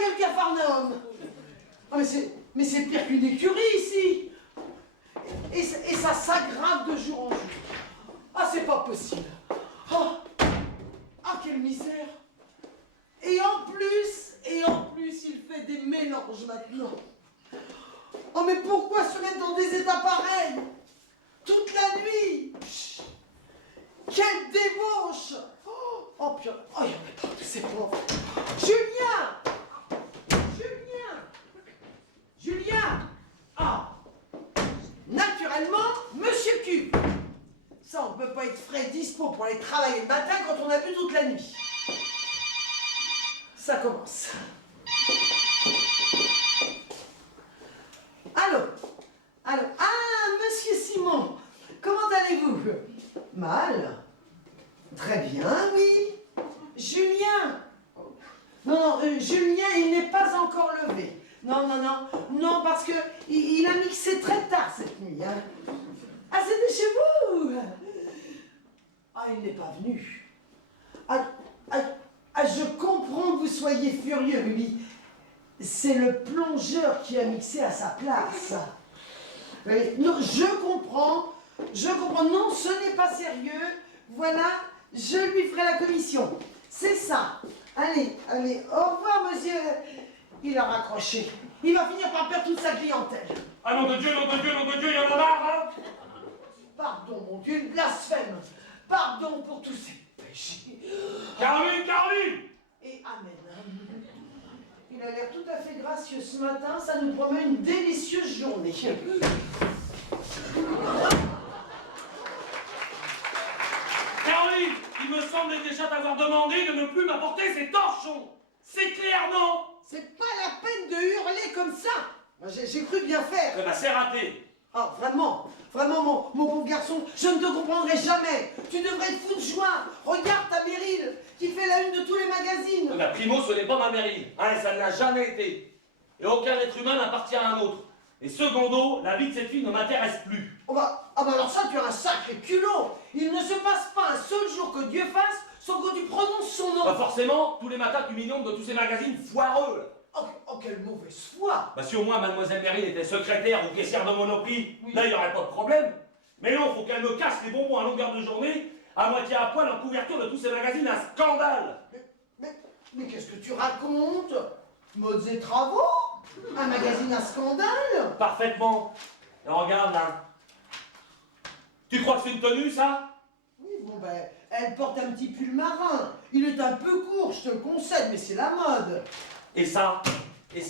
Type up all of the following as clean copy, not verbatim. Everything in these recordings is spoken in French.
quel Capharnaüm! Ah, mais c'est pire qu'une écurie ici! Et ça s'aggrave de jour en jour. Ah, c'est pas possible! Ah, quelle misère! Et en plus, il fait des mélanges maintenant. Oh, mais pourquoi se mettre dans des états pareils? Toute la nuit! Chut. Quelle débauche! Oh, purée! Oh, il y en a partout, ces pauvres! Julien! Julien! Ah! Naturellement, Monsieur Q! Ça, on ne peut pas être frais et dispo pour aller travailler le matin quand on a bu toute la nuit. Ça commence. Allô? Ah, Monsieur Simon, comment allez-vous? Mal? Très bien, oui. Julien? Non, Julien, il n'est pas encore levé. Non, parce que il a mixé très tard cette nuit. Hein. Ah, c'était chez vous? Ah, il n'est pas venu. Je comprends que vous soyez furieux, oui. C'est le plongeur qui a mixé à sa place. Oui, non, je comprends. Non, ce n'est pas sérieux. Voilà, je lui ferai la commission. C'est ça. Allez, au revoir, monsieur. Il a raccroché. Il va finir par perdre toute sa clientèle. Ah, nom de Dieu, il y en a marre, hein? Pardon, mon Dieu, une blasphème. Pardon pour tous ces péchés. Caroline! Et amen. Il a l'air tout à fait gracieux ce matin, ça nous promet une délicieuse journée. Caroline, il me semble déjà t'avoir demandé de ne plus m'apporter ces torchons. C'est clairement... C'est pas la peine de hurler comme ça. J'ai cru bien faire. Eh ben, c'est raté. Ah, vraiment, mon pauvre garçon, je ne te comprendrai jamais. Tu devrais être fou de joie. Regarde ta Meryl, qui fait la une de tous les magazines. La primo, ce n'est pas ma Meryl. Hein, ça ne l'a jamais été. Et aucun être humain n'appartient à un autre. Et secondo, la vie de cette fille ne m'intéresse plus. Oh bah alors ça, tu as un sacré culot. Il ne se passe pas un seul jour que Dieu fasse sans que tu prononces son nom. Pas forcément, tous les matins tu m'inondes de tous ces magazines foireux. Oh, quelle mauvaise foi. Bah si au moins mademoiselle Meryl était secrétaire ou caissière de Monoprix, oui. Là il n'y aurait pas de problème. Mais non, faut qu'elle me casse les bonbons à longueur de journée, à moitié à poil en couverture de tous ces magazines, un scandale. Mais qu'est-ce que tu racontes? Modes et travaux? Un magazine à scandale? Parfaitement. Et regarde là. Tu crois que c'est une tenue ça? Oui, bon ben, elle porte un petit pull marin. Il est un peu court, je te le concède, mais c'est la mode. Et ça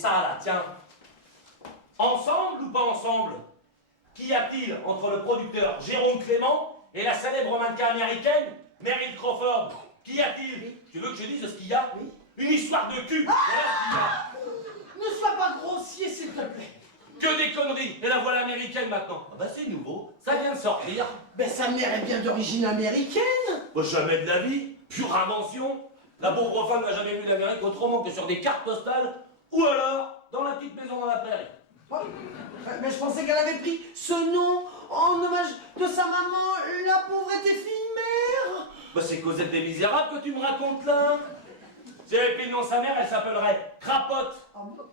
là, tiens. Ensemble ou pas ensemble? Qu'y a-t-il entre le producteur Jérôme Clément et la célèbre mannequin américaine Meryl Crawford? Qu'y a-t-il? Oui. Tu veux que je dise ce qu'il y a? Oui. Une histoire de cul. Ah, ne sois pas grossier, s'il te plaît. Que des conneries. Et la voilà américaine maintenant. Ah bah c'est nouveau, ça vient de sortir. Ben sa mère est bien d'origine américaine. Bah jamais de la vie, pure invention. La pauvre femme n'a jamais vu l'Amérique autrement que sur des cartes postales, ou alors dans la petite maison dans la prairie. Oh, mais je pensais qu'elle avait pris ce nom en hommage de sa maman, la pauvre était fille-mère. Bah c'est Cosette des Misérables que tu me racontes là. Si elle avait pris le nom de sa mère, elle s'appellerait Crapote.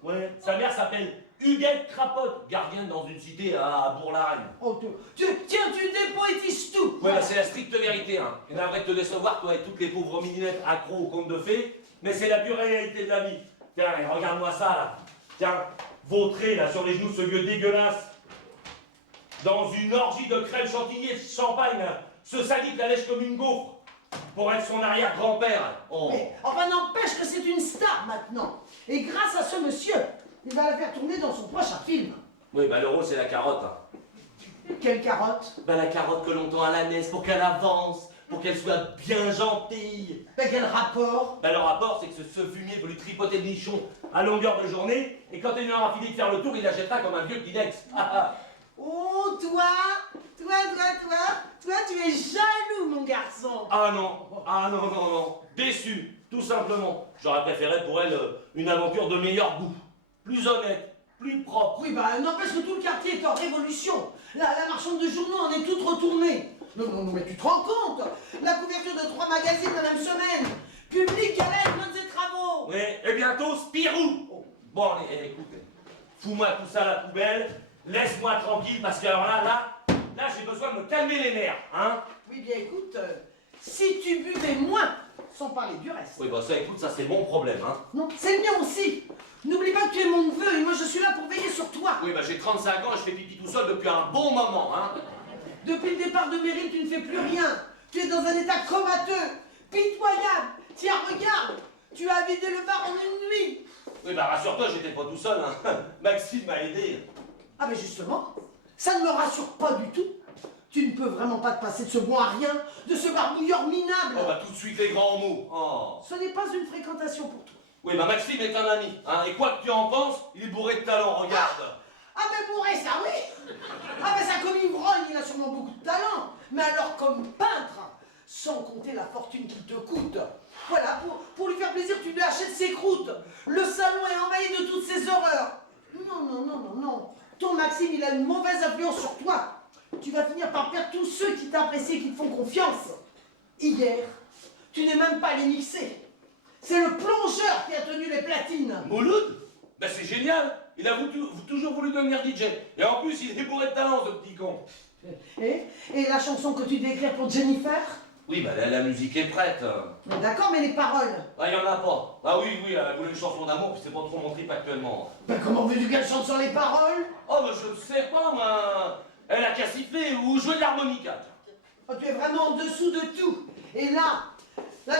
Ouais, sa mère s'appelle Huguette Crapote, gardienne dans une cité à Bourg-la-Reine. Oh, tiens, tu dépoétises tout. Ouais, bah c'est la stricte vérité, hein. Et navré de te décevoir, toi et toutes les pauvres mininettes accros aux contes de fées, mais c'est la dure réalité de la vie. Tiens, regarde-moi ça, là. Tiens, vautré, là, sur les genoux, ce vieux dégueulasse. Dans une orgie de crème chantilly et de champagne, là, ce sadique la lèche comme une gaufre. Pour être son arrière-grand-père. Oh. Mais enfin, n'empêche que c'est une star maintenant. Et grâce à ce monsieur, il va la faire tourner dans son prochain film. Oui, bah le rôle, c'est la carotte. Hein. Quelle carotte? Bah la carotte que l'on tend à la naisse pour qu'elle avance, pour qu'elle soit bien gentille. Mais quel rapport? Bah le rapport, c'est que ce fumier veut lui tripoter le nichon à longueur de journée, et quand il aura fini de faire le tour, il la jettera comme un vieux Kleenex. Oh, toi, tu es jaloux, mon garçon. Ah non, déçu, tout simplement. J'aurais préféré pour elle une aventure de meilleur goût, plus honnête, plus propre. Oui, bah n'empêche que tout le quartier est en révolution. La marchande de journaux en est toute retournée. Non, mais tu te rends compte? La couverture de 3 magazines la même semaine. Public, Haleine, Modes et Travaux. Spirou. Oui, et bientôt Spirou. Bon, allez, écoute, fous-moi tout ça à la poubelle, laisse-moi tranquille, parce que alors là, j'ai besoin de me calmer les nerfs, hein. Oui, bien écoute, si tu buvais moins, sans parler du reste. Oui, bah ça, écoute, ça c'est mon problème, hein. Non, c'est le mien aussi. N'oublie pas que tu es mon neveu et moi je suis là pour veiller sur toi. Oui, bah j'ai 35 ans et je fais pipi tout seul depuis un bon moment, hein. Depuis le départ de Meryl, tu ne fais plus rien. Tu es dans un état comateux, pitoyable. Tiens, regarde, tu as vidé le bar en une nuit. Oui, bah rassure-toi, j'étais pas tout seul, hein. Maxime m'a aidé. Ah mais justement, ça ne me rassure pas du tout. Tu ne peux vraiment pas te passer de ce bon à rien, de ce barbouilleur minable. Oh, bah tout de suite les grands mots. Oh. Ce n'est pas une fréquentation pour toi. Oui, bah Maxime est un ami, hein. Et quoi que tu en penses, il est bourré de talent, regarde. Ah mais bourré, ça oui. Ah mais ça comme ivrogne, il a sûrement beaucoup de talent. Mais alors comme peintre, sans compter la fortune qu'il te coûte. Voilà, pour lui faire plaisir, tu lui achètes ses croûtes. Le salon est envahi de toutes ces horreurs. Non, non, non, non, non. Ton Maxime, il a une mauvaise influence sur toi. Tu vas finir par perdre tous ceux qui t'apprécient et qui te font confiance. Hier, tu n'es même pas allé mixer. C'est le plongeur qui a tenu les platines. Mouloud? Ben c'est génial. Il a toujours voulu devenir DJ. Et en plus, il est bourré de talent, ce petit con. Et la chanson que tu déclares pour Jennifer? Oui, bah la musique est prête. D'accord, mais les paroles? Ah, il y en a pas. Ah oui, elle voulait une chanson d'amour, puis c'est pas trop mon trip actuellement. Ben comment veux-tu qu'elle chante sur les paroles? Oh, bah je ne sais pas, moi. Elle a qu'à siffler ou jouer de l'harmonica. Oh, tu es vraiment en dessous de tout. Et là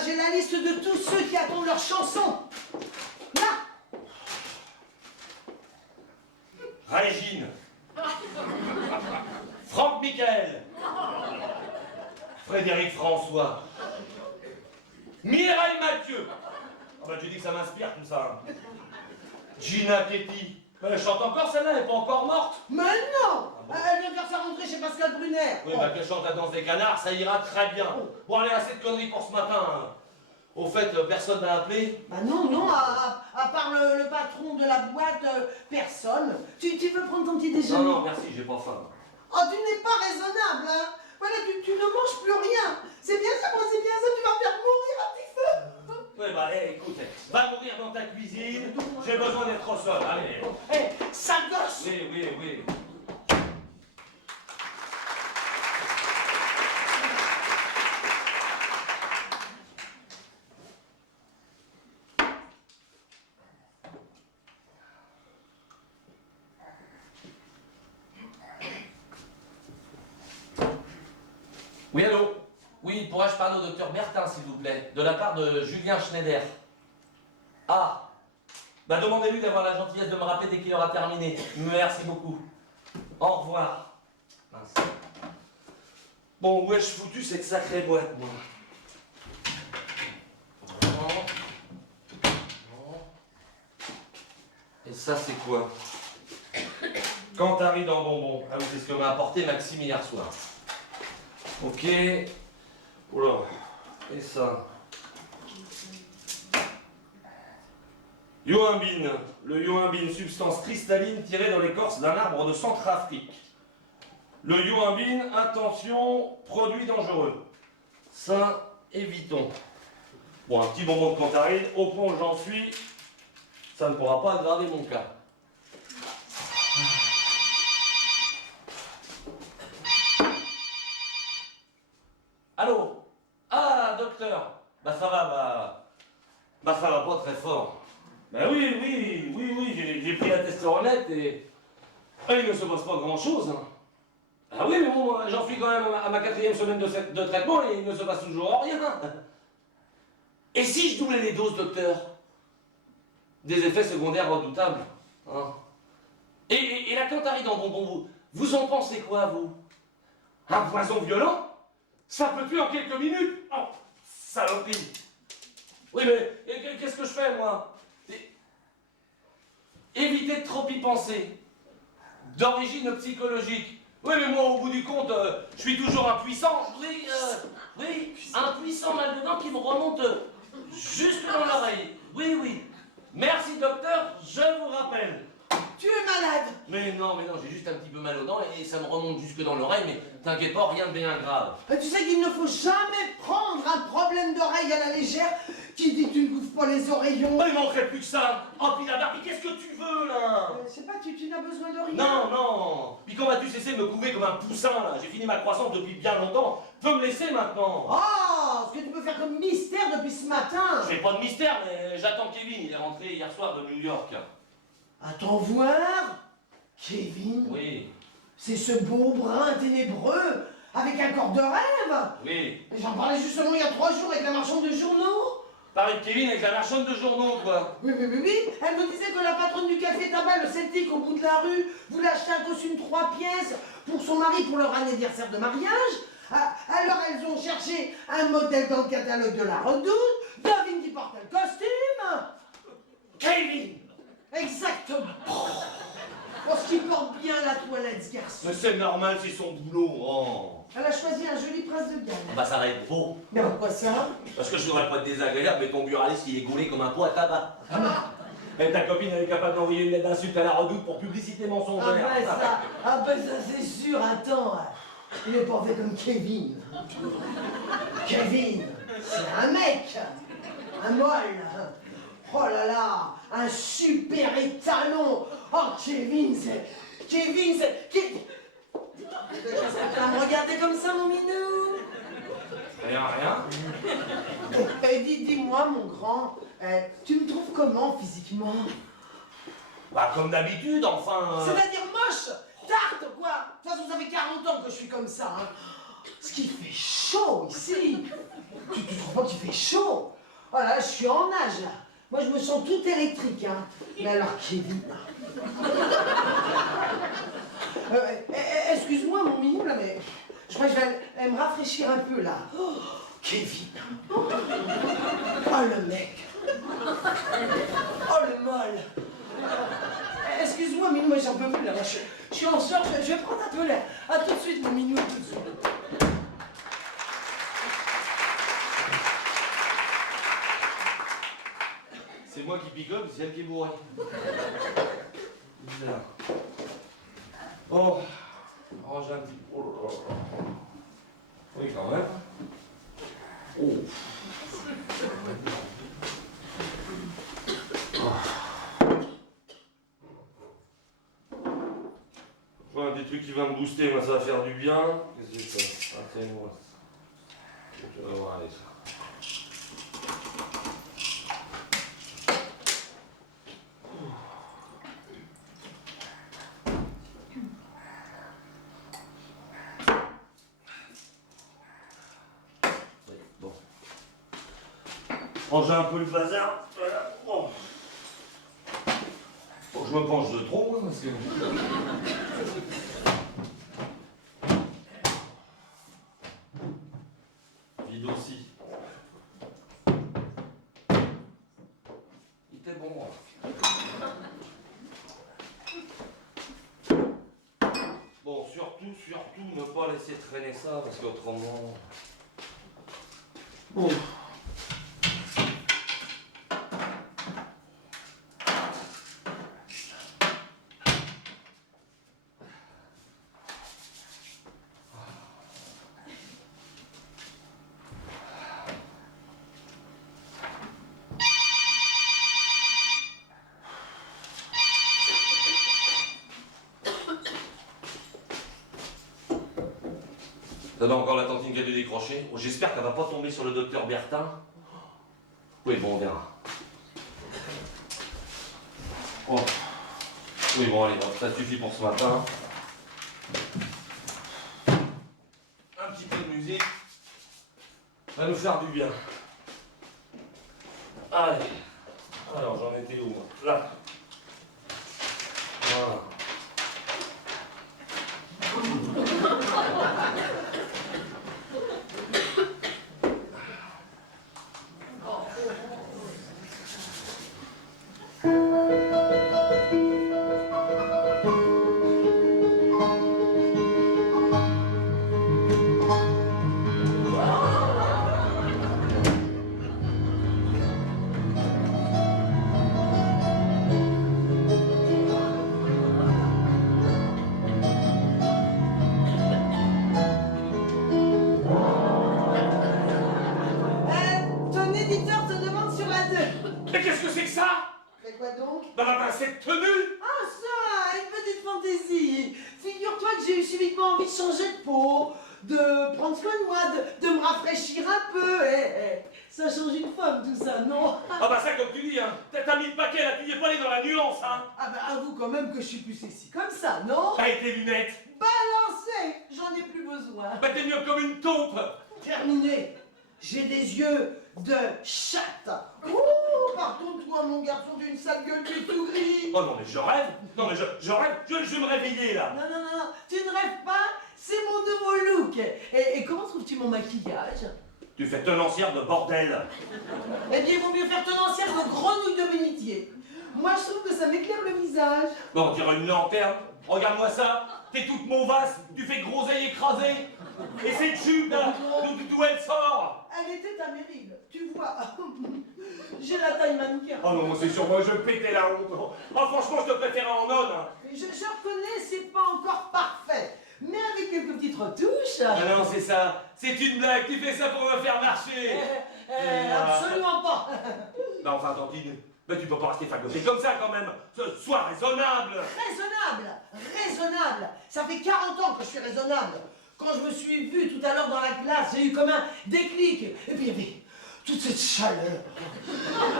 j'ai la liste de tous ceux qui attendent leur chanson. Là. Régine. Franck Michael. Frédéric François. Mireille Mathieu. Ah bah tu dis que ça m'inspire tout ça. Gina Ketty. Mais elle chante encore celle-là, elle n'est pas encore morte. Mais non. Elle vient faire sa rentrée chez Pascal Brunner. Oui, bah qu'elle chante la danse des canards, ça ira très bien. Bon allez, assez de conneries pour ce matin. Hein. Au fait, personne n'a appelé? Bah non, à part le patron de la boîte, personne. Tu veux prendre ton petit déjeuner? Non, merci, j'ai pas faim. Oh, tu n'es pas raisonnable, hein. Voilà, tu ne manges plus rien. C'est bien ça, tu vas me faire mourir à petit feu. Oui, bah écoute, va mourir dans ta cuisine, j'ai besoin d'être au sol, allez. Hé, sale gosse. Oui. Oui, allô? Oui, pourrais-je parler au docteur Bertin, s'il vous plaît, de la part de Julien Schneider? Ah, bah demandez-lui d'avoir la gentillesse de me rappeler dès qu'il aura terminé. Merci beaucoup. Au revoir. Mince. Bon, où ai-je foutu cette sacrée boîte, moi? Non. Et ça, c'est quoi? Cantari dans bonbon. Ah oui, c'est ce que m'a apporté Maxime hier soir. Ok. Oula. Et ça. Yohimbine. Le yohimbine, substance cristalline tirée dans l'écorce d'un arbre de Centrafrique. Le yohimbine, attention, produit dangereux. Ça, évitons. Bon, un petit bonbon de Cantarine, au point où j'en suis, ça ne pourra pas aggraver mon cas. Allô? Ah, docteur. Bah ça va, bah ça va pas très fort. Bah oui, j'ai pris la testostérone et il ne se passe pas grand-chose. Hein. Ah oui, mais bon, j'en suis quand même à ma 4e semaine de traitement et il ne se passe toujours rien. Et si je doublais les doses, docteur? Des effets secondaires redoutables. Hein. Et la cantarine en bonbon, vous en pensez quoi, vous? Un poison violent? Ça peut tuer en quelques minutes. Oh, saloperie. Oui, mais qu'est-ce que je fais, moi? Évitez de trop y penser. D'origine psychologique. Oui, mais moi, au bout du compte, je suis toujours impuissant. Oui, un puissant mal-dedans qui me remonte juste dans l'oreille. Oui. Merci, docteur, je vous rappelle. Tu es malade. Mais non, j'ai juste un petit peu mal aux dents et ça me remonte jusque dans l'oreille, mais t'inquiète pas, rien de bien grave. Tu sais qu'il ne faut jamais prendre un problème d'oreille à la légère. Qui dit que tu ne bouffes pas les oreillons? Oh, il manquerait plus que ça. Oh, puis la Barbie, qu'est-ce que tu veux, là? Je sais pas, tu n'as besoin de rien. Non. Puis quand vas-tu cesser de me couver comme un poussin, là? J'ai fini ma croissance depuis bien longtemps. Tu peux me laisser maintenant? Oh, ce que tu peux faire comme mystère depuis ce matin. Je fais pas de mystère, mais j'attends Kevin. Il est rentré hier soir de New York. Attends voir. Kevin? Oui. C'est ce beau brun ténébreux avec un corps de rêve. Oui. Mais j'en parlais justement il y a 3 jours avec la marchande de journaux. Pareil de Kevin avec la marchande de journaux, quoi. Oui. Elle me disait que la patronne du café tabac, le Celtic, au bout de la rue, voulait acheter un costume 3 pièces pour son mari pour leur anniversaire de mariage. Alors elles ont cherché un modèle dans le catalogue de la Redoute. Devine qui porte le costume? Kevin! Exactement. Parce qu'il porte bien la toilette, ce garçon. Mais c'est normal, c'est son boulot. Oh. Elle a choisi un joli prince de Galles. Bah ça va être beau. Mais pourquoi ça? Parce que je voudrais pas être désagréable, mais ton buraliste il est gaulé comme un pot à tabac. Et ta copine elle est capable d'envoyer une lettre d'insulte à la Redoute pour publicité mensongère. Ah ben ça c'est sûr, attends. Il est pas fait comme Kevin. Kevin, c'est un mec. Un molle. Oh là là, un super étalon. Oh Kevin, c'est... Ça va me regarder comme ça, mon minou? Rien. Et dis-moi, mon grand, tu me trouves comment physiquement? Bah comme d'habitude, enfin. C'est-à-dire moche, tarte, quoi. De toute façon, ça fait 40 ans que je suis comme ça. Hein. Ce qui fait chaud ici. Tu trouves pas qu'il fait chaud? Oh là, je suis en âge, là. Moi, je me sens tout électrique, hein. Mais alors, Kevin... excuse-moi, mon minou, là, mais... Je crois que je vais aller me rafraîchir un peu, là. Oh, Kevin. Oh, le mec. Oh, le molle. Excuse-moi, minou, mais j'en peux plus, là. Je suis en sorte, je vais prendre un peu l'air. À tout de suite, mon minou, à tout de suite. C'est moi qui picote, c'est elle qui est bourrée. Bizarre. Oh, range un petit peu. Oh là là. Oui, quand même. Oh. Je vois un des trucs qui va me booster, moi ça va faire du bien. Qu'est-ce que c'est ça? Ah, c'est moi. Je vais voir aller ça. Bon. Ranger un peu le bazar. Voilà. Oh. Faut que je me penche de trop, hein, parce que... Vide aussi. Il était bon, moi. Bon, surtout, ne pas laisser traîner ça, parce qu'autrement... Bon. T'as encore la tantine qui a dû décrocher. Oh, j'espère qu'elle va pas tomber sur le docteur Bertin. Oui, bon, on verra. Oh. Oui, bon, allez, ça suffit pour ce matin. Un petit peu de musique. Ça va nous faire du bien. Allez. Alors, j'en étais où, moi? Là. Voilà. Bah, cette tenue. Ah ça, une petite fantaisie. Figure-toi que j'ai eu subitement envie de changer de peau, de prendre soin de moi, de me rafraîchir un peu. Ça change une femme tout ça, non? Ah bah ça, comme tu dis, hein. T'as mis le paquet là, tu n'y es pas allé dans la nuance, hein. Ah bah avoue quand même que je suis plus sexy comme ça, non? T'as tes lunettes. Balancez, j'en ai plus besoin. Bah t'es mieux comme une taupe. Terminé. J'ai des yeux de chatte. Oh, pardonne-toi mon garçon, j'ai une sale gueule, tu es tout gris. Oh non mais je rêve. Non mais je rêve. Je vais me réveiller là. Non, non, non, non, tu ne rêves pas, c'est mon nouveau look. Et comment trouves-tu mon maquillage? Tu fais tenancière de bordel. Eh bien, il vaut mieux faire tenancière de grenouille de bénitier. Moi, je trouve que ça m'éclaire le visage. Bon, on dirait une lanterne. Regarde-moi ça. T'es toute mauvasse. Tu fais groseille écrasée. Et cette jupe là, d'où elle sort? Elle était à Méril, tu vois. J'ai la taille mannequin. Oh non, c'est sûr, moi je pétais la honte. Oh franchement, je te préfère en nonne. Hein. Je reconnais, c'est pas encore parfait. Mais avec quelques petites retouches. Ah non, c'est ça. C'est une blague. Tu fais ça pour me faire marcher. Absolument pas. Non, enfin, Tantine, mais tu peux pas rester fagoté comme ça quand même. Sois raisonnable. Raisonnable, raisonnable. Ça fait 40 ans que je suis raisonnable. Quand je me suis vu tout à l'heure dans la classe, j'ai eu comme un déclic. Et puis il y avait toute cette chaleur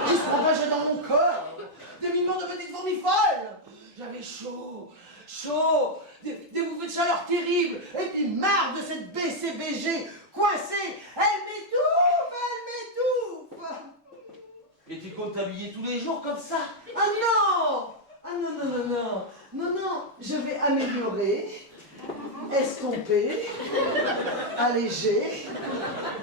qui se propageait dans mon corps. Des millions de petites fourmis folles. J'avais chaud, chaud, des bouffées de chaleur terribles. Et puis marre de cette BCBG coincée. Elle m'étouffe. Et tu comptes t'habiller tous les jours comme ça? Ah non! Ah non, non, non, non. Non, non, je vais améliorer. Estomper, alléger,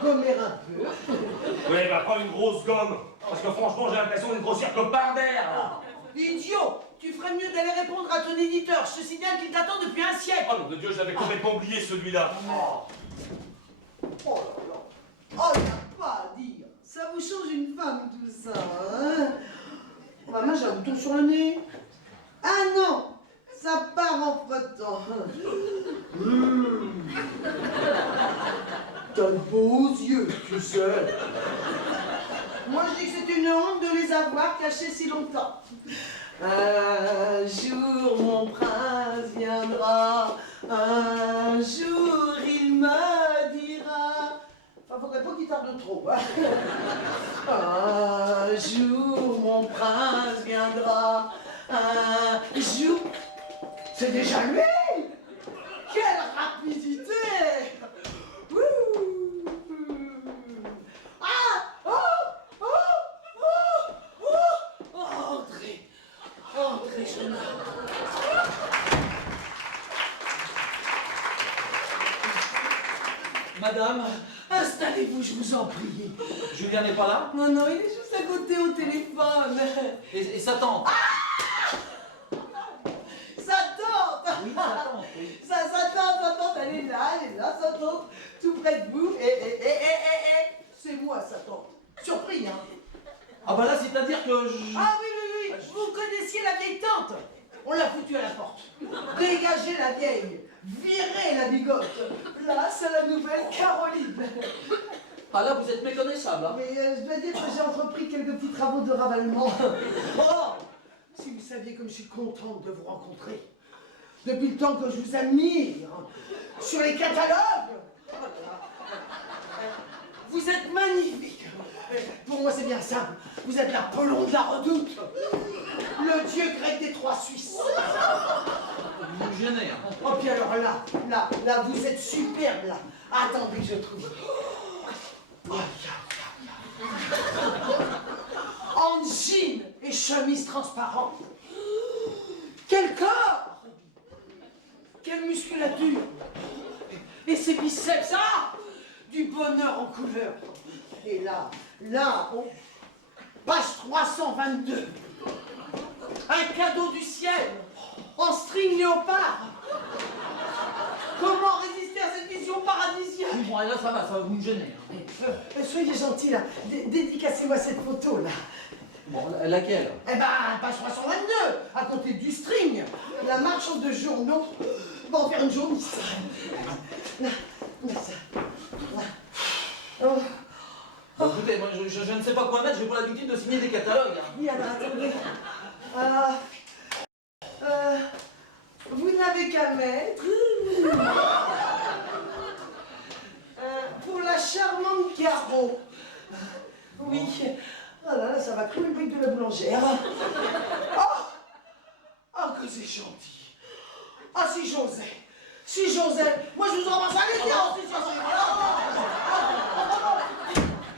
gommer un peu. Ouais, bah prends une grosse gomme. Parce que franchement, j'ai l'impression de grossir comme par d'air. Idiot! Tu ferais mieux d'aller répondre à ton éditeur. Je te signale qu'il t'attend depuis un siècle. Oh nom de Dieu, j'avais complètement oublié celui-là. Oh là là. Oh, y a pas à dire. Ça vous change une femme, tout ça, hein? Maman, j'ai un bouton sur le nez. Ah non! Ça part en frottant. T'as de beaux yeux, tu sais. Moi, je dis que c'est une honte de les avoir cachés si longtemps. Un jour, mon prince viendra. Un jour, il me dira. Enfin, faudrait pas qu'il tarde trop. Hein. Un jour, mon prince viendra. Un jour. C'est déjà lui! Quelle rapidité! Ouh. Ah! Oh! Oh! Oh! Oh! Entrez! Entrez, jeune homme! Madame, Installez-vous, je vous en prie. Julien n'est pas là? Non, non, il est juste à côté au téléphone. Et sa tante? Sa tante! Oui, sa tante, oui. Sa tante, elle est là, sa tante, tout près de vous. C'est moi, sa tante. Surpris, hein? Ah bah là, c'est-à-dire que je... Ah oui, oui, oui, vous connaissiez la vieille tante. On l'a foutue à la porte. Dégagez la vieille. Virez la bigote. Là, c'est la nouvelle Caroline. Ah là, vous êtes méconnaissable, hein? Mais je dois dire que j'ai entrepris quelques petits travaux de ravalement. Oh! Si vous saviez comme je suis contente de vous rencontrer. Depuis le temps que je vous admire. Sur les catalogues. Vous êtes magnifique. Pour moi, c'est bien simple. Vous êtes l'Apollon de la Redoute. Le dieu grec des trois Suisses. Vous me gênez, hein? Oh, puis alors là, vous êtes superbe, là. Attendez, je trouve. Oh, en jean et chemise transparente. Quel corps! Quelle musculature! Et ces biceps, ah! Du bonheur en couleur. Et là, page 322. Un cadeau du ciel en string léopard. Comment résister à cette vision paradisiaque? Bon, là, ça va, vous me gênez, hein? Soyez gentil, là. Dédicacez-moi cette photo, là. Bon, laquelle? Eh ben, page 322, à côté du string. La marchande de journaux va en faire une jaunisse. Là, ça. Là. Oh. Bon, écoutez, moi, je ne sais pas quoi mettre, j'ai pas l'habitude de signer des catalogues, hein? Oui, alors attendez. Ah, étrangère. Oh, oh que c'est gentil. Ah, si j'osais. Si j'osais. Moi, je vous embrasse. Allez, tiens, si j'osais.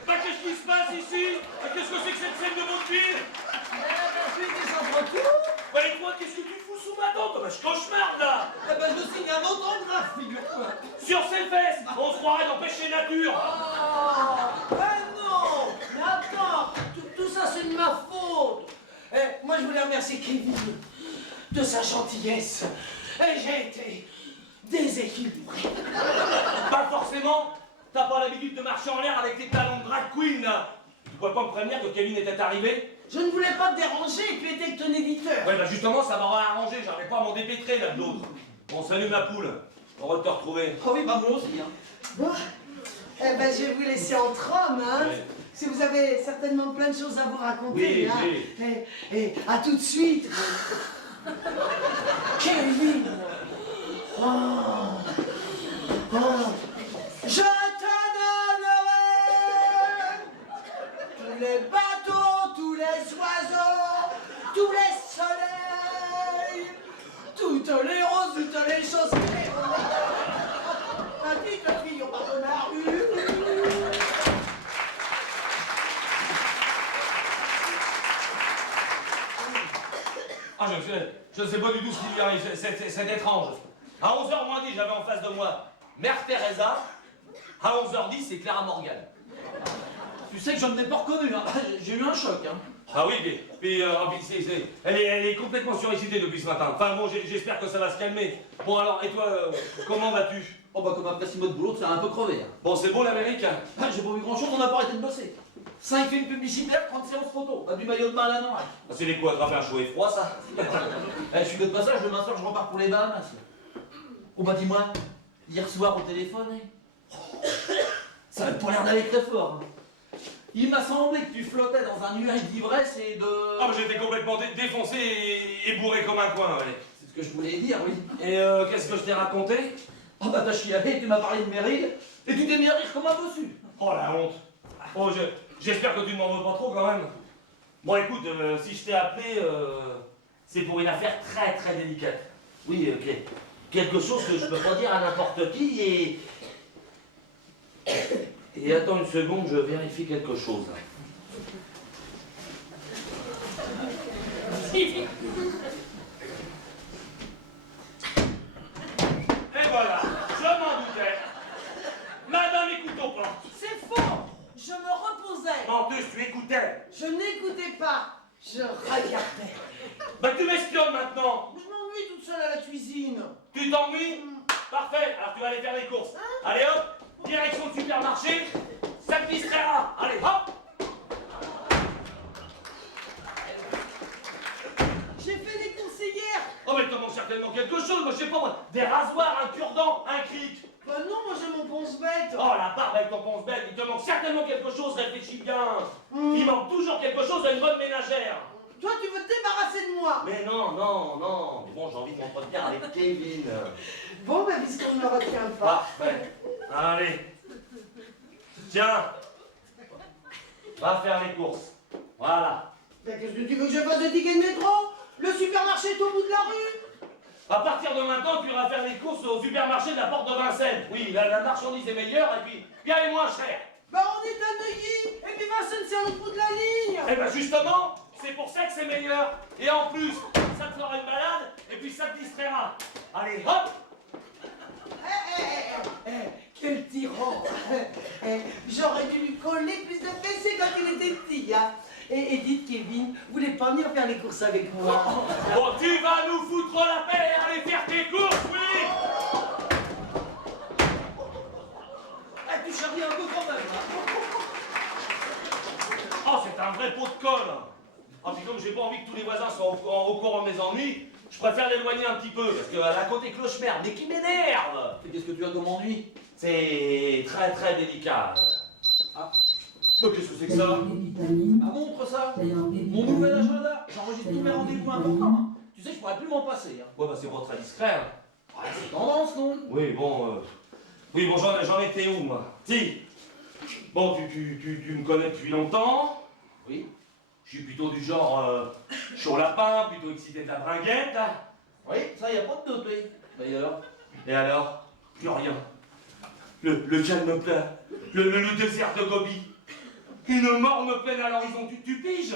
Bah, qu'est-ce qui se passe ici? Qu'est-ce que c'est que cette scène de vaudeville? Je suis descendre tout. Ouais, et toi, qu'est-ce que tu fous sous ma dent? Bah, je cauchemarde, là. Eh ben, je signe un autographe, figure-toi. Sur ses fesses, on se croirait dans Péché Nature. Oh, mais non. Mais attends, tout ça, c'est de ma faute. Eh, moi, je voulais remercier Kevin de sa gentillesse. Et j'ai été déséquilibré. Pas forcément. T'as pas l'habitude de marcher en l'air avec tes talons de drag queen, là. Tu pourrais pas me prévenir que Kevin était arrivé? Je ne voulais pas te déranger, tu étais que ton éditeur. Ouais, bah justement, ça m'aurait arrangé. J'arrivais pas à m'en dépêtrer, là, de l'autre. Bon, salut, ma poule. Heureux de te retrouver. Oh oui, bah moi aussi. Hein. Bon, eh ben, je vais vous laisser entre hommes, hein. Ouais. Si vous avez certainement plein de choses à vous raconter, Oui, hein. oui. Et à tout de suite. Kevin. Oh. Oh. Je te donnerai tous les bateaux, tous les oiseaux, tous les soleils, toutes les roses, toutes les choses. La petite fille au bord de la rue. Ah, je ne sais pas du tout ce qui lui arrive, c'est étrange. À 11h moins 10, j'avais en face de moi Mère Teresa. À 11h10, c'est Clara Morgan. Tu sais que je ne l'ai pas reconnu, hein. J'ai eu un choc. Hein. Ah oui, puis elle est complètement surexcitée depuis ce matin. Enfin bon, j'espère que ça va se calmer. Bon alors, et toi, comment vas-tu? Oh bah comme après 6 mois de boulot, c'est un peu crevé. Hein. Bon, c'est beau l'Amérique? Ah, j'ai pas vu grand chose, on n'a pas arrêté de bosser. 5 films publicitaires, 30 séances photos. Bah, du maillot de bain à la Noailles. Ah, c'est les coups attraper un chaud et froid, ça? Eh, je suis de passage, demain soir je repars pour les Bahamas. Oh bah dis-moi, hier soir au téléphone, hein. Ça avait pas l'air d'aller très fort. Hein. Il m'a semblé que tu flottais dans un nuage d'ivresse et de... Ah, mais j'étais complètement défoncé et bourré comme un coin, ouais. C'est ce que je voulais dire, oui. Et qu'est-ce que je t'ai raconté? Oh bah t'as chialé, tu m'as parlé de Meryl, et tu t'es mis à rire comme un bossu. Oh la honte. Oh, j'espère que tu ne m'en veux pas trop quand même. Bon écoute, si je t'ai appelé, c'est pour une affaire très très délicate. Oui, ok. Quelque chose que je peux pas dire à n'importe qui et attends une seconde, je vérifie quelque chose. Et voilà, je m'en doutais. Madame écoute aux portes. C'est faux. Je me reposais. Menteuse, tu écoutais. Je n'écoutais pas. Je regardais. Bah tu m'espionnes maintenant. Je m'ennuie toute seule à la cuisine. Tu t'ennuies? Parfait, alors tu vas aller faire les courses. Allez hop, direction le supermarché, ça te distraira. Allez hop. J'ai fait des courses hier. Oh mais il te manque certainement quelque chose, moi je sais pas moi, des rasoirs, un cure-dent, un cric. Bah non, moi j'ai mon ponce-bête. Oh la barbe avec ton ponce-bête, il te manque certainement quelque chose, réfléchis bien. Il manque toujours quelque chose à une bonne ménagère. Toi, tu veux te débarrasser de moi. Mais non, non, non. Mais bon, j'ai envie de m'entretenir avec Kevin. Bon, bah puisqu'on ne me retient pas. Parfait. Allez. Tiens. Va faire les courses. Voilà. Bah qu'est-ce que tu veux que je fasse de ticket de métro? Le supermarché est au bout de la rue. À partir de maintenant, tu iras faire les courses au supermarché de la Porte de Vincennes. Oui, la marchandise est meilleure et puis bien et moins chère. Bah on est à Neuilly. Et puis Vincennes, c'est à l'autre bout de la ligne. Eh ben justement, c'est pour ça que c'est meilleur. Et en plus, ça te fera une balade et puis ça te distraira. Allez, hop. Quel tyran. J'aurais dû lui coller plus de fessées quand il était petit, hein. Et dites, Kevin, vous voulez pas venir faire les courses avec moi? Bon, tu vas nous foutre la paix et aller faire tes courses, oui. Eh, tu charries un peu quand même, hein. Oh, c'est un vrai pot de colle. Ah, puis comme j'ai pas envie que tous les voisins soient au courant de mes ennuis, je préfère l'éloigner un petit peu, parce qu'elle a un côté cloche-merde, mais qui m'énerve. Et qu'est-ce que tu as comme ennui? C'est très très délicat. Ah. Oh, qu'est-ce que c'est que ça? Ah, montre ça. Mon nouvel agenda. J'enregistre tous mes rendez-vous importants. Hein. Tu sais, je pourrais plus m'en passer. Hein. Ouais, bah c'est pas très discret. Hein. Ouais, c'est tendance, non? Oui, bon, j'en étais où, moi? Si. Bon, tu me connais depuis longtemps. Oui. Je suis plutôt du genre chaud lapin, plutôt excité de la bringuette. Oui, ça, y a pas de doute, oui. D'ailleurs. Et alors? Plus rien. Le calme plat, le désert de Gobi. Une morne plaine à l'horizon, tu piges?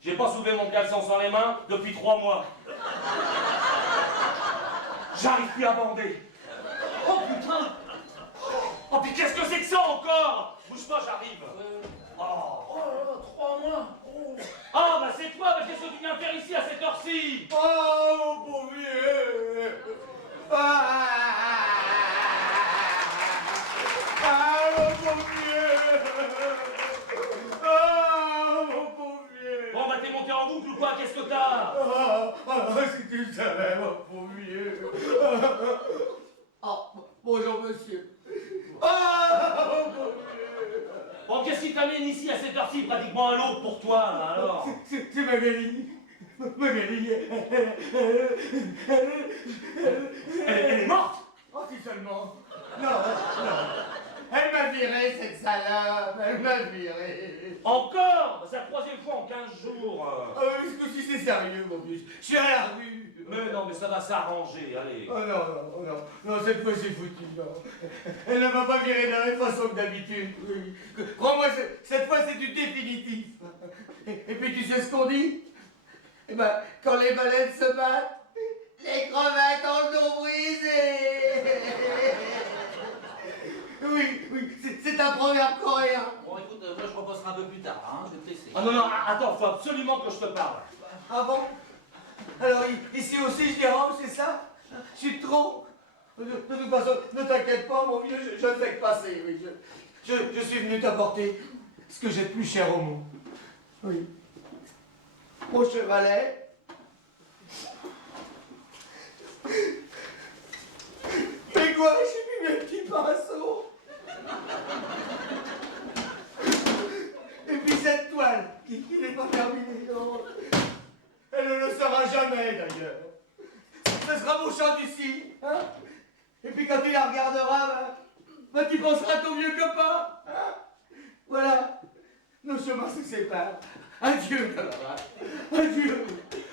J'ai pas soulevé mon caleçon sans les mains depuis 3 mois. J'arrive plus à bander. Oh putain! Oh, puis qu'est-ce que c'est que ça encore? Bouge pas, j'arrive. Oh là là, 3 mois! Oh. Ah, bah c'est toi, mais qu'est-ce que tu viens faire ici à cette heure-ci? Oh, mon pauvre vieux. Ah, mon pauvre vieux. Ah, mon pauvre vieux. Bon, bah t'es monté en boucle ou quoi? Qu'est-ce que t'as? Si tu le savais, mon pauvre vieux. Bonjour, monsieur. Mon pauvre vieux. Bon, qu'est-ce qui t'amène ici à cette heure-ci, pratiquement à l'aube pour toi, alors? C'est Magali. Magali, Elle est morte? oh, si seulement. Non. Elle m'a viré, cette salope. Elle m'a viré. Encore? Bah, c'est la 3e fois en 15 jours. Est-ce que si c'est sérieux, mon vieux? Je suis à la rue. Mais non, mais ça va s'arranger, allez. Oh non. Non, cette fois c'est foutu, non. Elle ne m'a pas viré de la même façon que d'habitude. Oui. Crois-moi, cette fois c'est du définitif. Et puis tu sais ce qu'on dit? Eh ben, quand les baleines se battent, les crevettes ont le dos brisé. Oui, c'est un proverbe coréen. Bon, écoute, moi je reposerai un peu plus tard, hein, je vais te laisser. Ah non, attends, faut absolument que je te parle. Ah bon? Alors ici aussi je dérange, c'est ça? Je suis trop. De toute façon, ne t'inquiète pas, mon vieux, je ne fais que passer. Oui. Je suis venu t'apporter ce que j'ai de plus cher au monde. Oui. Mon chevalet. Mais quoi, j'ai mis mes petits pinceaux. Et puis cette toile, qui n'est pas terminée. Non. Elle ne le sera jamais d'ailleurs. Ce sera mon chant du cygne. Hein? Et puis quand tu la regarderas, ben, tu penseras à ton vieux copain. Hein? Voilà. Nos chemins se séparent. Adieu, camarade. Adieu.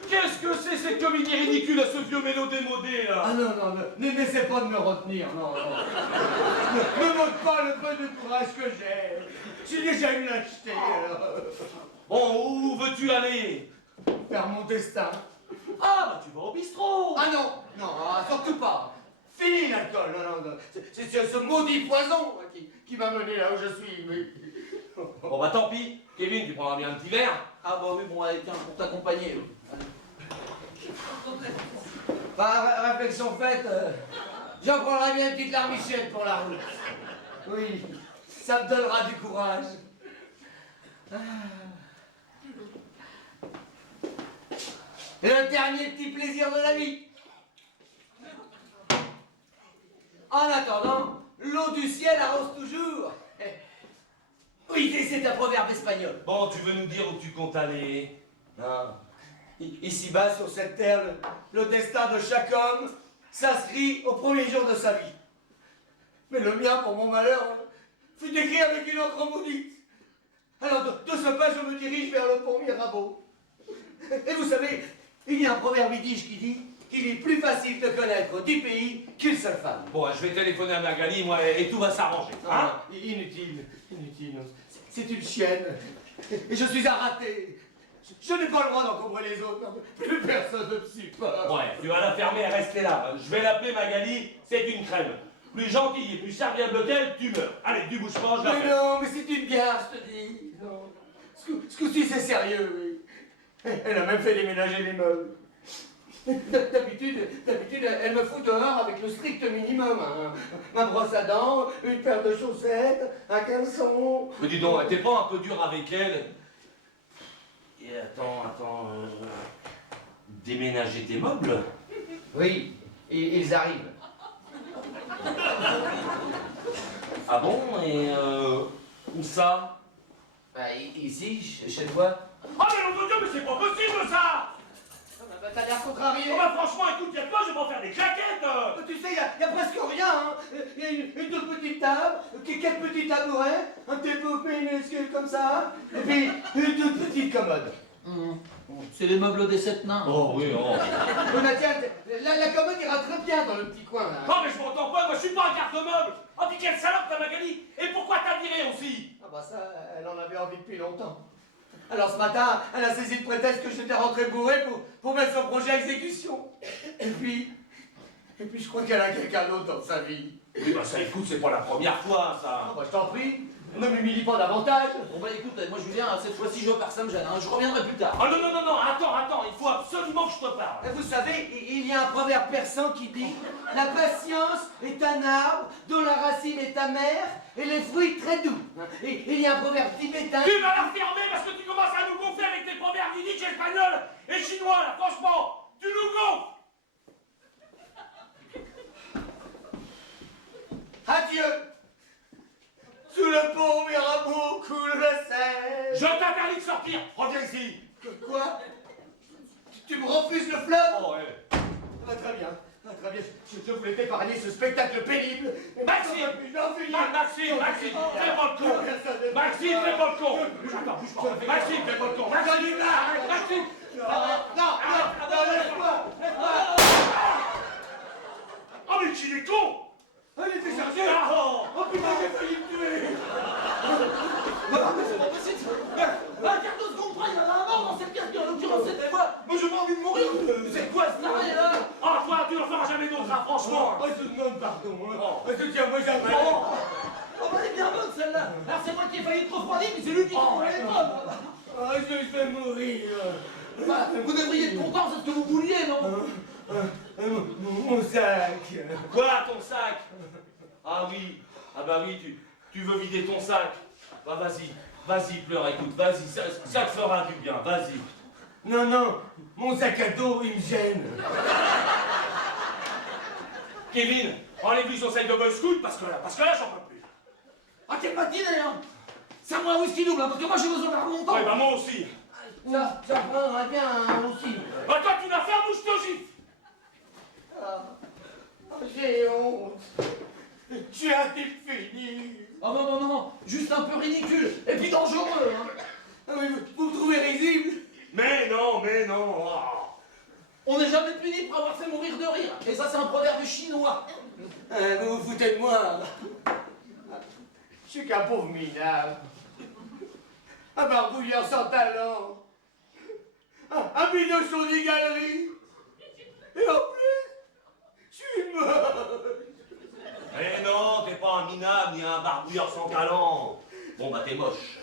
Qu'est-ce que c'est cette comédie ridicule à ce vieux mélo démodé, là? Ah non, n'essaie pas de me retenir, non. Ne me moque pas le peu de courage que j'ai. J'ai déjà une lâcheté, alors. Bon, où veux-tu aller? Faire mon destin. Ah, bah tu vas au bistrot. Ah non, surtout pas. Fini l'alcool, non. C'est ce maudit poison qui m'a mené là où je suis. Oui. Bon, bah tant pis. Kevin, tu prendras bien un petit verre. Ah bah oui, bon, allez, tiens, pour t'accompagner. Par réflexion faite, j'en prendrai bien une petite larmichette pour la route. Oui, ça me donnera du courage. Le dernier petit plaisir de la vie. En attendant, l'eau du ciel arrose toujours. Oui, c'est un proverbe espagnol. Bon, tu veux nous dire où tu comptes aller? Non. Ici-bas, sur cette terre, le destin de chaque homme s'inscrit au premier jour de sa vie. Mais le mien, pour mon malheur, fut écrit avec une encre maudite. Alors, de ce pas, je me dirige vers le pont Mirabeau. Et vous savez, il y a un proverbe yiddish qui dit qu'il est plus facile de connaître 10 pays qu'une seule femme. Bon, je vais téléphoner à Magali, moi, et tout va s'arranger. Hein? Inutile. C'est une chienne. Et je suis un raté. Je n'ai pas le droit d'encombrer les autres. Plus personne ne me supporte. Ouais, tu vas la fermer et rester là. Je vais l'appeler Magali, c'est une crème. Plus gentille et plus serviable qu'elle, tu meurs. Allez, tu bouges pas, je Mais l'appelle. non, mais c'est une bière, je te dis. Non. Ce coup-ci, c'est sérieux, oui. Elle a même fait déménager les meubles. D'habitude, elle me fout dehors avec le strict minimum. Hein. Ma brosse à dents, une paire de chaussettes, un caleçon. Mais dis donc, t'es pas un peu dur avec elle? Et attends, déménager tes meubles? Oui, ils arrivent. Ah bon? Et où ça? Bah, ici, chez toi. Ah mais mon Dieu, mais c'est pas possible ça! Bah, t'as l'air contrarié. Oh bah franchement, écoute, y'a quoi, je vais pas faire des claquettes! Tu sais, y a presque rien. rien, hein. Il y a une toute petite table, quelques petits tabourets, un petit peu minuscule comme ça, et puis une toute petite commode. C'est les meubles des 7 nains. Oh oui, oh. Oui, mais tiens, la commode ira très bien dans le petit coin, là. Non mais je m'entends pas, moi je suis pas un garde-meuble. Oh puis quelle salope ta Magali. Et pourquoi t'as viré aussi? Ah bah ça, elle en avait envie depuis longtemps. Alors ce matin, elle a saisi le prétexte que j'étais rentré bourré pour mettre son projet à exécution. Et puis je crois qu'elle a quelqu'un d'autre dans sa vie. Oui bah ça écoute, c'est pas la première fois Ah ça. bah je t'en prie, ne m'humilie pas davantage. Bon bah écoute, moi Julien, cette fois-ci je veux pas que ça me gêne, hein. Je reviendrai plus tard. Oh non, non, non, non, attends, il faut absolument que je te parle. Vous savez, il y a un proverbe persan qui dit « La patience est un arbre dont la racine est amère et les fruits très doux. » Et il y a un proverbe tibétain... Tu vas la fermer parce que tu commences à nous gonfler avec tes proverbes yiddish espagnols et chinois là, franchement, tu nous gonfles. Adieu. Sous le pont Mirabeau coule le Seine. Je t'interdis de sortir, reviens ici. Quoi? Tu me refuses le fleuve? Oh ouais. Ah, très bien. Ah, très bien. Je voulais t'épargner ce spectacle pénible. Maxime, Maxime, fais pas le con. Maxime, fais pas le con. Bouge pas. Maxime, fais pas le con. Maxime, arrête, Maxime. Non, laisse-moi. Oh mais qu'il est con. Elle était chargée. Oh. Oh putain, j'ai failli me tuer. Mais c'est pas possible. Un quart de seconde près, il y en a un mort dans cette pièce, en l'occurrence c'était moi. Moi j'ai pas envie de mourir. C'est quoi ce taré là? Oh toi, tu n'en feras jamais d'autre, hein, franchement. Oh, je te demande pardon. Je tiens, moi jamais. Oh bah elle est bien bonne celle-là. Alors c'est moi qui ai failli te refroidir, mais c'est lui qui te prend les pommes. Oh, je vais mourir. Bah, vous devriez être content, c'est ce que vous vouliez, non? Mon sac. Quoi, ton sac? Ah oui, ah bah oui, tu veux vider ton sac. Bah vas-y, pleure, écoute, vas-y, ça te fera du bien, vas-y. Non, mon sac à dos, il me gêne. Kevin, enlève-lui son sac de Boy Scout parce que là, j'en peux plus. Ah quelle matinée, hein. C'est moi un whisky double, hein, parce que moi j'ai besoin d'un montant. Ouais, bah moi aussi. Ça prendra bien aussi. Bah toi, tu l'as fait, moi je te gifle. J'ai honte. Je suis un type fini. Oh non, juste un peu ridicule, et puis dangereux, hein. Ah, mais vous me trouvez risible? Mais non. Oh. On n'est jamais puni pour avoir fait mourir de rire, et ça c'est un proverbe chinois. Vous vous foutez de moi. Je suis qu'un pauvre minable. Un barbouilleur sans talent. Un binochon des galeries. Et en plus, je suis mort. Mais non, t'es pas un minable ni un barbouilleur sans talent. Bon bah t'es moche.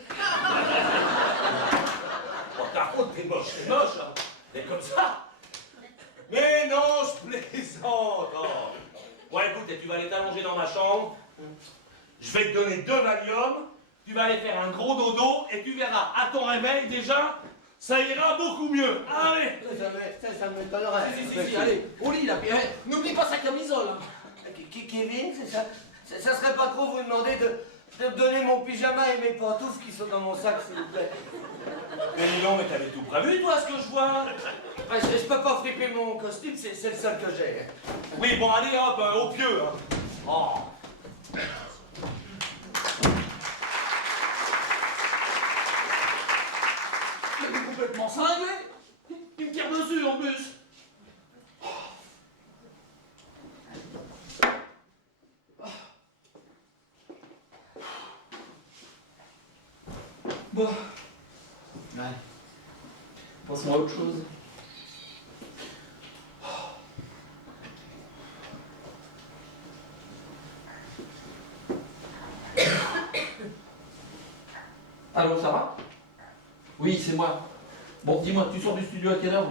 Oh, par contre, t'es moche, hein. T'es comme ça. Mais non, je plaisante. Oh. Bon écoute, tu vas aller t'allonger dans ma chambre. Je vais te donner 2 Valium. Tu vas aller faire un gros dodo et tu verras, à ton réveil déjà, ça ira beaucoup mieux. Allez. Ça m'étonnerait. Si, allez, au lit là, puis, n'oublie pas sa camisole. Hein. Kevin, c'est ça? Ça serait pas trop vous demander de me donner mon pyjama et mes pantoufles qui sont dans mon sac, s'il vous plaît? Mais non, mais t'avais tout prévu, toi, ce que je vois. Ouais, je peux pas friper mon costume, c'est le seul que j'ai. Oui, bon, allez, hop, au pieu. Hein. Oh. Il est complètement cinglé. Il me tire dessus en plus. Bon. Ouais. Pense-moi à autre chose. Allô, ça va? Oui, c'est moi. Bon, dis-moi, tu sors du studio à quelle heure?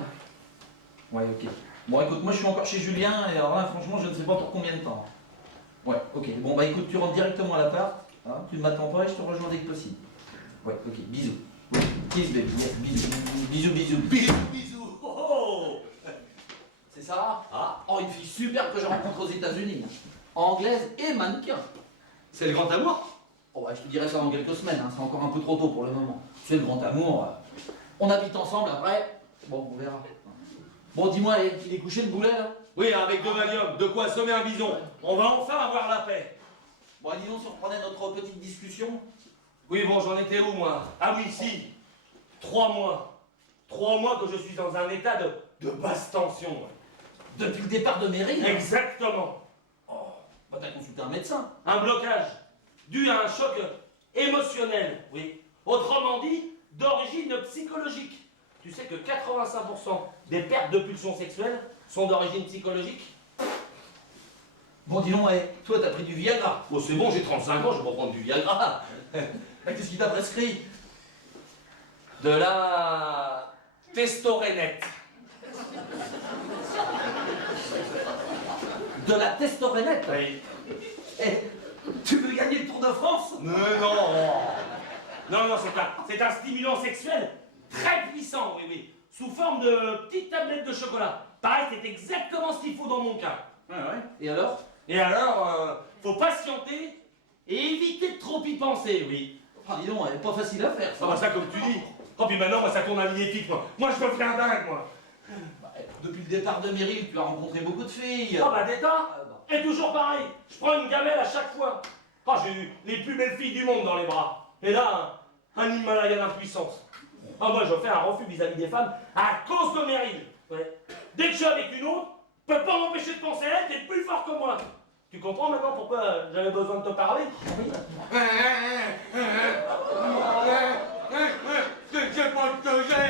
Ouais, ok. Bon, écoute, moi je suis encore chez Julien, et alors là, franchement, je ne sais pas pour combien de temps. Ouais, ok. Bon, bah écoute, tu rentres directement à l'appart, hein, tu ne m'attends pas et je te rejoins dès que possible. Ouais, ok, bisous. Ouais. Kiss, baby, yeah, bisous. Bisous. Oh. C'est Sarah? Ah. Oh, une fille super que je rencontre aux États-Unis. Anglaise et mannequin. C'est le grand amour? Oh, ouais, je te dirai ça dans quelques semaines, hein, c'est encore un peu trop tôt pour le moment. Tu sais, le grand amour, on habite ensemble après, bon, on verra. Bon, dis-moi, il est couché le boulet, là? Oui, avec 2 Valium, de quoi assommer un bison. On va enfin avoir la paix. Bon, dis donc, si on reprenait notre petite discussion. Oui, bon, j'en étais où, moi? Ah oui, si. 3 mois. 3 mois que je suis dans un état de basse tension. Depuis le départ de Mairie, là. Exactement. Oh, bah t'as consulté un médecin. Un blocage dû à un choc émotionnel, oui. Autrement dit, d'origine psychologique. Tu sais que 85% des pertes de pulsions sexuelles sont d'origine psychologique? Bon, dis donc, toi, t'as pris du Viagra. Oh, c'est bon, j'ai 35 ans, je vais prendre du Viagra. Qu'est-ce qu'il t'a prescrit? De la testorénette. De la testorénette. Oui. Tu veux gagner le Tour de France? Non, non, c'est un stimulant sexuel très puissant, oui, oui. Sous forme de petites tablettes de chocolat. Pareil, c'est exactement ce qu'il faut dans mon cas. Ouais. Et alors? Et alors, faut patienter et éviter de trop y penser, oui. Ah, dis donc, elle est pas facile à faire, ça. Ah bah ça, comme tu dis. Oh, puis maintenant, moi, ça tourne à magnétique, moi. Moi, je deviens dingue, moi. Bah, depuis le départ de Meryl, tu as rencontré beaucoup de filles. Ah bah d'état. Et toujours pareil. Je prends une gamelle à chaque fois. Ah, j'ai eu les plus belles filles du monde dans les bras. Et là, un Himalaya d'impuissance. Ah, moi, je fais un refus vis-à-vis des femmes à cause de Meryl. Ouais. Dès que je suis avec une autre, je peux pas m'empêcher de penser à elle, t'es plus fort que moi. Tu comprends maintenant pourquoi j'avais besoin de te parler? C'est pas ce que j'ai.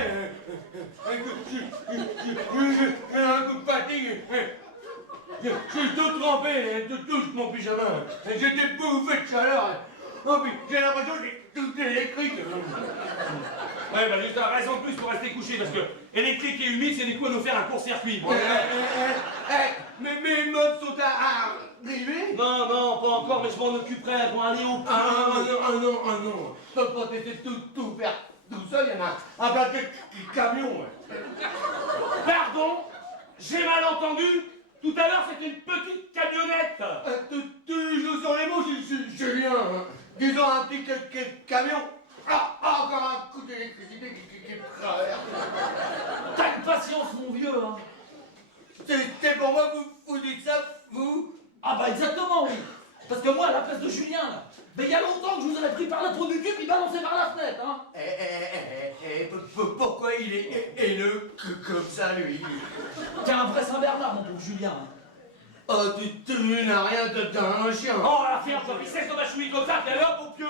J'ai un coup de fatigue. Je suis tout trempé, tout touche mon pyjama. J'étais bouffé de chaleur. Oh, puis j'ai l'impression que j'ai tout électrique. Ouais, bah juste une raison de plus pour rester couché, parce que électrique et humide, c'est des coups à nous faire un court-circuit. Mais mes meubles sont à arriver. Non, non, pas encore, mais je m'en occuperai pour aller au Non. Faut pas t'aider tout faire tout seul, il y en a un paquet de camions. Pardon? J'ai mal entendu? Tout à l'heure, c'était une petite camionnette. Tu joues sur les mots, Julien. Disons un petit camion. Encore un coup d'électricité qui traverse. T'as une patience, mon vieux, hein. C'est pour moi que vous dites ça, vous? Ah bah exactement, oui. Parce que moi, à la place de Julien, là, mais il y a longtemps que je vous aurais pris par la peau du cul puis balancé par la fenêtre, hein. Pourquoi il est haineux comme ça, lui? T'es un vrai Saint-Bernard, mon pauvre Julien. Hein. Oh, tu n'as rien, t'es un chien. Oh, la fière, je pissais sur ma chouille comme ça, puis allez hop, au pieu.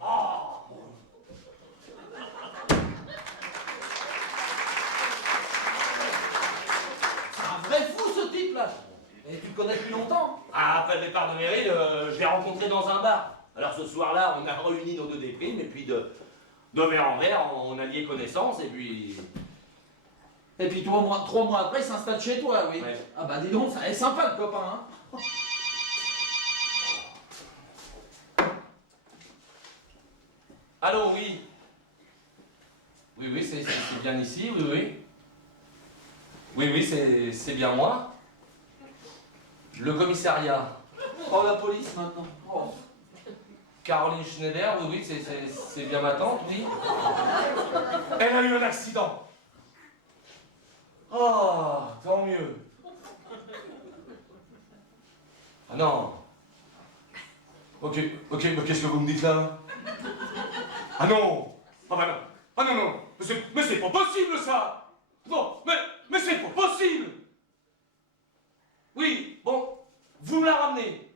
Oh. C'est un vrai fou, ce type-là. Et tu le connais depuis longtemps? Ah, après le départ de Meryl, je l'ai rencontré dans un bar. Alors ce soir-là, on a réuni nos 2 déprimes, et puis de verre en verre, on a lié connaissance, et puis... Et puis 3 mois après, il s'installe chez toi, oui. Ouais. Ah bah dis donc, ça est sympa, le copain, hein. Allô, oui. Oui, c'est bien ici, oui. Oui, c'est bien moi. Le commissariat. Oh, la police, maintenant. Oh. Caroline Schneider, oui, c'est bien ma tante, oui. Elle a eu un accident. Oh, tant mieux. Ah non. Ok, mais qu'est-ce que vous me dites là? Ah non. Ah bah non. Ah non. Mais c'est pas possible ça. Non, mais c'est pas possible. Oui, bon, vous me la ramenez.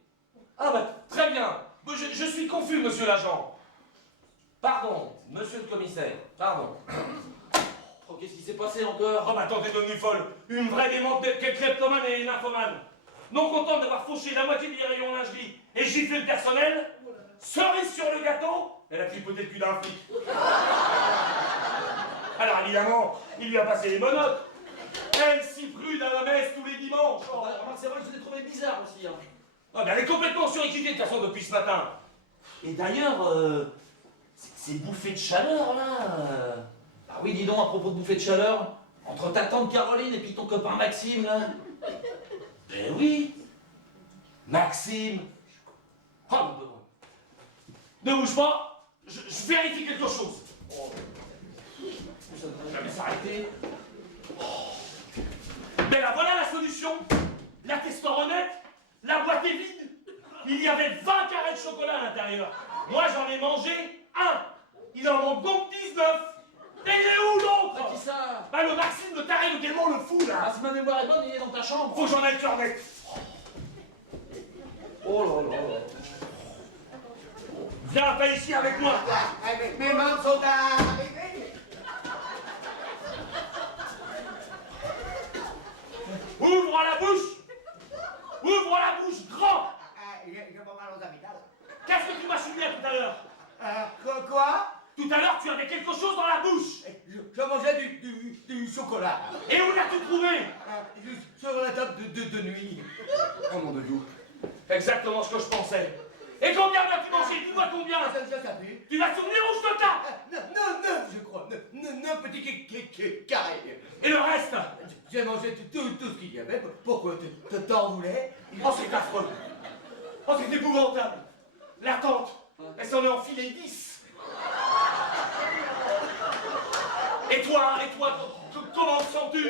Ah bah, très bien. Je suis confus, monsieur l'agent. Pardon, monsieur le commissaire, pardon. Oh, qu'est-ce qui s'est passé encore? Oh bah attends, t'es devenue folle. Une vraie démente kleptomane et nymphomane. Non contente d'avoir fauché la moitié du rayon lingerie et giflé le personnel, cerise sur le gâteau, elle a tripoté le cul d'un flic. Alors évidemment, il lui a passé les monotes. Elle s'y prude à la messe tous les dimanches. Oh, bah, remarque, c'est vrai que je l'ai trouvé bizarre aussi, hein. Ah, mais elle est complètement surexcitée de toute façon depuis ce matin. Et d'ailleurs, c'est bouffé de chaleur là. Ah oui, dis donc, à propos de bouffée de chaleur, entre ta tante Caroline et puis ton copain Maxime, là. Ben oui, Maxime. Oh, ne bouge pas, je vérifie quelque chose. Ça ne devrait jamais s'arrêter. solution. La testoronette, la boîte est vide. Il y avait 20 carrés de chocolat à l'intérieur. Moi, j'en ai mangé un. Il en manque donc 19. Et il est où l'autre? Qui ça? Bah, le Maxime, le taré, le démon, le fou, là. Ah, si ma mémoire est bonne, il est dans ta chambre. Faut que j'en aille le cœur net. Oh là là là. Viens pas ici avec moi. Mes mains sont arrivées. Ouvre la bouche. Ouvre la bouche grand. J'ai pas mal aux amygdales. Qu'est-ce que tu m'as chumé tout à l'heure? Quoi? Tout à l'heure, tu avais quelque chose dans la bouche. Je mangeais du chocolat. Et où l'as-tu trouvé? Sur la table de nuit. Oh mon Dieu. Exactement ce que je pensais. Et combien as-tu mangé? Dis-moi combien. Ça fait. Tu vas te souvenir où je te tape? Neuf, je crois. Neuf petits carrés. Et le reste? J'ai mangé tout ce qu'il y avait. Pourquoi t'en voulais? Oh, c'est affreux. Oh, c'est épouvantable. La tante, elle s'en est enfilée 10. Et toi, comment te sens-tu?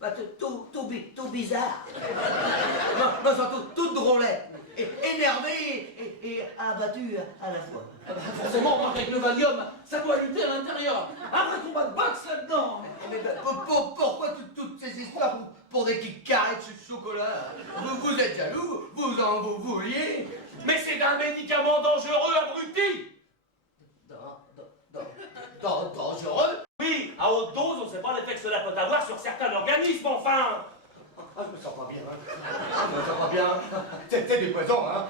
Bah, tout bizarre. Je me sens tout drôlet. Énervé et abattu à la fois. Ah bah, forcément, on avec le Valium, ça doit lutter à l'intérieur. Un vrai combat de boxe là-dedans. Mais pourquoi toutes ces histoires pour des carrés de chocolat? Vous êtes jaloux? Vous en vouliez? Mais c'est un médicament dangereux, abruti. Dangereux? Oui, à haute dose, on ne sait pas l'effet que cela peut avoir sur certains organismes, enfin. Ah, je me sens pas bien. Je me sens pas bien. C'est des poisons, hein.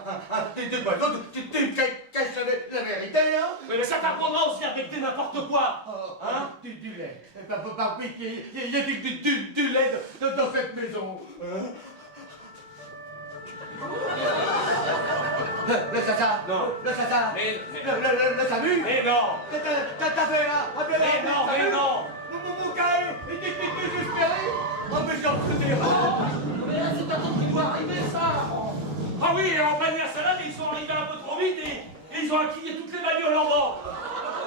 Des poisons, tu caches la vérité, hein. Mais ça t'apprendra aussi à becter n'importe quoi. Hein? Du lait. Par oui, il y a du lait dans cette maison. Le Sasa. Non. Le Sasa. Mais Le Samu. non. T'as fait là. Mais non. Mon cas est désespéré. Oh, mais j'en faisais Mais là, c'est ta tante qui doit arriver, ça. Ah oui, et en panier à salade, ils sont arrivés un peu trop vite et ils ont acquis toutes les bagnoles en bas.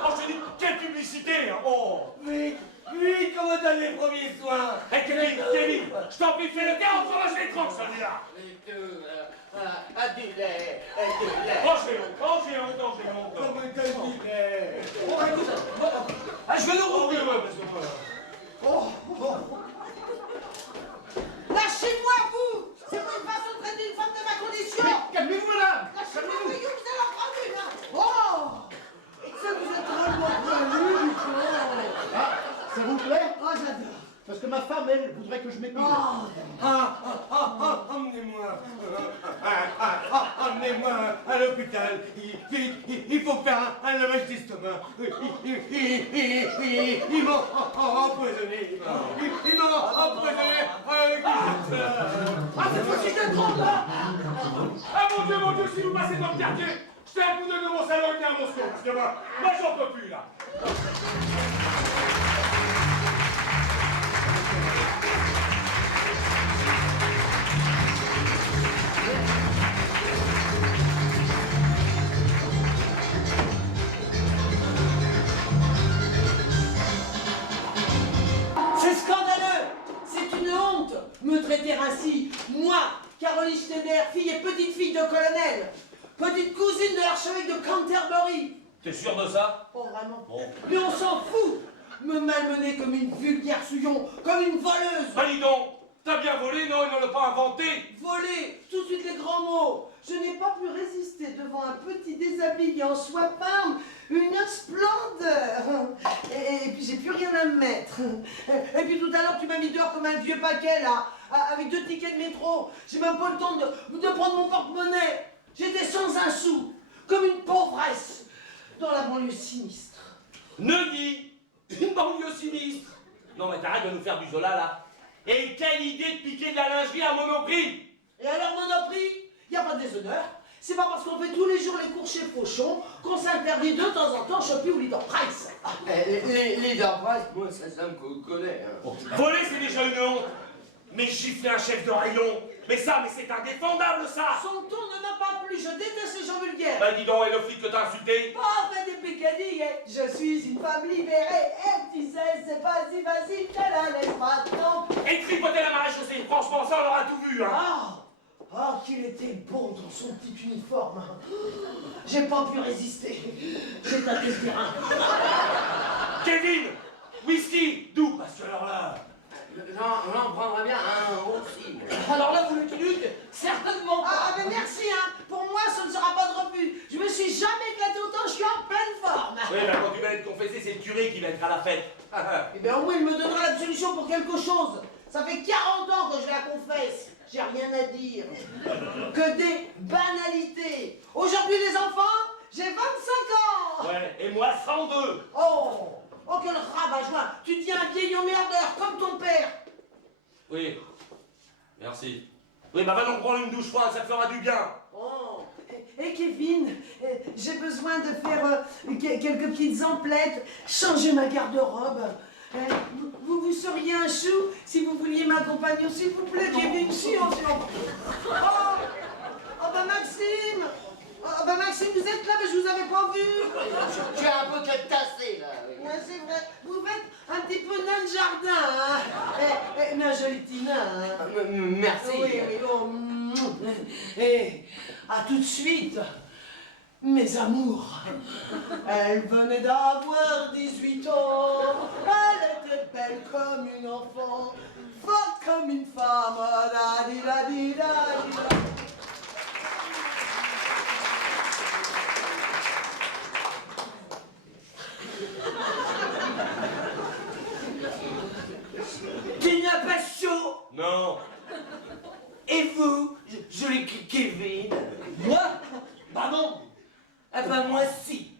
Oh, je te dis, quelle publicité, hein. Oh. Vite, comment t'as les premiers soins? Hé, Kevin, je t'en prie, fais le gars, on fera les tranques, celui-là. Du lait. Oh, j'ai honte. Comme du lait. Oh, écoute, ah, je vais le Oh, oui, rouvrir. ouais, parce que voilà. Lâchez-moi, vous! C'est pas une façon de traiter une femme de ma condition! Calmez-vous, madame. Lâchez-moi, voyons, vous allez en prendre une, hein! Oh! Ça vous êtes drôlement poilu, du coup! Ah, ça vous plaît? Oh, j'adore! Parce que ma femme, elle, voudrait que je m'épile. Oh! Emmenez-moi à l'hôpital. Il faut faire un lavage d'estomac. Ils m'ont empoisonné. Ils m'ont empoisonné avec du Ah, cette fois-ci, je te trompe, là. Ah, mon Dieu, si vous passez dans le quartier, jetez un coup d'œil de mon salon et bien mon seau, parce que moi, j'en peux plus, là. C'est scandaleux! C'est une honte! Me traiter ainsi! Moi, Caroline Schneider, fille et petite-fille de colonel! Petite cousine de l'archevêque de Canterbury! T'es sûr de ça? Oh, vraiment? Bon. Mais on s'en fout! Me malmener comme une vulgaire souillon, comme une voleuse! Bah, dis donc, t'as bien volé, non? Il n'en a pas inventé. Voler! Tout de suite les grands mots! Je n'ai pas pu résister devant un petit déshabillé en soie parme, une splendeur! Et puis j'ai plus rien à me mettre. Et puis tout à l'heure tu m'as mis dehors comme un vieux paquet là, avec 2 tickets de métro. J'ai même pas le temps de prendre mon porte-monnaie. J'étais sans un sou, comme une pauvresse, dans la banlieue sinistre. Neuilly, une banlieue sinistre. Non, mais t'arrêtes de nous faire du Zola, là. Et quelle idée de piquer de la lingerie à Monoprix. Et alors Monoprix, y a pas de déshonneur. C'est pas parce qu'on fait tous les jours les cours chez Fauchon qu'on s'interdit de temps en temps Shopee ou Leader Price. Leader Price, moi, ça me connaît. Voler, c'est déjà une honte. Mais gifler un chef de rayon, mais c'est indéfendable, ça. Son ton ne m'a pas plu, je déteste les gens vulgaires. Bah, dis donc, et le flic que t'as insulté? Oh, fais des piquadilles, je suis une femme libérée, et tu sais, c'est pas si facile qu'elle la laisse pas tant. Et tripoter la maréchaussée, franchement. franchement, ça, on aura tout vu, hein. Ah, qu'il était beau dans son petit uniforme. J'ai pas pu résister. J'ai tapé le terrain. Kevin, whisky, d'où? Parce que alors là... J'en prendrai bien un aussi. Alors là, vous l'utilisez certainement pas. Ah, mais merci, hein. Pour moi, ce ne sera pas de refus. Je me suis jamais éclaté autant, je suis en pleine forme. Oui, bah quand tu vas être confessé, c'est le curé qui va être à la fête. Eh bien, au moins, il me donnera l'absolution pour quelque chose. Ça fait 40 ans que je la confesse. J'ai rien à dire. Que des banalités. Aujourd'hui, les enfants, j'ai 25 ans. Ouais, et moi 102. Oh, quel rabat-joie. Tu deviens un vieil emmerdeur, comme ton père. Oui, merci. Oui, bah va donc prendre une douche froide, ça te fera du bien. Oh. Et Kevin, j'ai besoin de faire quelques petites emplettes, changer ma garde-robe. Vous seriez un chou si vous vouliez m'accompagner, s'il vous plaît, Kevin. Si, oh, bah Maxime. Oh, bah Maxime, vous êtes là, mais je vous avais pas vu. Tu as un peu tête tassée, là. Ouais, c'est vrai. Vous faites un petit peu nain de jardin, hein. Mais un joli petit nain, hein. Merci. Oui, oh, et à tout de suite, mes amours. Elle venait d'avoir 18 ans. Elle était belle comme une enfant, forte comme une femme. La di la di la di la. Tu n'as pas chaud? Non. Et vous, joli Kevin? Moi? Bah non. Ah bah moi si.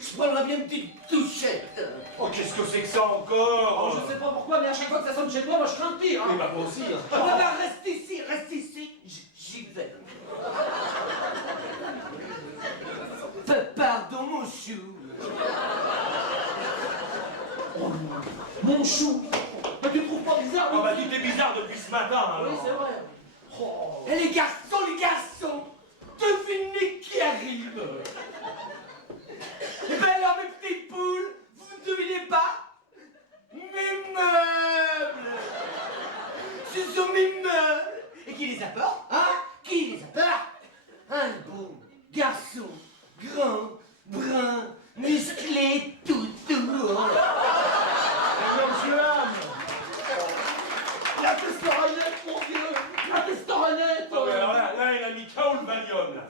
Je prendrais bien une petite touchette. Oh, qu'est-ce que c'est que ça encore? Je sais pas pourquoi, mais à chaque fois que ça sonne chez toi, moi je crains le pire. Oui, bah moi aussi. Hein. Ah bah reste ici, j'y vais. Pardon mon chou. Mon chou. Mais tu trouves pas bizarre? Oh, bah tout est bizarre depuis ce matin, alors. Oui, c'est vrai. Oh. Et les garçons, devinez qui arrive. Eh ben alors mes petites poules, vous ne devinez pas? Mes meubles. Ce sont mes meubles. Et qui les apporte? Hein? Qui les apporte? Un beau garçon, grand, brun, musclé, tout. Monsieur l'âme. La testoronette, mon vieux. La testoronette. Oh, mais alors là, il a mis KO le Valium, là.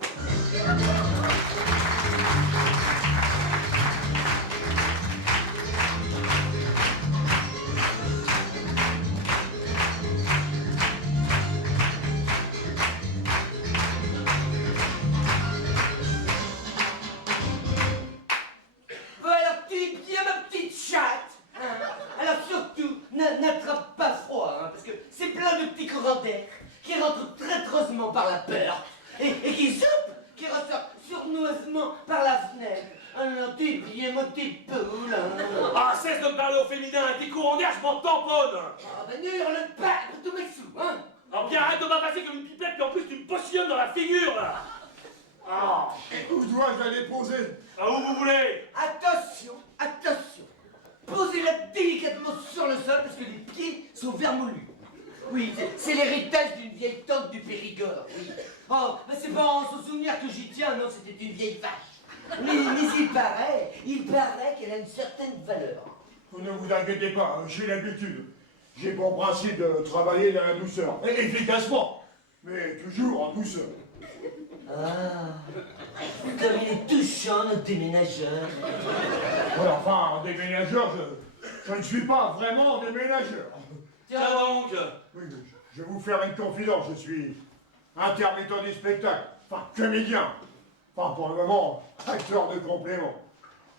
Voilà, tu es bien ma petite chatte. Hein? Alors surtout, n'attrape pas froid, hein, parce que c'est plein de petits courants d'air qui rentrent traîtreusement par la porte et qui qui ressortent sournoisement par la fenêtre. Alors t'es bien ma petite poule. Hein? Ah, cesse de me parler au féminin, tes courants d'air, je m'en tamponne. Ah ben n'hurle pas pour tous mes sous, hein. Alors bien, arrête de m'amasser comme une pipette, puis en plus tu me postillonnes dans la figure, là. Ah, Où dois-je aller poser? à où vous voulez. Attention. Posez-la délicatement sur le sol parce que les pieds sont vermoulus. Oui, c'est l'héritage d'une vieille tante du Périgord, oui. Oh, mais c'est pas en son souvenir que j'y tiens, non, c'était une vieille vache. Mais il paraît qu'elle a une certaine valeur. Ne vous inquiétez pas, j'ai l'habitude. J'ai pour principe de travailler dans la douceur. Et efficacement, mais toujours en douceur. Ah, comme il est touchant, notre déménageur. Ouais, enfin, en déménageur, je ne suis pas vraiment déménageur. Tiens donc. Oui, mais je vais vous faire une confidence, je suis intermittent du spectacle, enfin comédien. Enfin, pour le moment, acteur de complément.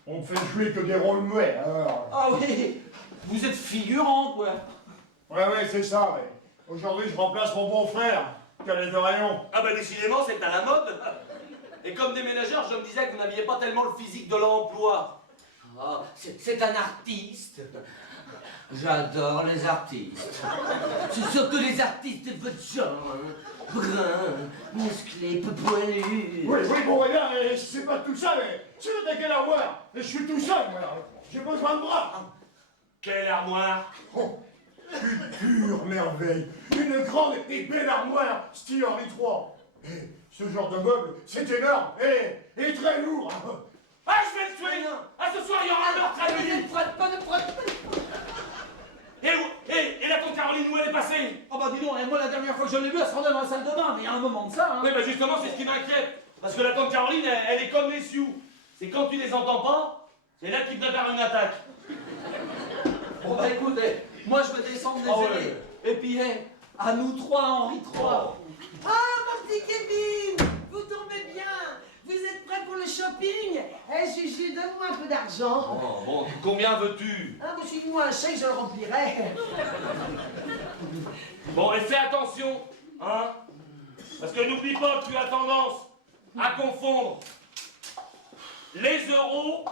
On me fait jouer que des rôles muets, alors... Ah oui. Vous êtes figurant, quoi. Ouais, c'est ça, ouais. Aujourd'hui, je remplace mon bon frère, Calais de Rayon. Ah bah décidément, c'est à la mode. Et comme déménageur, je me disais que vous n'aviez pas tellement le physique de l'emploi. Oh, c'est un artiste. J'adore les artistes. C'est surtout les artistes de votre genre. Hein. Brun, musclé, peu poilu. Oui, bon, et là, c'est pas tout ça, mais c'est le quelle armoire. Et je suis tout seul, moi. J'ai besoin de bras. Quelle armoire. Oh, Une pure merveille. Une grande et belle armoire, style Henri III. Et ce genre de meuble, c'est énorme et très lourd. Ah, je vais le tuer! Ah, ce soir, il y aura un meurtre à lui! Ne frotte pas, ne frotte pas. Et la tante Caroline, où elle est passée? Oh bah dis donc, moi la dernière fois que je l'ai vue, elle se rendait dans la salle de bain, mais il y a un moment de ça, hein. Oui, bah justement, c'est ce qui m'inquiète. Parce que la tante Caroline, elle est comme les Sioux. C'est quand tu les entends pas, c'est là qu'ils préparent une attaque. Bon bah écoute, moi je vais descendre les Ah ouais. aînés. Et puis, à nous trois, Henri III. Ah, mon petit Kevin, vous tombez bien. Vous êtes prêts pour le shopping? Eh, Juju, donne-moi un peu d'argent. Oh, bon, combien veux-tu? Ah, moi, suis-moi un chèque, je le remplirai. Bon, et fais attention, hein? Parce que n'oublie pas que tu as tendance à confondre les euros,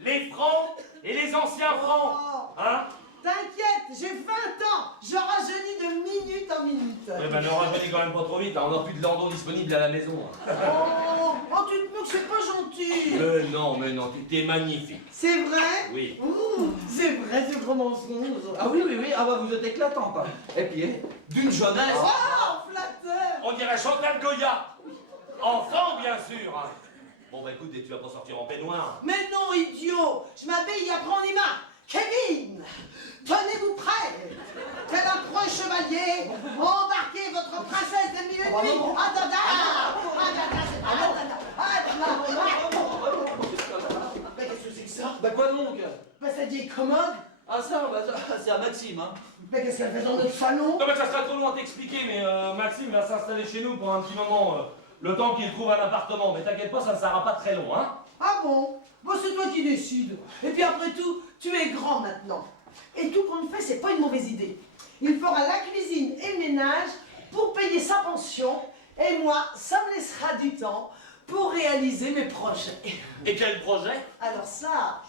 les francs et les anciens francs, hein? T'inquiète, j'ai 20 ans. Je rajeunis de minute en minute. Ouais, bah ne rajeunit quand même pas trop vite, hein. On n'a plus de landau disponible à la maison. Hein. Oh, tu te moques, c'est pas gentil. Mais non, t'es magnifique. C'est vrai? Oui. Ouh, c'est vrai, ce gros mensonge. Ah oui, ah bah vous êtes éclatante. Hein. Et puis, d'une jeunesse. Oh, flatteur. On dirait Chantal Goya. Enfant, bien sûr. Hein. Bon, bah écoute, tu vas pas sortir en peignoir. Mais non, idiot. Je m'habille et après on y va. Kevin, tenez-vous prêts. Tel un preux chevalier, embarquez votre princesse des mille et une nuits. Mais qu'est-ce que c'est que ça? Bah quoi donc? Bah, ça dit commode. Ah ça, bah, c'est à Maxime, hein. Mais qu'est-ce qu'elle fait dans notre salon? Non, mais ça serait trop loin de t'expliquer, mais Maxime va s'installer chez nous pour un petit moment, le temps qu'il trouve un appartement. Mais t'inquiète pas, ça ne sera pas très long, hein? Ah bon? Bon, c'est toi qui décides. Et puis après tout, tu es grand maintenant. Et tout compte fait, c'est pas une mauvaise idée. Il fera la cuisine et le ménage pour payer sa pension. Et moi, ça me laissera du temps pour réaliser mes projets. Et quel projet? Alors ça,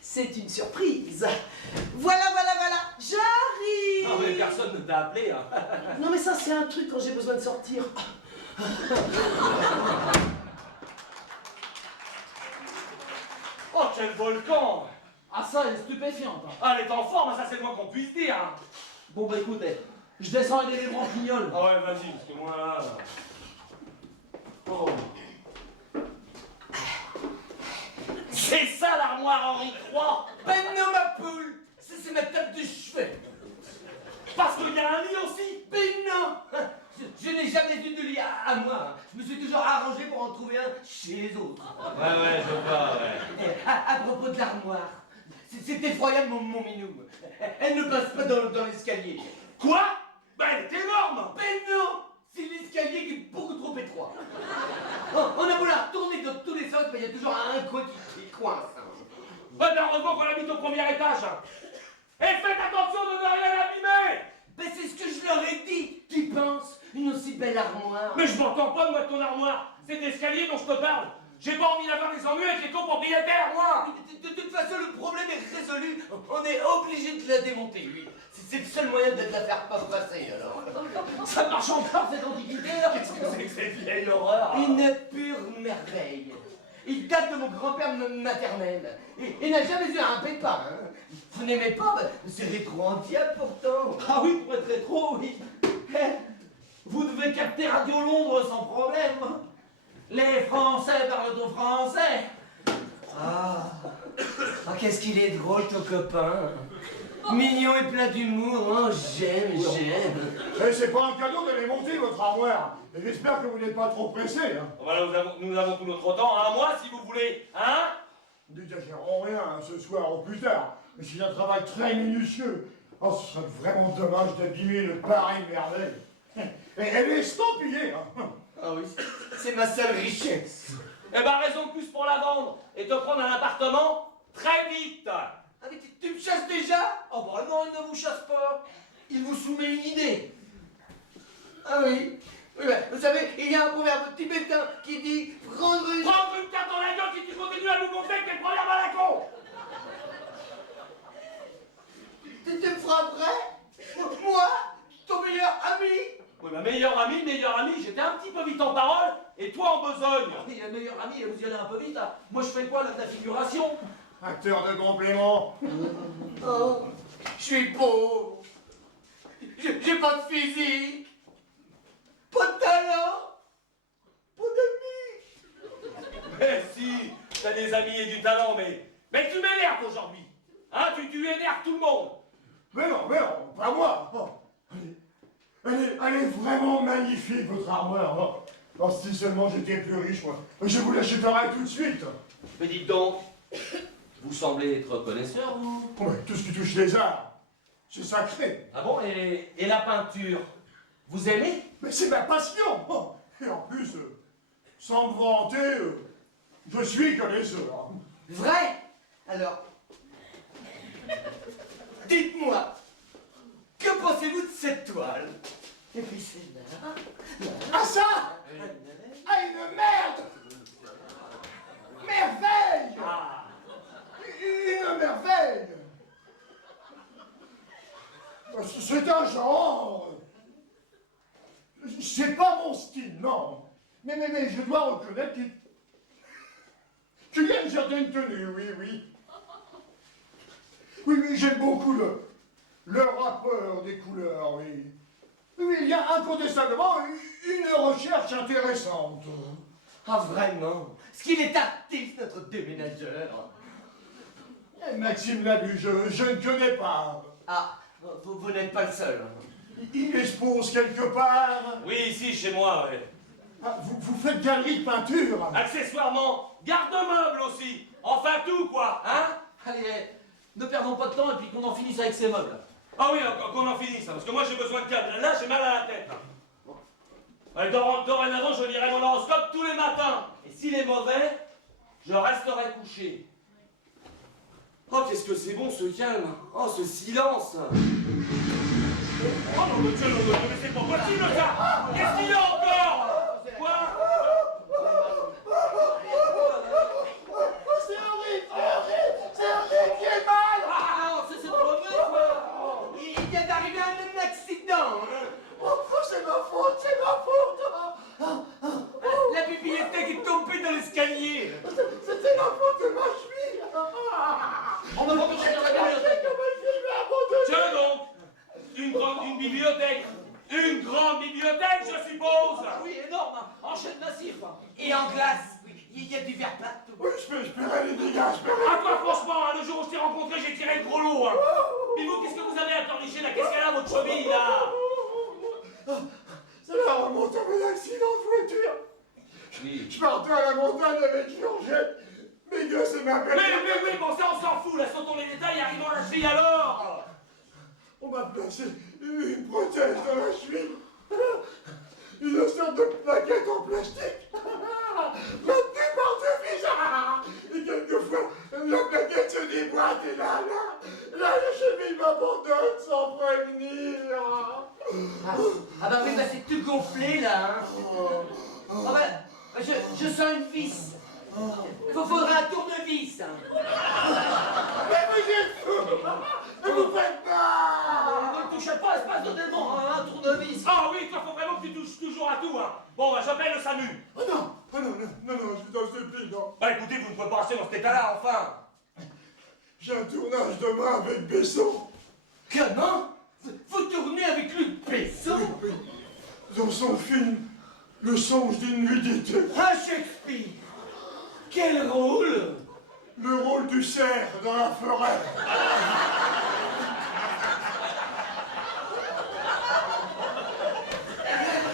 c'est une surprise. Voilà, j'arrive. Non, mais personne ne t'a appelé, hein. Non mais ça, c'est un truc quand j'ai besoin de sortir. Oh, quel volcan! Ah ça, elle est stupéfiante. Hein. Ah, elle est en forme, ça c'est le moins qu'on puisse dire. Hein. Bon bah écoutez, je descends aider les branquignoles. Ah ouais, vas-y, parce que moi là... Oh. C'est ça l'armoire Henri III! Ben non, ma poule, c'est ma table de chevet. Parce qu'il y a un lit aussi! Ben non, je n'ai jamais eu de lit à moi. Je me suis toujours arrangé pour en trouver un chez les autres. Ouais, je vois, ouais. Et à propos de l'armoire, c'est effroyable mon minou. Elle ne passe pas dans l'escalier. Quoi? Bah elle est énorme! Ben non, c'est l'escalier qui est beaucoup trop étroit. On a beau la retourner dans tous les sens, mais il y a toujours un coin qui coince. Ouais, ben heureusement qu'on habite au premier étage. Et faites attention de ne rien abîmer! Ben c'est ce que je leur ai dit. Qui pense une aussi belle armoire? Mais je m'entends pas, moi, de ton armoire. C'est l'escalier dont je te parle. J'ai pas envie d'avoir des ennuis avec les copropriétaires, moi. De toute façon, le problème est résolu. On est obligé de la démonter, oui. C'est le seul moyen de la faire pas passer, alors. Ça marche encore cette antiquité là. Qu'est-ce que c'est que cette vieille horreur? Une pure merveille. Il date de mon grand-père maternel. Il n'a jamais eu un pépin. Hein. Vous n'aimez pas? C'est rétro-antiable pourtant. Ah oui, pour être rétro, oui. Vous devez capter Radio Londres sans problème. Les Français parlent au français. Ah, qu'est-ce qu'il est drôle ton copain. Mignon et plein d'humour, oh j'aime. Mais c'est pas un cadeau de les monter, votre armoire. Et j'espère que vous n'êtes pas trop pressé, hein. Voilà, nous avons tout notre temps. Un mois, si vous voulez. Hein? N'exagérons rien, hein, ce soir ou plus tard. Mais c'est un travail très minutieux. Oh, ce serait vraiment dommage d'abîmer une pareille merveille. Et elle est estampillée, hein. Ah oui, c'est ma seule richesse. Eh ben, raison de plus pour la vendre et te prendre un appartement très vite. Ah mais tu me chasses déjà? Oh bah non, il ne vous chasse pas. Il vous soumet une idée. Ah oui. Oui, ben, vous savez, il y a un proverbe tibétain qui dit prendre une... Prendre une carte dans la gueule si tu continues à nous gonfler avec tes problèmes à la con. Tu me frapperais? Moi, ton meilleur ami? Oui, ma meilleure amie, j'étais un petit peu vite en parole, et toi en besogne. Oui, le meilleur ami, vous y allez un peu vite. Hein. Moi je fais quoi là, de la figuration? Acteur de complément. Oh, je suis pauvre. J'ai pas de physique, pas de talent, pas d'amis. Mais si, t'as des amis et du talent, mais tu m'énerves aujourd'hui. Hein, tu énerves tout le monde. Mais non, pas moi. Oh. Elle est vraiment magnifique, votre armoire. Oh. Oh, si seulement j'étais plus riche, moi. Je vous l'achèterais tout de suite. Mais dites donc, vous semblez être connaisseur, vous. Ouais, tout ce qui touche les arts, c'est sacré. Ah bon, et la peinture, vous aimez? Mais c'est ma passion. Oh. Et en plus, sans me vanter, je suis connaisseur. Vrai? Alors, Dites-moi, que pensez-vous de cette toile? et puis c'est là. Ah ça! Ah, une merde! Merveille! Ah, Une merveille! C'est un genre. C'est pas mon style, non. Mais je dois reconnaître qu'il y a une certaine tenue, oui. Oui, j'aime beaucoup le rapport des couleurs, oui. Oui, il y a incontestablement une recherche intéressante. Ah vraiment? Est-ce qu'il est actif, notre déménageur? Maxime Labu, je ne connais pas. Ah, vous n'êtes pas le seul. Il expose quelque part. oui, ici, chez moi, ouais. Ah, vous faites galerie de peinture. Accessoirement, garde-meuble aussi. Enfin tout, quoi, hein? Allez, ne perdons pas de temps et puis qu'on en finisse avec ces meubles. Ah oui, qu'on en finisse, hein, parce que moi j'ai besoin de câble. Là, j'ai mal à la tête. Allez, dorénavant, je lirai mon horoscope tous les matins. Et s'il est mauvais, je resterai couché. Oh, qu'est-ce que c'est bon ce calme. Oh, ce silence. Oh non, mon Dieu, mais c'est pas possible ça. Qu'est-ce qu'il y a encore? Quoi? C'est horrible, j'ai mal. Ah non, c'est trop mauvais, quoi. Il vient d'arriver un accident. C'est ma faute. La bibliothèque est tombée dans l'escalier. C'était la faute de ma cheville. On va pas chercher la bibliothèque. Tiens donc, une bibliothèque. Une grande bibliothèque, je suppose. Ah oui, énorme, en chaîne massif. Et en glace, oui. Il y a du verre partout. Oui, je paierai les dégâts, À toi, franchement, hein, le jour où je t'ai rencontré, j'ai tiré le gros lot. Hein. Mais vous, qu'est-ce que vous avez à tornicher là? Qu'est-ce qu'elle a, votre cheville, là? Cela remonte à mon accident de voiture. Oui. Je partais à la montagne avec Georgette. Mes gosses et ma belle. Mais, bon, ça, on s'en fout, là, sautons les détails, arrivons à la cheville, alors. On m'a placé une prothèse dans la cheville. Une sorte de plaquette en plastique. Maintenue par deux vis. Et quelquefois, la plaquette se déboîte et là, la cheville m'abandonne sans prévenir. Ah bah oui, bah c'est tout gonflé là. Hein. Ah bah, je sens une vis. Faudra un tournevis. Hein. Mais vous êtes fous. Vous faites pas. Ne touchez pas, espèce de démon, hein, un tournevis. Ah oui, toi, faut vraiment que tu touches toujours à tout, hein. Bon, bah, j'appelle le SAMU. Oh non, je vous en supplie, non. Bah, écoutez, vous ne pouvez pas rester dans cet état-là, enfin. J'ai un tournage demain avec Besson. Comment? Vous tournez avec Luc Besson? Dans son film Le songe d'une nuit d'été. Un Shakespeare. Quel rôle? Le rôle du cerf dans la forêt.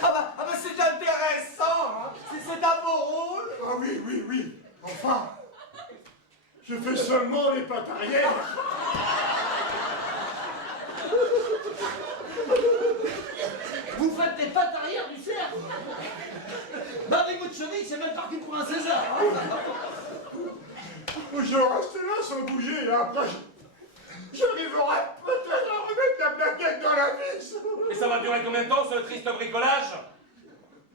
Ah bah c'est intéressant. Hein. C'est un beau rôle. Ah oui. Enfin, je fais seulement les pattes arrière. Vous faites des pattes arrière du cerf. Bah avec votre cheville, c'est même parti pour un César. Je reste là sans bouger et après, j'arriverai peut-être à remettre la plaquette dans la vis. Et ça va durer combien de temps, ce triste bricolage?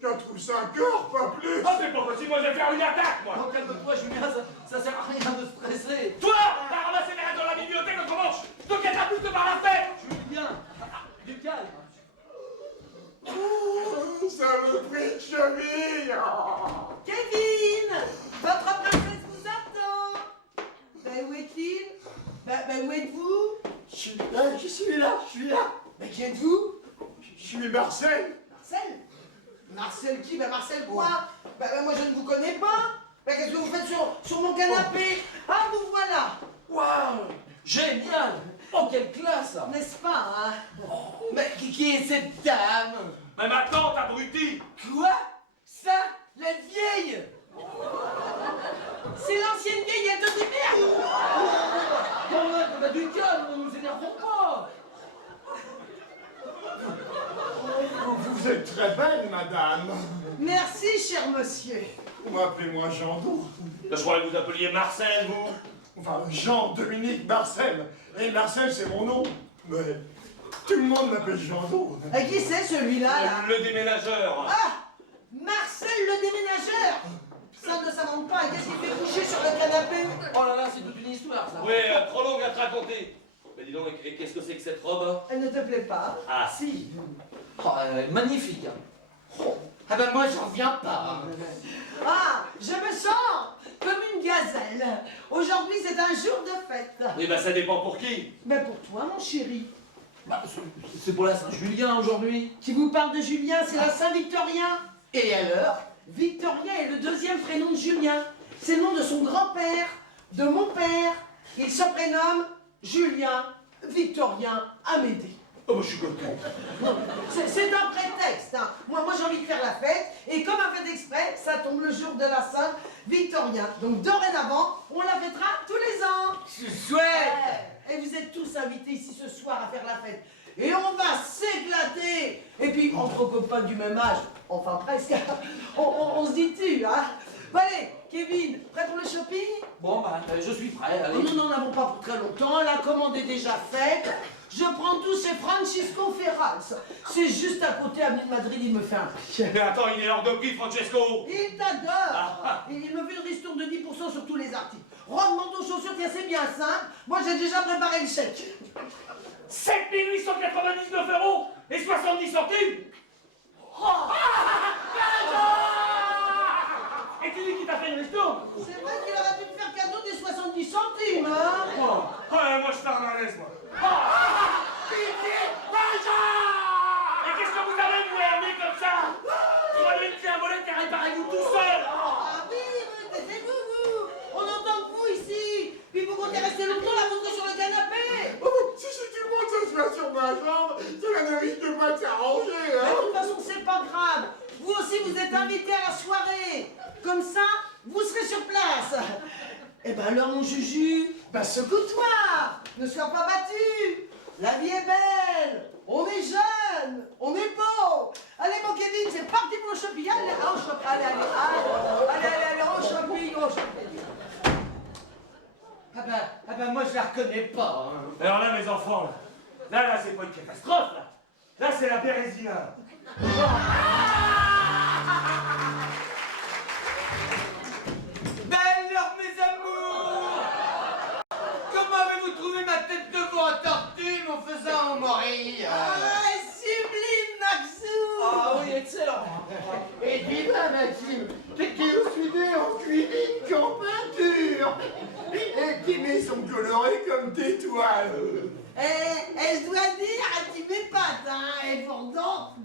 4 ou 5 heures, pas plus. Ah, c'est pas possible, moi, je vais faire une attaque, moi. Oh, calme-toi, Julien, ça sert à rien de stresser. Toi, t'as ramassé les rêves dans la bibliothèque, notre manche. Je te catapulte par la fête. Julien, du calme. Oh, ça me prie de cheville. Kevin! Votre princesse vous attend! Ben où est-il? Ben où êtes-vous? Je suis là. Ben qui êtes-vous? Tu es Marcel? Marcel? Marcel qui? Ben Marcel quoi? Ben moi je ne vous connais pas. Ben qu'est-ce que vous faites sur mon canapé? Ah vous voilà! Waouh! Génial! Oh, quelle classe! N'est-ce pas, hein? Mais qui est cette dame? Mais ma tante, abruti! Quoi? Ça? La vieille? C'est l'ancienne vieille de merde! On a du calme, ne nous énervons pas! Vous êtes très belle, madame. Merci, cher monsieur. Vous m'appelez-moi Jandot. Je croyais que vous appeliez Marcel, vous. Enfin, Jean-Dominique Marcel. Et Marcel, c'est mon nom. Mais tout le monde m'appelle Jandot. Et qui c'est celui-là, là? Le déménageur. Ah! Marcel le déménageur! Ça ne s'invente pas. Qu'est-ce qu'il fait coucher sur le canapé? Oh là là, c'est toute une histoire, ça! Oui, trop longue à te raconter. Mais dis donc, et qu'est-ce que c'est que cette robe? Elle ne te plaît pas? Ah si. Oh, magnifique! Hein. Oh. Ah ben moi, j'en reviens pas! Ah! Je me sens comme une gazelle. Aujourd'hui, c'est un jour de fête. Eh ben ça dépend pour qui. Mais pour toi, mon chéri. Bah, c'est pour la Saint-Julien aujourd'hui! Qui vous parle de Julien, c'est la Saint-Victorien. Et alors? Victorien est le deuxième prénom de Julien. C'est le nom de son grand-père, de mon père. Il se prénomme Julien Victorien Amédée. Oh, je suis content. C'est un prétexte. Hein. Moi j'ai envie de faire la fête. Et comme un fait exprès, ça tombe le jour de la Saint-Victorien. Donc dorénavant, on la fêtera tous les ans. C'est chouette! Ouais. Et vous êtes tous invités ici ce soir à faire la fête. Et on va s'éclater. Et puis, entre copains du même âge, enfin presque, on se dit tu, hein. Bon, allez, Kevin, prêt pour le shopping? Bon, bah, je suis prêt, allez. Nous n'en avons pas pour très longtemps, la commande est déjà faite. Je prends tout chez Francisco Ferraz. C'est juste à côté, avenue de Madrid, il me fait un prix. Mais attends, il est hors de prix, Francesco. Il t'adore. Il me fait une ristourne de 10% sur tous les articles. Rome, manteau, chaussures, tiens, c'est bien simple. Moi, j'ai déjà préparé le chèque. 7 899 € et 70 centimes. Et tu dis qui t'a fait une ristourne? C'est vrai qu'il aurait pu me faire cadeau des 70 centimes, hein. Ouais, moi je fais un malaise, moi. Et qu'est-ce que vous avez, vous, Hermé, comme ça? Prenez une clé à molette et réparez-vous tout seul. Ah oui, taisez-vous, vous. On entend que vous ici. Puis vous comptez rester longtemps là, vous serez sur le canapé. Oh, si tout le monde s'assoit sur ma jambe, cela ne risque de pas s'arranger, Mais hein. de toute façon, c'est pas grave. Vous aussi, vous êtes invités à la soirée. Comme ça, vous serez sur place. Eh ben alors, mon Juju, secoue-toi. Ne sois pas battu. La vie est belle. On est jeune. On est beau. Allez, mon Kevin, c'est parti pour le shopping. Allez, au shopping. Allez, au shopping, au shopping. Ah ben moi, je la reconnais pas, hein. Alors là, mes enfants, là, c'est pas une catastrophe, là. Là, c'est la Bérésina. Ben alors, mes amours! Comment avez-vous trouvé ma tête de veau en tortue, mon faisant mourir? Ah, sublime, Maxou. Ah oui, excellent! Et dis là, Maxime, t'es aussi bien en cuisine qu'en peinture. Et qui met son coloré comme des toiles. Et je dois dire, tu m'épates, hein. Et pourtant,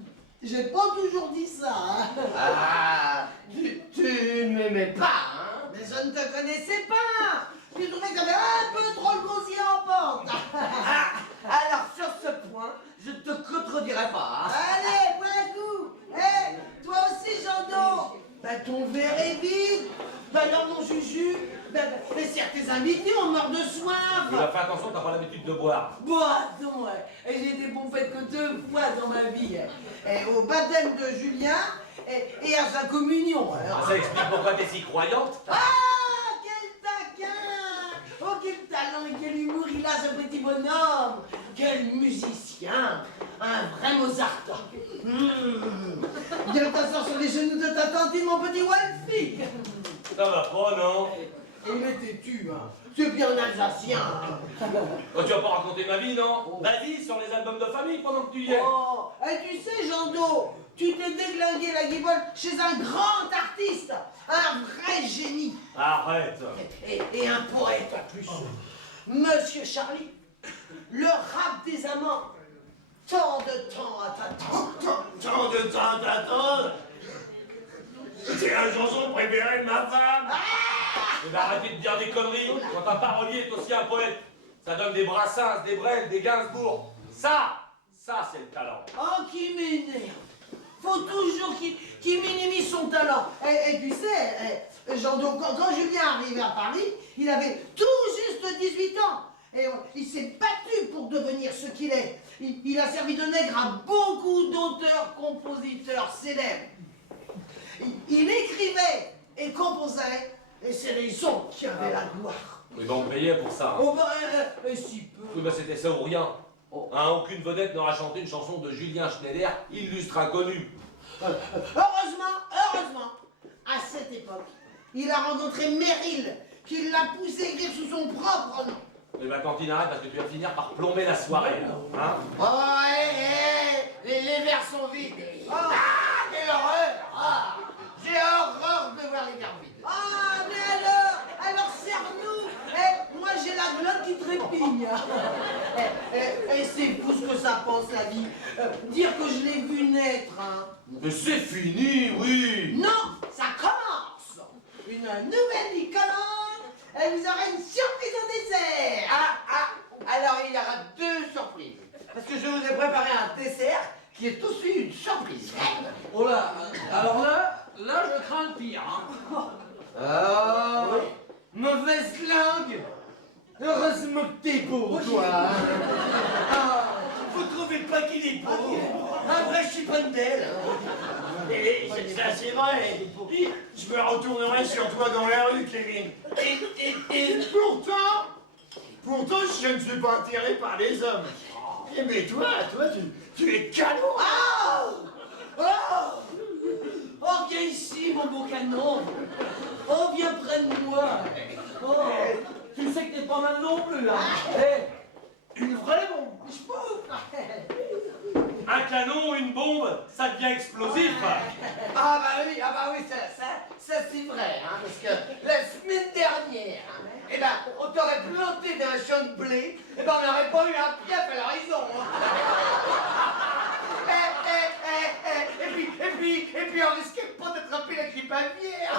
j'ai pas toujours dit ça, hein. Ah, tu ne m'aimais pas, hein? Mais je ne te connaissais pas. Tu trouvais que t'avais un peu trop le gosier en pente. Ah, alors sur ce point, je te contredirai pas, hein? Allez, bois un coup. Hé, toi aussi, Jandot. Ton verre est vide. Alors, mon Juju, mais certes, tes invités ont mort de soif. Fais attention, t'as pas l'habitude de boire. Bon, attends, ouais. Et j'ai été bon fait que 2 fois dans ma vie. Et au baptême de Julien et à sa communion. Alors. Ça explique pourquoi t'es si croyante. Ah, quel taquin! Oh, quel talent et quel humour il a, ce petit bonhomme! Quel musicien! Un vrai Mozart! Viens t'asseoir sur les genoux de ta tantine, mon petit Wolfie! Ça va pas, non? Et il est têtu, hein! C'est bien alsacien! Hein. Oh, tu vas pas raconter ma vie, non? Vas-y, sur les albums de famille pendant que tu y es. Oh, et tu sais, Jandot, tu t'es déglingué la guibole chez un grand artiste, un vrai génie, Arrête. et un poète en plus. Monsieur Charlie, le rap des amants, tant de temps à t'attendre. le temps d'attendre. C'est la chanson préférée de ma femme. Mais arrêtez de dire des conneries. Quand un parolier est aussi un poète, ça donne des Brassens, des Brel, des Gainsbourg. Ça c'est le talent. Oh, qui m'énerve. Faut toujours qu'il minimise son talent. Et tu sais, Jean Do, quand Julien est arrivé à Paris, il avait tout juste 18 ans. Et il s'est battu pour devenir ce qu'il est. Il a servi de nègre à beaucoup d'auteurs, compositeurs célèbres. Il écrivait et composait, et c'est les autres qui avaient la gloire. Mais bon, on payait pour ça. Hein. Oh bah, si peu. Oui, bah c'était ça ou rien. Hein, aucune vedette n'aura chanté une chanson de Julien Schneider, illustre inconnu. Heureusement, à cette époque, il a rencontré Meryl, qui l'a poussé à écrire sous son propre nom. Mais bah quand il arrête, parce que tu vas finir par plomber la soirée, là. Hein. Oh, les verres sont vides. Ah, quelle horreur. Ah, j'ai horreur de voir les verres vides. Ah, mais alors serre-nous. Moi j'ai la glotte qui trépigne. Et c'est tout ce que ça pense la vie. Dire que je l'ai vu naître, hein. Mais c'est fini, oui. Non, ça commence. Une nouvelle vie commence. Et vous aurez une surprise au dessert. Alors il y aura 2 surprises. Parce que je vous ai préparé un dessert qui est aussi une surprise. Oh là, alors là je crains le pire. Hein. Oh, mauvaise langue. Heureusement que t'es beau, toi. Ah, vous trouvez pas qu'il est beau? Un vrai chipendel. Et c'est vrai. Je me retournerai sur toi dans la rue, Kevin. Et pourtant, je ne suis pas attiré par les hommes. Mais toi, tu es canon. Oh, viens ici, mon beau canon. Oh, viens près de moi. Oh, tu sais que t'es pas mal non plus, hein. Une vraie bombe. Un canon ou une bombe, ça devient explosif. Ah bah oui, ça c'est vrai, hein, parce que la semaine dernière, hein, eh ben, on t'aurait planté dans un champ de blé, et ben on n'aurait pas eu un pied à l'horizon. Et puis on risquait pas d'attraper la grippe aviaire.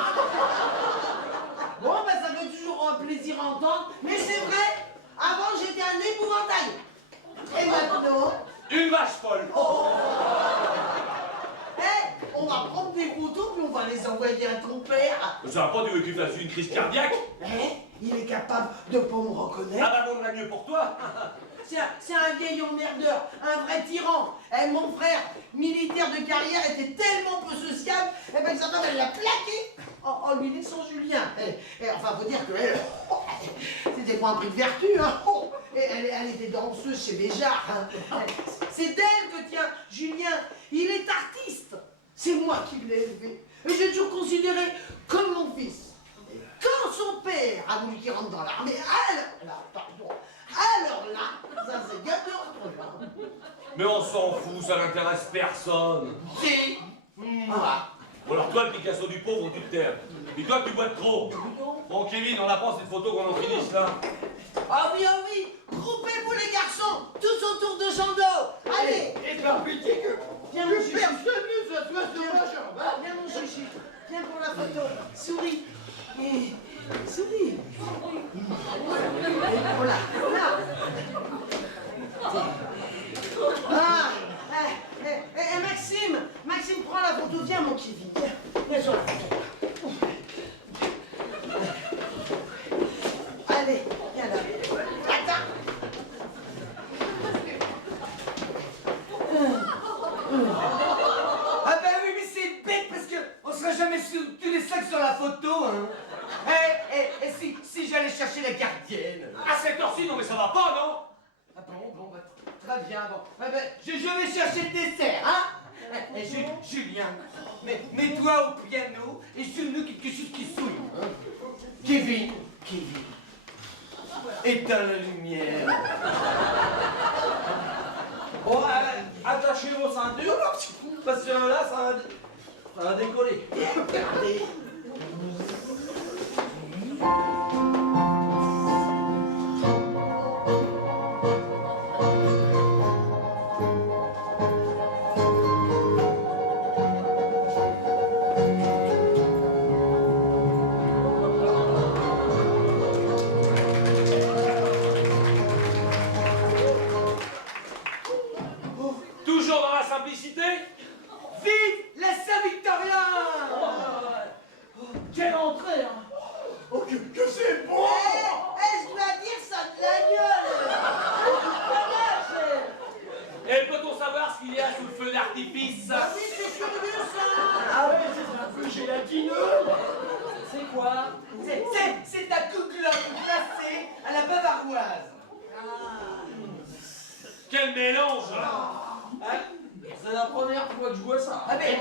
Bon, ben ça fait toujours un plaisir à entendre, mais c'est vrai, avant j'étais un épouvantail. Et maintenant... Une vache folle. On va prendre des photos puis on va les envoyer à ton père. Ça va pas du qu'il fasse une crise cardiaque. Il est capable de pas me reconnaître. Ah bah vaudrait mieux pour toi. C'est un vieil emmerdeur, un vrai tyran. Mon frère, militaire de carrière, était tellement peu sociable, que sa femme, elle l'a plaqué en lui laissant Julien. Enfin, faut dire que c'était pas un prix de vertu, hein. Elle était danseuse chez Béjart. Hein. C'est d'elle que tient Julien. Il est artiste. C'est moi qui l'ai élevé. Et j'ai toujours considéré comme mon fils. Et quand son père a voulu qu'il rentre dans l'armée, alors là, ça c'est gâteau entre eux. Mais on s'en fout, ça n'intéresse personne. Si, moi. Bon alors toi, le Picasso du pauvre, tu te tais. Et toi, tu bois de trop. Bon Kevin, on apprend cette photo qu'on en finisse là. Ah oui, groupez-vous les garçons, tous autour de Jando. Allez, Et par pitié que viens mon chouchou. personne ne s'assoie sur ma jambe. Viens mon chouchou, viens pour la photo. Souris. Souris. Voilà. Maxime, prends la photo. Viens mon Kevin, viens sur la photo. Allez, viens là. Attends. Ah bah oui, mais c'est bête parce que on sera jamais tous les 5 sur la photo, hein. Et si j'allais chercher la gardienne? À cette heure-ci, non mais ça va pas, non? Ah bon, bah, très bien, bon. Bah, je vais chercher le dessert, hein. Julien, mets-toi au piano et joue-nous quelque chose qui souille. Hein. Kevin, éteins la lumière. Bon, attachez vos ceintures, parce que là, ça va décoller. Vive la Saint-Victorien! Quelle entrée, hein. Oh, que c'est bon! Je dois dire ça de la gueule. Et peut-on savoir ce qu'il y a sous le feu d'artifice? Oui, c'est curieux ça. Ah ouais, c'est un peu gélatineux. C'est quoi? C'est ta couglotte glacée à la bavaroise. Quel mélange! C'est la première fois que je vois ça. Ah ben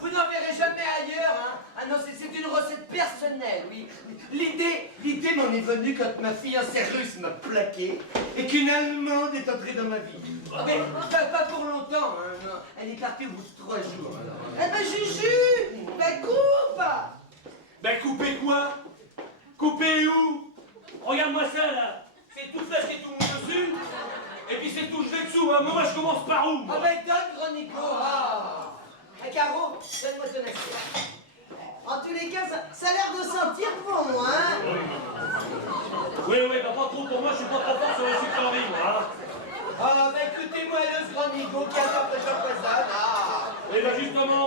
vous n'en verrez jamais ailleurs, hein. Ah non, c'est une recette personnelle, oui. L'idée m'en est venue quand ma fiancée russe m'a plaqué et qu'une Allemande est entrée dans ma vie. Ah ben, pas pour longtemps, hein, non. Elle est partie au bout de 3 jours, alors. Eh ben Juju, coupe. Ben coupez quoi? Coupez où? Regarde-moi ça là! C'est tout ça, c'est tout mon dessus, et puis c'est tout jeté dessous, hein. Moi je commence par où? Ah ben donne, Gronico, ah. Caro, donne-moi ton assiette. En tous les cas, ça a l'air de sentir bon, hein. Oui, bah pas trop pour moi, je suis pas trop fort sur les sucreries, moi, hein. Ah ben écoutez-moi le Gronico qui attend que j'empoisonne, ah. Et ben justement,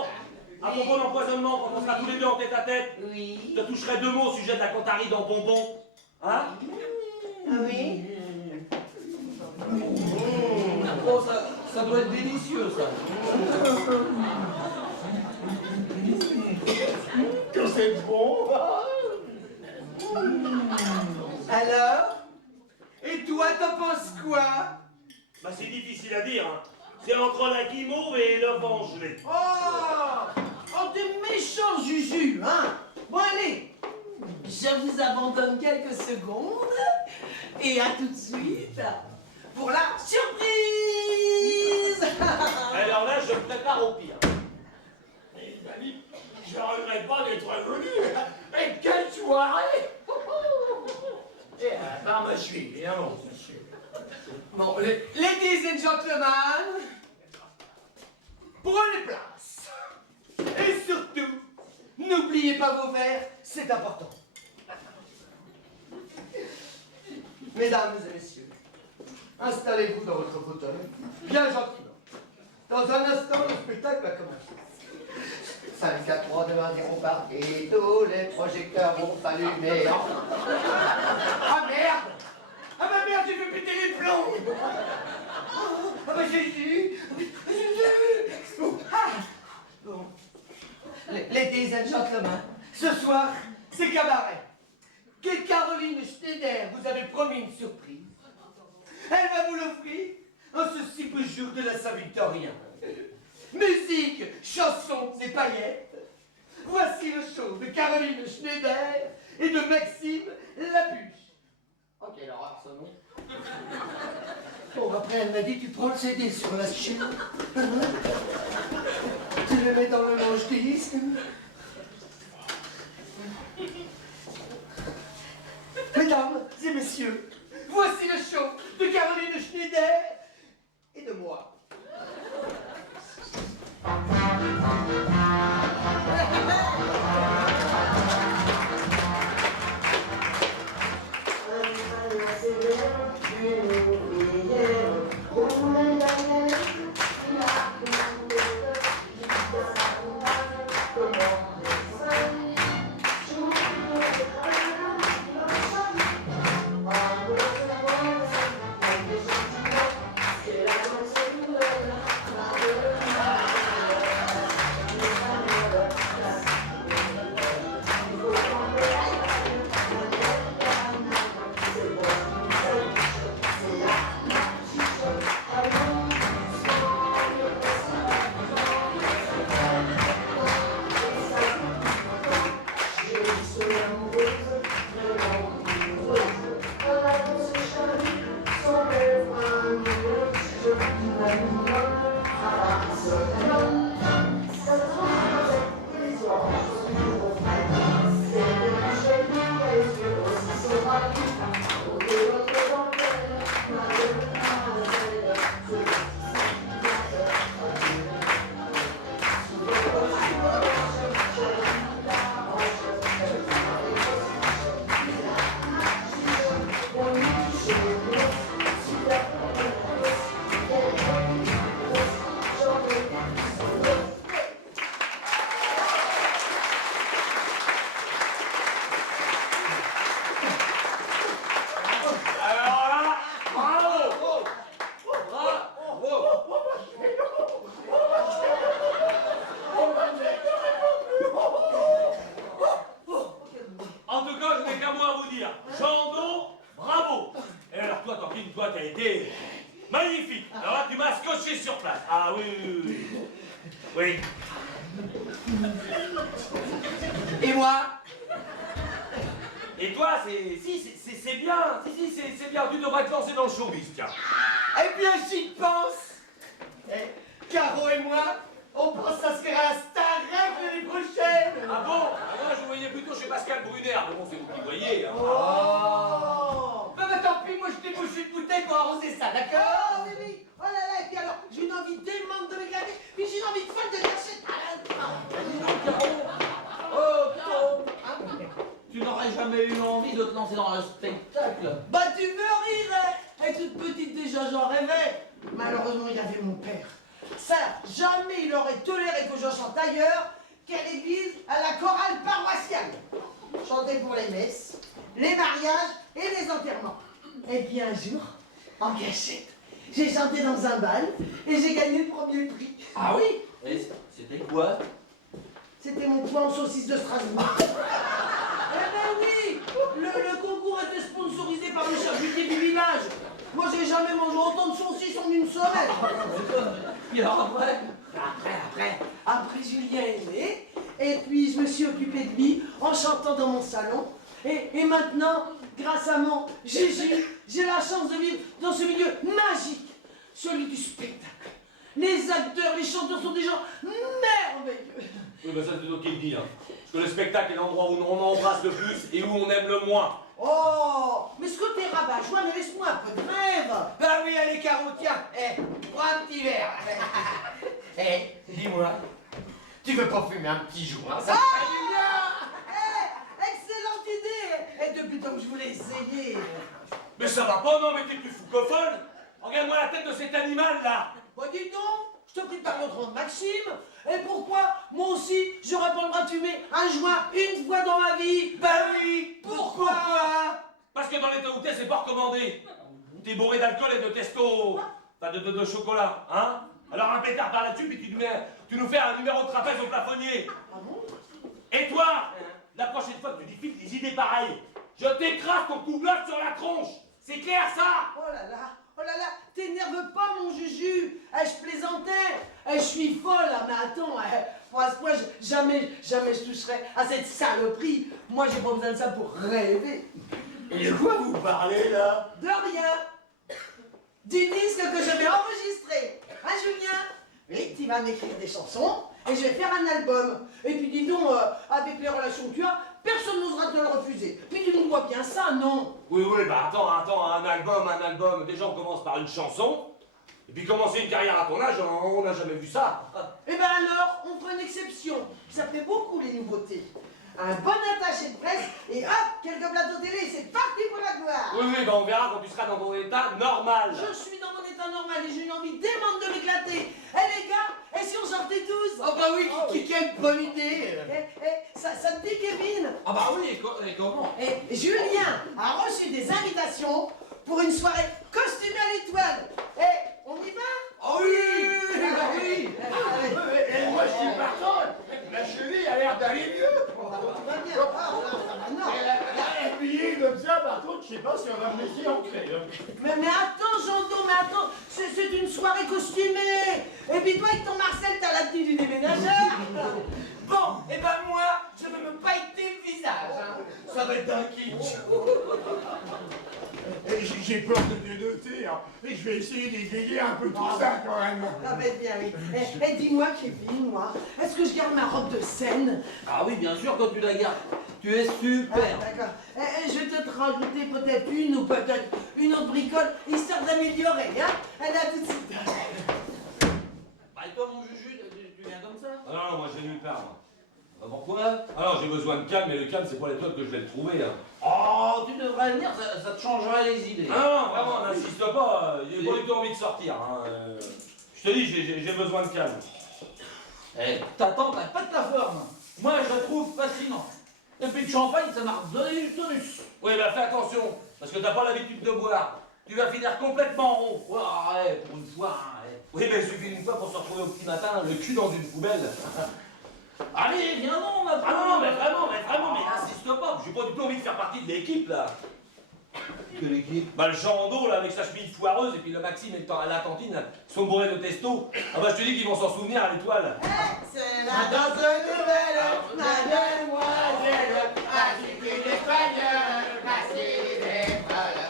à propos d'empoisonnement, quand on sera tous les deux en tête à tête, Oui. je te toucherai 2 mots au sujet de la cantaride en bonbons. Hein? Ah oui. Oh, ça doit être délicieux, ça. Que c'est bon! Alors? Et toi, t'en penses quoi? Bah c'est difficile à dire, hein. C'est entre la guimauve et le vengelé. Oh, t'es méchant, Juju, hein. Bon, allez. Je vous abandonne quelques secondes. Et à tout de suite pour la surprise. Alors là, je me prépare au pire. Les amis, je regrette pas d'être venu. Mais quelle soirée! Bah, moi, je suis, évidemment. Bon, ladies and gentlemen, prenez place. Et surtout, n'oubliez pas vos verres, c'est important. Mesdames et messieurs, installez-vous dans votre fauteuil, bien gentiment. Dans un instant, le spectacle va commencer. 5, 4, 3, 2, 1, 0, parti. Tous les projecteurs vont s'allumer. Ah merde! Ah bah merde, j'ai fait péter les plombs! Ah bah Jésus! Bon. Ladies and gentlemen, ce soir, c'est cabaret. Que Caroline Schneider vous avait promis une surprise. Elle va vous l'offrir en ce si beau jour de la Saint-Victorien. Musique, chansons et paillettes. Voici le show de Caroline Schneider et de Maxime Labuche. Oh, quelle horreur ce nom. Bon, après, elle m'a dit, tu prends le CD sur la chaîne. Tu le mets dans le manche-disque. Mesdames et messieurs, voici le show de Caroline Schneider et de moi. I'm Oui. Et moi? Et toi, c'est bien. Si, c'est bien. Tu devrais te lancer dans le showbiz, tiens. Eh bien, j'y pense. Eh, Caro et moi, on pense s'inscrire à la Starac l'année prochaine. Ah bon? Ah, moi, je voyais plutôt chez Pascal Brunner. Mais bon, c'est vous qui voyez. Hein. Oh. Bah tant pis, moi je débouche une bouteille pour arroser ça, d'accord? Oh, oui, oui. Oh là là, et puis alors, j'ai une envie démente de m'éclater, puis j'ai une envie de folle de lâcher. Oh, Caro, tu n'aurais jamais eu envie de te lancer dans un spectacle? Bah, tu veux rire, hein? Et toute petite déjà, j'en rêvais. Malheureusement, il y avait mon père. Ça, jamais il aurait toléré que je chante ailleurs qu'à l'église, à la chorale paroissiale. Chanter pour les messes, les mariages et les enterrements. Et puis un jour, en cachette, j'ai chanté dans un bal et j'ai gagné le premier prix. Ah oui? Et c'était quoi? C'était mon point en saucisse de Strasbourg. Eh ben oui, le concours était sponsorisé par le charcutier du village. Moi, j'ai jamais mangé autant de saucisses en une semaine. Puis alors après? Après, Julien est né, et puis je me suis occupée de lui en chantant dans mon salon. Et maintenant, grâce à mon Jésus, j'ai la chance de vivre dans ce milieu magique, celui du spectacle. Les acteurs, les chanteurs sont des gens merveilleux. Oui, bah ça, c'est toi qui le dis. Hein. Parce que le spectacle est l'endroit où on embrasse le plus et où on aime le moins. Oh, mais ce côté rabat-joie, mais laisse-moi un peu de rêve. Bah oui, allez Caro, tiens, prends un petit verre. Dis-moi, tu veux pas fumer un petit joint? Ça ferait du bien. Excellente idée. Et depuis tant que je voulais essayer. Mais ça va pas, non, mais t'es plus fou que folle. Regarde-moi la tête de cet animal, là. Bah dis donc, je te prie par notre nom de Maxime. Et pourquoi, moi aussi, j'aurais pas le droit de fumer un joint une fois dans ma vie? Bah oui, pourquoi? Parce que dans l'état où t'es, c'est pas recommandé. T'es bourré d'alcool et de testo. Enfin, de chocolat, hein? Alors un pétard par là-dessus, puis tu nous fais un numéro de trapèze au plafonnier. Ah bon? Et toi, la prochaine fois que tu diffuses des idées pareilles, je t'écrase ton coup blanc sur la tronche. C'est clair, ça? Oh là là, t'énerve pas mon Juju. Je plaisantais. Je suis folle, hein, mais attends, pour à ce point, jamais je toucherai à cette saloperie. Moi, j'ai pas besoin de ça pour rêver. Et de quoi vous parlez là? De rien. Du disque que je vais enregistrer. Hein, Julien? Oui, tu vas m'écrire des chansons et je vais faire un album. Et puis dis donc, avec les relations que tu as, personne n'osera te le refuser. Puis tu me vois bien ça, non? Oui, bah attends, un album. Déjà, on commence par une chanson. Et puis commencer une carrière à ton âge, on n'a jamais vu ça. Eh ben alors, on fera une exception. Ça fait beaucoup les nouveautés. Un bon attaché de presse et hop, quelques plateaux télé, c'est parti pour la gloire. Oui, bah on verra quand tu seras dans ton état normal. Je suis dans mon état normal et j'ai une envie démente de m'éclater. Eh les gars, et si on sortait tous? Oh bah oui, quelle bonne idée. Ça te dit, Kevin? Ah bah oui, et comment? Et Julien a reçu des invitations pour une soirée costumée à l'étoile. On y va? Oh oui, oui. Et moi je suis partant. La cheville a l'air d'aller mieux. Tout va bien. Non. Un billet comme ça, par contre, je sais pas si on va me laisser entrer. Mais attends, Jandon, mais attends, c'est une soirée costumée. Et puis toi, avec ton Marcel, t'as la tenue du déménageur. Bon, et ben moi, je veux me pailleter le visage. Hein. Ça va être un kitsch. J'ai peur de te noter, hein. Et je vais essayer d'égayer un peu tout ça quand même. Ah ben bien, oui. Dis-moi, Kevin, moi, est-ce que je garde ma robe de scène? Ah oui, bien sûr, quand tu la gardes. Tu es Ah, super. d'accord. Je vais peut-être rajouter peut-être une ou peut-être une autre bricole, histoire d'améliorer, hein? Elle a tout de suite. Bah et toi, mon Juju, tu viens comme ça? Ah non, moi j'ai nulle part. Moi. Bah pourquoi? Alors j'ai besoin de calme, mais le calme c'est pas les toi que je vais le trouver. Hein. Oh, tu devrais venir, ça te changerait les idées. Ah non, vraiment, n'insiste pas, j'ai pas du tout envie de sortir. Hein. Je te dis, j'ai besoin de calme. Eh, ta tante, elle pète la forme. Moi, je la trouve fascinante. Et puis de champagne, ça m'a redonné du tonus. Oui, bah fais attention, parce que t'as pas l'habitude de boire. Tu vas finir complètement rond. Ouais, pour une fois, hein, Oui, mais il suffit d'une fois pour se retrouver au petit matin, le cul dans une poubelle. Allez, viens donc, ma Ah non, mais vraiment, mais n'insiste pas, j'ai pas du tout envie de faire partie de l'équipe là. Que les qui? Bah le Jean Ando, là, avec sa chemise foireuse, et puis le Maxime et la cantine, là, sont bourrés de testo. Ah bah je te dis qu'ils vont s'en souvenir à l'étoile. C'est la danse nouvelle, mademoiselle. Ainsi qu'une espagnole, passée des folles.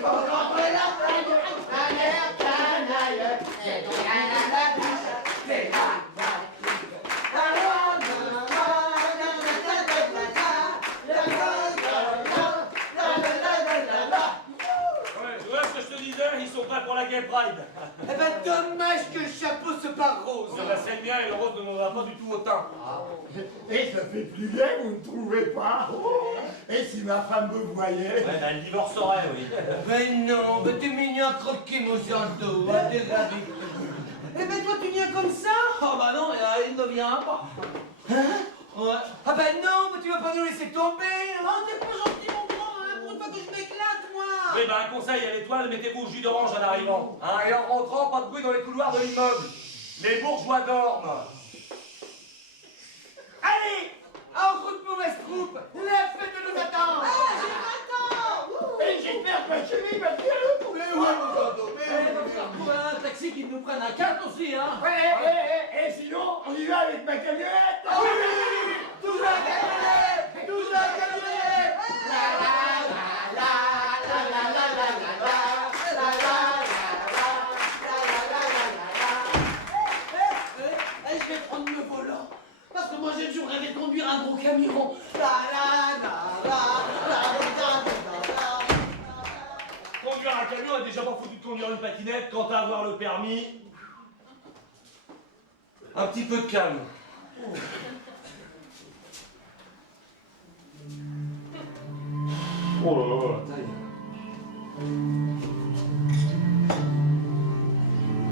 Pour rentrer la femme, un air canaille. C'est donc rien à la bouche, c'est la Ouais, tu vois ce que je te disais, ils sont prêts pour la Gay Pride. Eh ben dommage que le chapeau se part rose. Ça va c'est bien et le rose ne nous va pas du tout au teint. Et ça fait plus gay, vous ne trouvez pas? Et si ma femme me voyait? Ouais, bah, elle divorcerait, oui. Ben non, ben t'es mignon à croquer mon Santo, hein, t'es ravi. Eh ben toi tu viens comme ça? Oh bah non, il ne vient pas. Hein? Ouais. Ah ben non, mais tu vas pas nous laisser tomber. Oh t'es pas gentil mon grand, hein, pour une fois que je m'éclate moi. Oui, bah un conseil à l'étoile, mettez-vous au jus d'orange en arrivant. Hein, et en rentrant, pas de bruit dans les couloirs de l'immeuble. Les bourgeois dorment. Allez, en route mauvaise troupe, la fête nous attend. Et j'espère que ma chérie va bien le trouver. Mais ouais, mon Santo, Eh, va falloir trouver un taxi qui nous prenne un 4 aussi, hein. Et sinon, on y va avec ma camionnette. oui, tous à la camionnette, tous à la camionnette. La la la la la la la la la la la la la la. Je vais prendre le volant. Parce que moi j'ai toujours rêvé de conduire un gros camion. Conduire un camion est déjà pas foutu de conduire une patinette. Quant à avoir le permis, un petit peu de calme. Oh là là, la taille.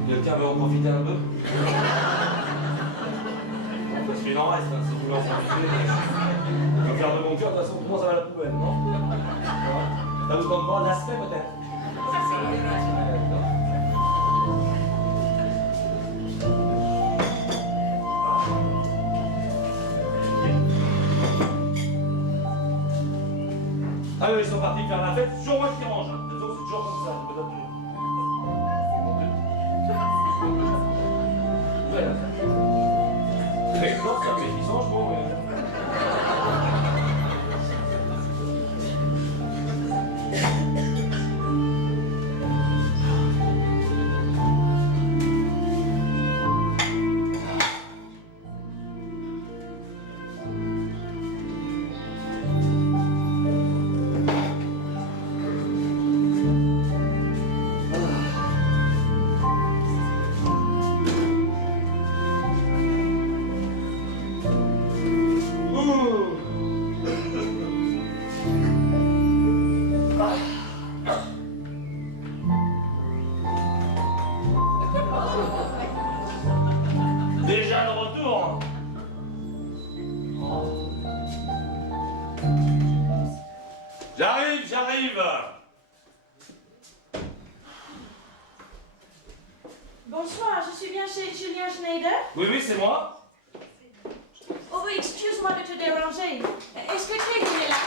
Quelqu'un veut en profiter un peu? Parce qu'il en reste, hein, si vous voulez en profiter. Je vais faire de mon cœur, de toute façon, pour moi ça va à la poubelle, non? Ça vous tente pas l'aspect peut-être? Ah oui, ils sont partis faire la fête, c'est toujours moi qui range, hein. De toute façon, c'est toujours comme ça, je me donne plus. Ouais, là. Mais non, ça me fait changement, ouais. Déjà le retour. J'arrive, j'arrive. Bonsoir, je suis bien chez Julien Schneider. Oui, oui, c'est moi. Oh oui, excuse-moi de te déranger. Est-ce que Kevin est là?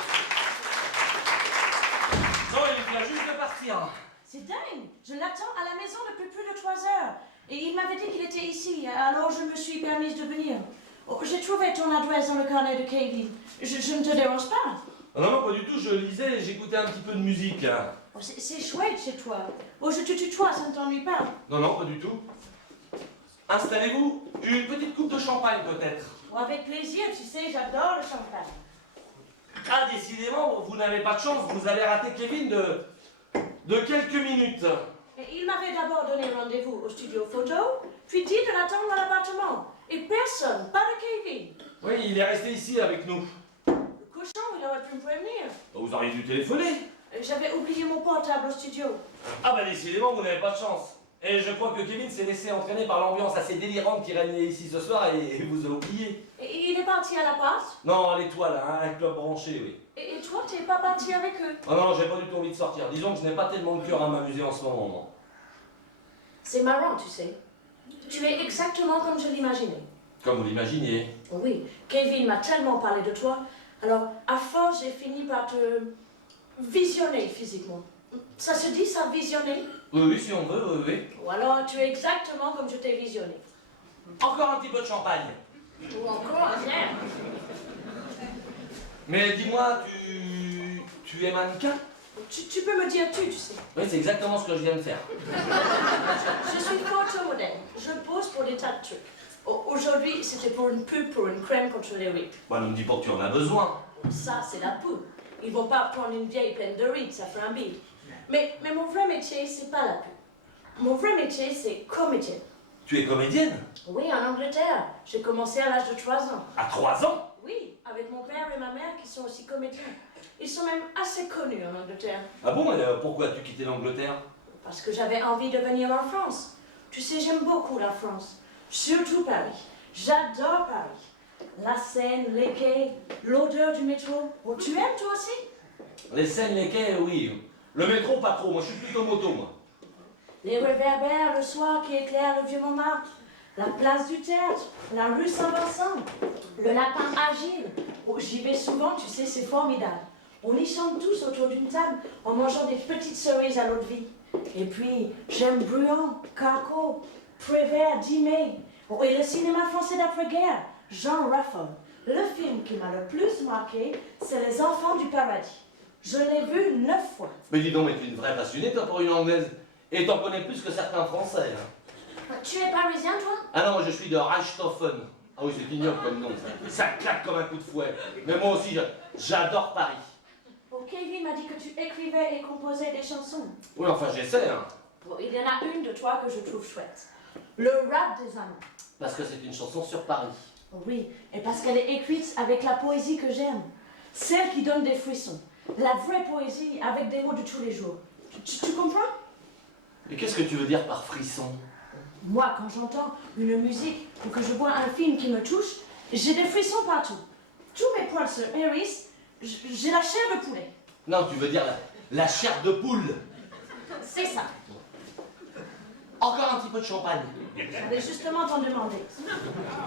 Non, il vient juste de partir. C'est dingue. Je l'attends à la maison depuis plus de 3 heures. Et il m'avait dit qu'il était ici, alors je me suis permise de venir. Oh, j'ai trouvé ton adresse dans le carnet de Kevin. Je ne te dérange pas. Non, non, pas du tout, je lisais et j'écoutais un petit peu de musique. Oh, c'est chouette chez toi. Oh, je te tutoie, ça ne t'ennuie pas. Non, non, pas du tout. Installez-vous. Une petite coupe de champagne, peut-être. Oh, avec plaisir, tu sais, j'adore le champagne. Ah, décidément, vous n'avez pas de chance. Vous avez raté Kevin de quelques minutes. Et il m'avait d'abord donné rendez-vous au studio photo, puis dit de l'attendre dans l'appartement. Et personne, pas de Kevin. Oui, il est resté ici avec nous. Le cochon, il aurait pu me prévenir. Vous auriez dû téléphoner. J'avais oublié mon portable au studio. Ah bah décidément, vous n'avez pas de chance. Et je crois que Kevin s'est laissé entraîner par l'ambiance assez délirante qui régnait ici ce soir et vous a oublié. Et il est parti à l'appart. Non, à l'étoile, hein, un club branché, oui. Et toi, t'es pas parti avec eux. Oh non, j'ai pas du tout envie de sortir. Disons que je n'ai pas tellement de cœur à m'amuser en ce moment, non. C'est marrant, tu sais. Tu es exactement comme je l'imaginais. Comme vous l'imaginiez. Oui, Kevin m'a tellement parlé de toi. Alors, à force, j'ai fini par te visionner physiquement. Ça se dit ça, visionner? Oui, oui, si on veut, oui, oui. Ou alors tu es exactement comme je t'ai visionné. Encore un petit peu de champagne. Ou encore un verre. Mais dis-moi, tu es mannequin? Tu peux me dire tu sais. Oui, c'est exactement ce que je viens de faire. Je suis photomodèle. Je pose pour des tas de trucs. Aujourd'hui, c'était pour une pub pour une crème contre les rides. Bah, ne me dis pas que tu en as besoin. Ça, c'est la pub. Ils vont pas prendre une vieille pleine de rides, ça fait un bide. Mais mon vrai métier, c'est pas la pub. Mon vrai métier, c'est comédienne. Tu es comédienne? Oui, en Angleterre. J'ai commencé à l'âge de 3 ans. À 3 ans? Oui, avec mon père et ma mère qui sont aussi comédiens. Ils sont même assez connus en Angleterre. Ah bon, et pourquoi as-tu quitté l'Angleterre? Parce que j'avais envie de venir en France. Tu sais, j'aime beaucoup la France. Surtout Paris. J'adore Paris. La Seine, les quais, l'odeur du métro. Oh, tu aimes toi aussi? Les Seines, les quais, oui. Le métro, pas trop. Moi, je suis plutôt moto, moi. Les réverbères le soir qui éclairent le vieux Montmartre. La place du Théâtre, la rue Saint-Vincent, le lapin agile. Oh, j'y vais souvent, tu sais, c'est formidable. On y chante tous autour d'une table en mangeant des petites cerises à l'eau de vie. Et puis, j'aime Bruant, Carco, Prévert, Dimet. Oh, et le cinéma français d'après-guerre, Jean Raffel. Le film qui m'a le plus marqué, c'est Les Enfants du Paradis. Je l'ai vu 9 fois. Mais dis donc, mais tu es une vraie passionnée, toi, pour une anglaise. Et t'en connais plus que certains Français. Hein. Tu es parisien, toi? Ah non, moi, je suis de Reichshofen. Ah oui, c'est ignoble comme nom, ça. Ça claque comme un coup de fouet. Mais moi aussi, j'adore Paris. Oh, Kevin m'a dit que tu écrivais et composais des chansons. Oui, enfin, j'essaie, hein. Bon, il y en a une de toi que je trouve chouette. Le rap des amants. Parce que c'est une chanson sur Paris. Oh oui, et parce qu'elle est écrite avec la poésie que j'aime. Celle qui donne des frissons. La vraie poésie avec des mots de tous les jours. Tu comprends? Et qu'est-ce que tu veux dire par frisson? Moi, quand j'entends une musique ou que je vois un film qui me touche, j'ai des frissons partout. Tous mes poils se hérissent, j'ai la chair de poulet. Non, tu veux dire la chair de poule. C'est ça. Encore un petit peu de champagne. J'allais justement t'en demander.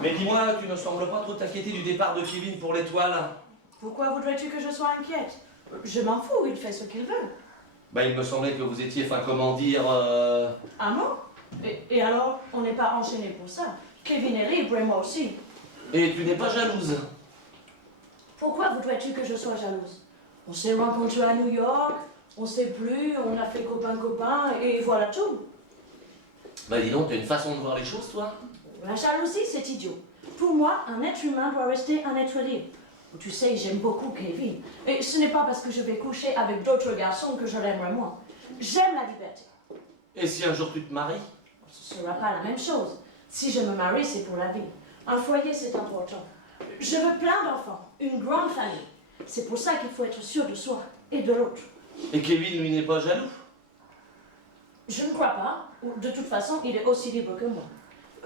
Mais dis-moi, tu ne sembles pas trop t'inquiéter du départ de Kevin pour l'étoile? Pourquoi voudrais-tu que je sois inquiète? Je m'en fous, il fait ce qu'il veut. Bah, il me semblait que vous étiez, enfin, comment dire... Ah non? Et alors, on n'est pas enchaîné pour ça. Kevin est libre et moi aussi. Et tu n'es pas jalouse? Pourquoi voudrais-tu que je sois jalouse? On s'est rencontrés à New York, on s'est plu, on a fait copain-copain, et voilà tout. Bah dis donc, t'as une façon de voir les choses, toi? La jalousie, c'est idiot. Pour moi, un être humain doit rester un être libre. Tu sais, j'aime beaucoup Kevin. Et ce n'est pas parce que je vais coucher avec d'autres garçons que je l'aimerai moins. J'aime la liberté. Et si un jour tu te maries? Ce ne sera pas la même chose. Si je me marie, c'est pour la vie. Un foyer, c'est important. Je veux plein d'enfants, une grande famille. C'est pour ça qu'il faut être sûr de soi et de l'autre. Et Kevin, lui, n'est pas jaloux? Je ne crois pas. De toute façon, il est aussi libre que moi.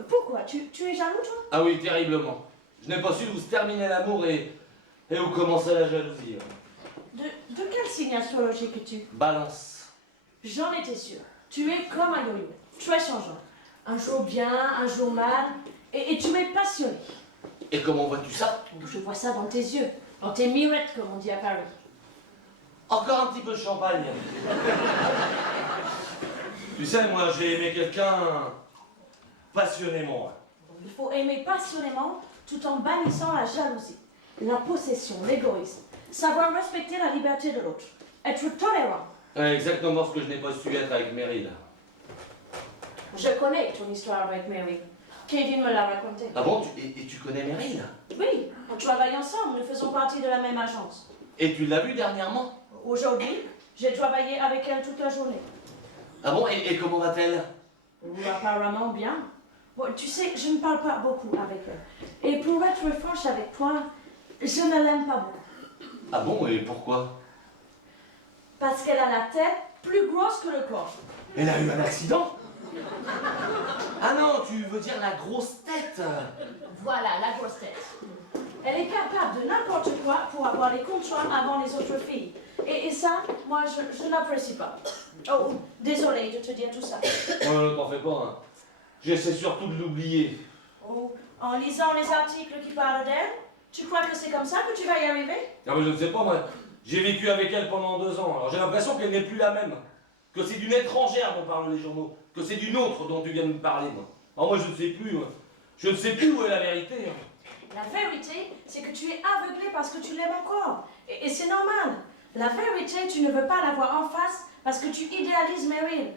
Pourquoi? Tu es jaloux, toi? Ah oui, terriblement. Je n'ai pas su où se terminait l'amour et où commençait la jalousie. De quel signe astrologique es-tu? Balance. J'en étais sûre. Tu es comme un yo-yo, très changeant. Un jour bien, un jour mal, et tu es passionné. Et comment vois-tu ça? Je vois ça dans tes yeux, dans tes mirettes, comme on dit à Paris. Encore un petit peu de champagne. Tu sais, moi, j'ai aimé quelqu'un passionnément. Il faut aimer passionnément tout en bannissant la jalousie, la possession, l'égoïsme. Savoir respecter la liberté de l'autre. Être tolérant. Exactement ce que je n'ai pas su être avec Meryl. Je connais ton histoire avec Mary. Kevin me l'a raconté. Ah bon? Et tu connais Meryl? Oui, on travaille ensemble, nous faisons partie de la même agence. Et tu l'as vue dernièrement? Aujourd'hui, j'ai travaillé avec elle toute la journée. Ah bon? Et comment va-t-elle? Apparemment bien. Bon, tu sais, je ne parle pas beaucoup avec elle. Et pour être franche avec toi, je ne l'aime pas beaucoup. Ah bon? Et pourquoi? Parce qu'elle a la tête plus grosse que le corps. Elle a eu un accident? Ah non, tu veux dire la grosse tête? Voilà, la grosse tête. Elle est capable de n'importe quoi pour avoir les comptoirs avant les autres filles. Et ça, moi, je n'apprécie pas. Oh, désolée de te dire tout ça. Ne t'en fais pas, hein. J'essaie surtout de l'oublier. Oh, en lisant les articles qui parlent d'elle, tu crois que c'est comme ça que tu vas y arriver? Ah mais je ne sais pas, moi. J'ai vécu avec elle pendant 2 ans, alors j'ai l'impression qu'elle n'est plus la même. Que c'est d'une étrangère dont parlent les journaux. Que c'est d'une autre dont tu viens de me parler, moi. Alors moi, je ne sais plus, moi. Je ne sais plus où est la vérité. La vérité, c'est que tu es aveuglé parce que tu l'aimes encore. Et c'est normal. La vérité, tu ne veux pas la voir en face parce que tu idéalises Meryl.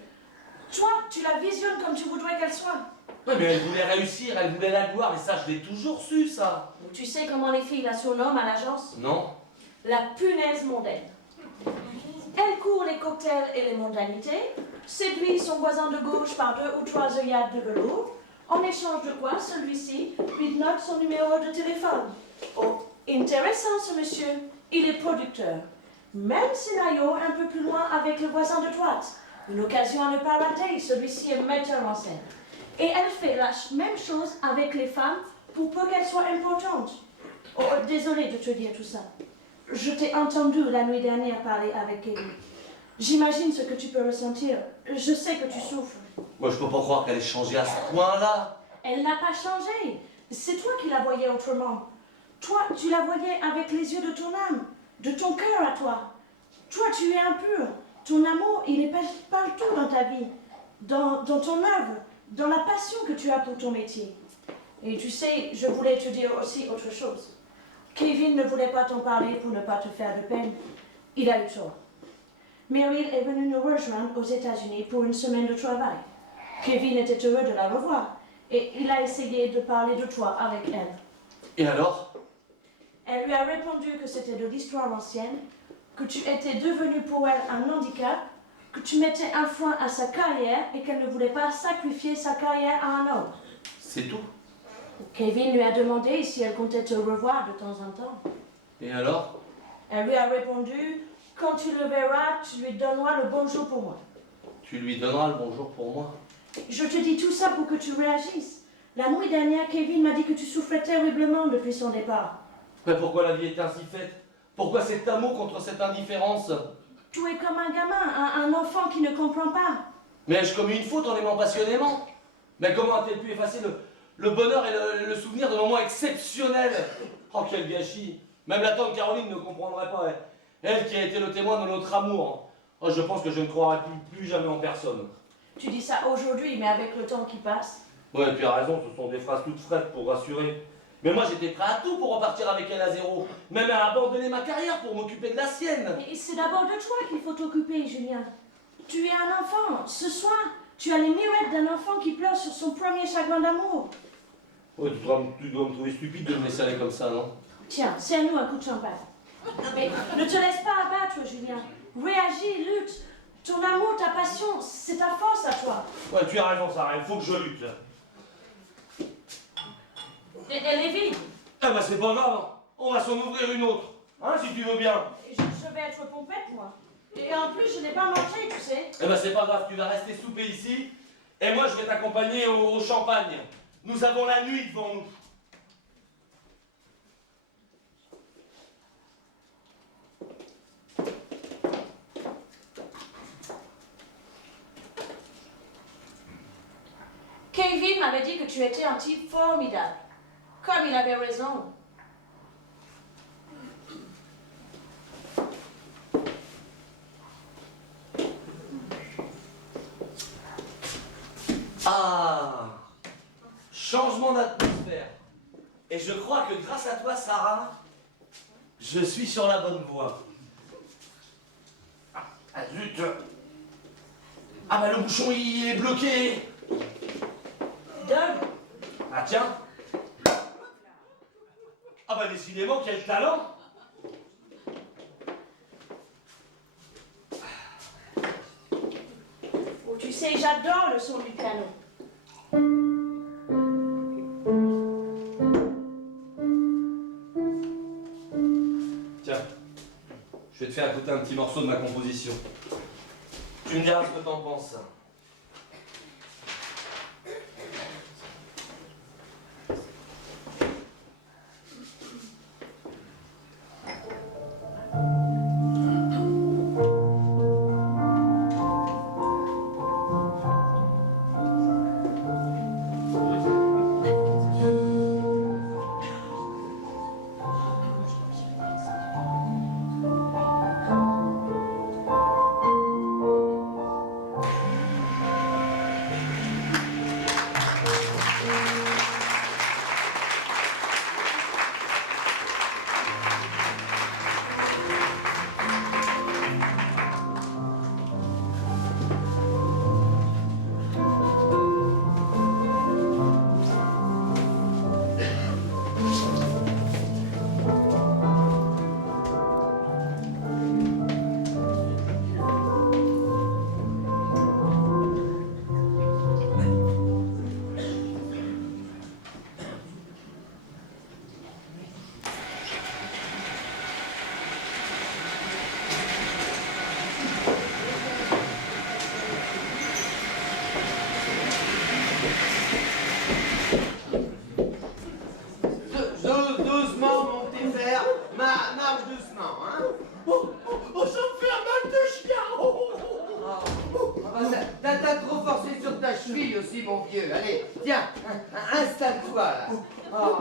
Toi, tu la visionnes comme tu voudrais qu'elle soit. Ouais, mais elle voulait réussir, elle voulait la gloire, mais ça, je l'ai toujours su, ça. Tu sais comment les filles la surnomment à l'agence? Non? La punaise mondaine. Elle court les cocktails et les mondanités, séduit son voisin de gauche par 2 ou 3 œillades de velours, en échange de quoi celui-ci lui note son numéro de téléphone. Oh, intéressant ce monsieur, il est producteur. Même scénario un peu plus loin avec le voisin de droite. Une occasion à ne pas rater, celui-ci est metteur en scène. Et elle fait la même chose avec les femmes pour peu qu'elles soient importantes. Oh, désolée de te dire tout ça. Je t'ai entendu la nuit dernière parler avec Kevin. J'imagine ce que tu peux ressentir. Je sais que tu souffres. Moi, je peux pas croire qu'elle ait changé à ce point-là. Elle n'a pas changé. C'est toi qui la voyais autrement. Toi, tu la voyais avec les yeux de ton âme, de ton cœur à toi. Toi, tu es impur. Ton amour, il est partout dans ta vie, dans ton œuvre, dans la passion que tu as pour ton métier. Et tu sais, je voulais te dire aussi autre chose. Kevin ne voulait pas t'en parler pour ne pas te faire de peine. Il a eu tort. Meryl est venue nous rejoindre aux États-Unis pour une semaine de travail. Kevin était heureux de la revoir et il a essayé de parler de toi avec elle. Et alors? Elle lui a répondu que c'était de l'histoire ancienne, que tu étais devenu pour elle un handicap, que tu mettais un frein à sa carrière et qu'elle ne voulait pas sacrifier sa carrière à un autre. C'est tout? Kevin lui a demandé si elle comptait te revoir de temps en temps. Et alors? Elle lui a répondu, quand tu le verras, tu lui donneras le bonjour pour moi. Tu lui donneras le bonjour pour moi. Je te dis tout ça pour que tu réagisses. La nuit dernière, Kevin m'a dit que tu souffrais terriblement depuis son départ. Mais pourquoi la vie est ainsi faite? Pourquoi cet amour contre cette indifférence? Tu es comme un gamin, un enfant qui ne comprend pas. Mais ai-je commis une faute en aimant passionnément? Mais comment a-t-elle pu effacer le bonheur et le souvenir de moments exceptionnels? Oh, quel gâchis! Même la tante Caroline ne comprendrait pas. Elle qui a été le témoin de notre amour. Oh, je pense que je ne croirai plus jamais en personne. Tu dis ça aujourd'hui, mais avec le temps qui passe. Ouais, tu as raison, ce sont des phrases toutes fraîches pour rassurer. Mais moi, j'étais prêt à tout pour repartir avec elle à zéro. Même à abandonner ma carrière pour m'occuper de la sienne. Et c'est d'abord de toi qu'il faut t'occuper, Julien. Tu es un enfant. Ce soir, tu as les mirettes d'un enfant qui pleure sur son premier chagrin d'amour. Ouais, tu dois me trouver stupide de me laisser aller comme ça, non? Tiens, serre-nous un coup de champagne. Mais ne te laisse pas abattre, Julien. Réagis, lutte. Ton amour, ta passion, c'est ta force à toi. Ouais, tu as raison, Sarah, il faut que je lutte. Et elle est vide. Eh ben, c'est pas grave, on va s'en ouvrir une autre. Hein, si tu veux bien. Je vais être pompette, moi. Et en plus, je n'ai pas mangé, tu sais. Eh ben, c'est pas grave, tu vas rester souper ici. Et moi, je vais t'accompagner au champagne. Nous avons la nuit devant nous. Kevin m'avait dit que tu étais un type formidable. Comme il avait raison. Ah, changement d'atmosphère. Et je crois que grâce à toi, Sarah, je suis sur la bonne voie. Ah, zut. Ah bah le bouchon, il est bloqué. Donne. Ah tiens. Ah bah décidément, quel talent. Oh, tu sais, j'adore le son du piano. Tiens, je vais te faire écouter un petit morceau de ma composition. Tu me diras ce que t'en penses. Alors, marche doucement, hein. Oh, ça me fait un mal de chien. T'as trop forcé sur ta cheville aussi, mon vieux. Allez, tiens, installe-toi là. Oh,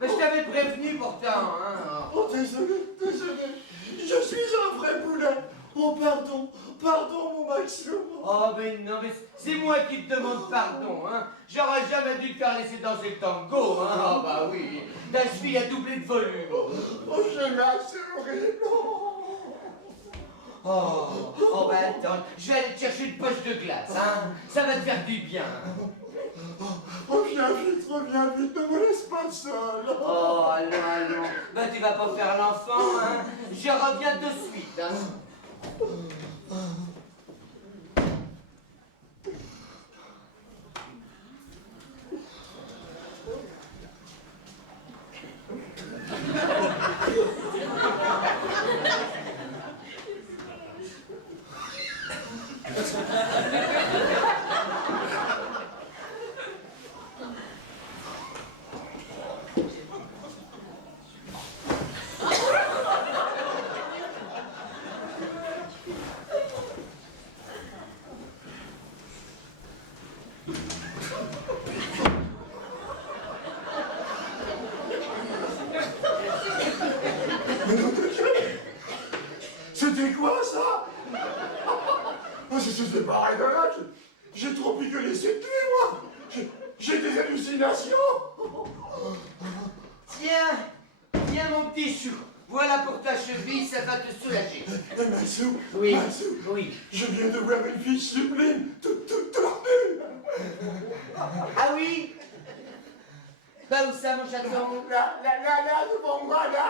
mais je t'avais prévenu pourtant, hein. Oh, désolé. Je suis un vrai boulet. Oh, pardon, mon Maxou. Oh, mais non, mais c'est moi qui te demande pardon, hein. J'aurais jamais dû te faire laisser danser le tango, hein. Oh, bah oui, ta cheville a doublé de volume. Oh, j'ai mal, c'est horrible. Oh, bah attends, je vais aller te chercher une poche de glace, hein. Ça va te faire du bien. Reviens vite, ne me laisse pas seul. Oh, allons. Bah, tu vas pas faire l'enfant, hein. Je reviens de suite, hein. C'était quoi ça? C'était pareil de là. J'ai trop picolé cette nuit, moi. J'ai des hallucinations. Tiens, mon petit chou. Voilà pour ta cheville, ça va te soulager. Maxou, Oui, Maxou, oui. je viens de voir une fille sublime, toute tordue. Ah oui? Bah où ça, mon chaton? Là, devant moi, là.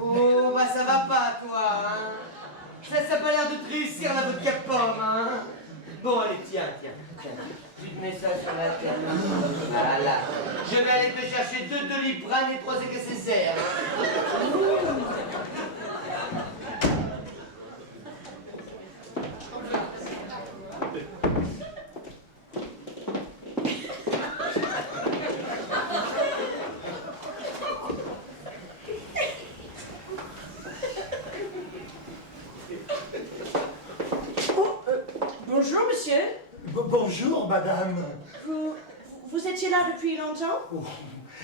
Oh, bah ça va pas, toi, hein. Ça a pas l'air de te réussir, la vodka pomme, hein. Bon, allez, tiens. Tu te mets ça sur la tête. Voilà. Je vais aller te chercher 2 Doliprane et 3 Césaire. Bonjour, monsieur. Bonjour, madame. Vous étiez là depuis longtemps?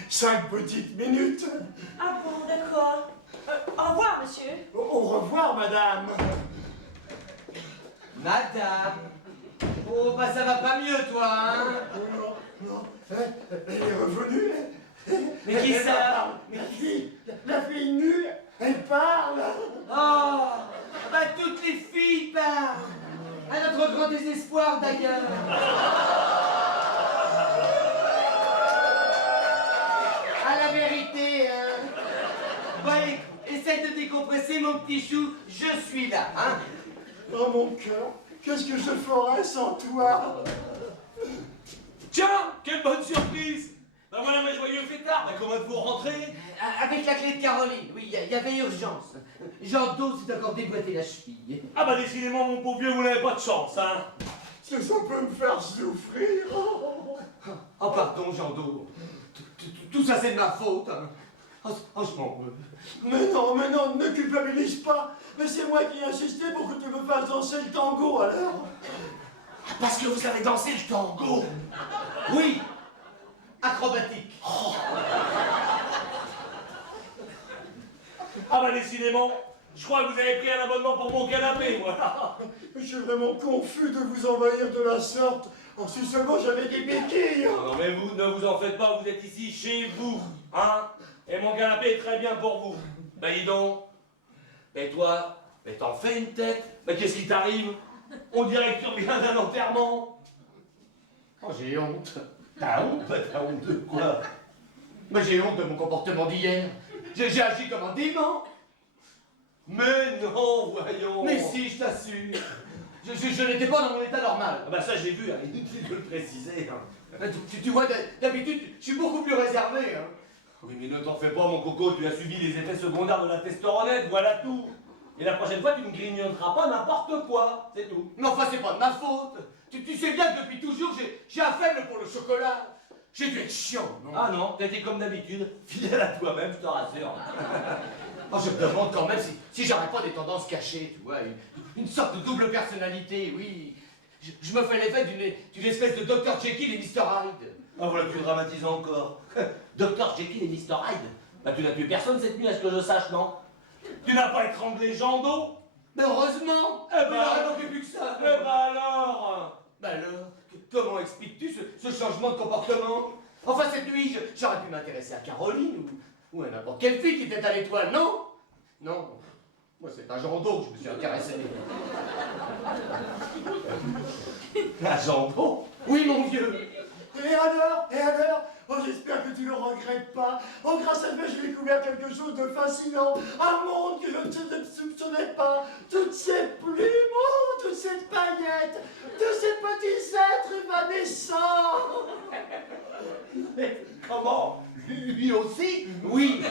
5 petites minutes. Ah bon, d'accord. Au revoir, monsieur. Au revoir, madame. Madame. Oh, bah ça va pas mieux, toi, hein. Non. Elle est revenue. Mais qui ça? La fille nue, elle parle. Oh, bah toutes les filles parlent. À notre grand désespoir, d'ailleurs. À la vérité, hein. Bon, allez, essaye de décompresser, mon petit chou. Je suis là, hein. Oh, mon cœur, qu'est-ce que je ferais sans toi? Tiens, quelle bonne surprise! Ben voilà mes joyeux fêtards, ben comment vous rentrez? Avec la clé de Caroline, oui, il y avait urgence. Jean Do s'est encore déboîté la cheville. Ah bah décidément mon pauvre vieux, vous n'avez pas de chance, hein! Ça peut me faire souffrir. Oh, pardon, Jean Do. Tout ça, c'est de ma faute, hein. Oh, je m'en veux. Mais non, ne culpabilise pas. Mais c'est moi qui ai insisté pour que tu me fasses danser le tango, alors. Parce que vous avez dansé le tango! Oui, acrobatique. Ah bah décidément, je crois que vous avez pris un abonnement pour mon canapé, voilà! Je suis vraiment confus de vous envahir de la sorte. Oh, si seulement j'avais des béquilles. Non mais vous, ne vous en faites pas, vous êtes ici chez vous, hein? Et mon canapé est très bien pour vous. Ben dis donc, et toi, mais t'en fais une tête? Mais qu'est-ce qui t'arrive? On dirait que tu reviens d'un enterrement. Oh, j'ai honte. T'as honte? T'as honte de quoi? Mais j'ai honte de mon comportement d'hier. J'ai agi comme un dément. Mais non, voyons! Mais si, je t'assure. Je n'étais pas dans mon état normal. Ah bah ça j'ai vu, hein, inutile de le préciser. Hein. Tu vois, d'habitude, je suis beaucoup plus réservé. Hein. Oui mais ne t'en fais pas mon coco, tu as subi les effets secondaires de la testoronette, voilà tout. Et la prochaine fois tu ne grignoteras pas n'importe quoi, c'est tout. Mais enfin, c'est pas de ma faute. Tu sais bien que depuis toujours, j'ai un faible pour le chocolat. J'ai dû être chiant, non? Ah non, t'étais comme d'habitude, fidèle à toi-même, je te rassure. Oh, je me demande quand même si j'aurais pas des tendances cachées, tu vois, une sorte de double personnalité, oui. Je me fais l'effet d'une espèce de Dr. Jekyll et Mr. Hyde. Ah voilà, tu dramatises encore. Dr. Jekyll et Mr. Hyde. Bah tu n'as tué personne cette nuit, à ce que je sache, non? Tu n'as pas étranglé Jean d'eau? Mais heureusement, Eh ben, il aurait manqué plus que ça. Eh ben alors? Bah alors, comment expliques-tu ce changement de comportement? Enfin, cette nuit, j'aurais pu m'intéresser à Caroline ou à n'importe quelle fille qui était à l'étoile, non? Non. Moi, c'est à Jean d'eau que je me suis intéressé. À Jean d'eau? Oui, mon vieux. Et alors? Et alors? Oh, j'espère que tu le regrettes pas. Oh, grâce à toi, j'ai découvert quelque chose de fascinant. Un monde que je ne soupçonnais pas. Toutes ces plumes, oh, toutes ces paillettes, tous ces petits êtres évanescents. Mais comment? Lui aussi? Oui.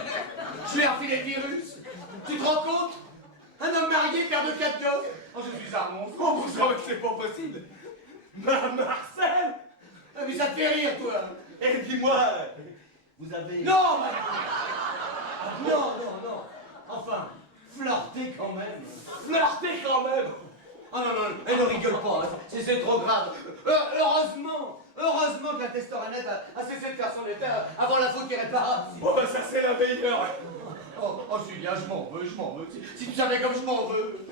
Je lui ai refilé le virus. Tu te rends compte? Un homme marié, père de 4 gosses. Oh, je suis un monstre. Oh, vous savez que c'est pas possible. Marcel? Ah, mais ça te fait rire, toi. Et dis-moi, vous avez... Non, non. Enfin, flirter quand même. Flirté quand même! Oh non, elle ne rigole pas, c'est trop grave. Heureusement que la testoranette a cessé de faire son effet avant la faute irréparable. Oh bah ça c'est la meilleure! Oh Julien, je m'en veux. Si tu savais comme je m'en veux.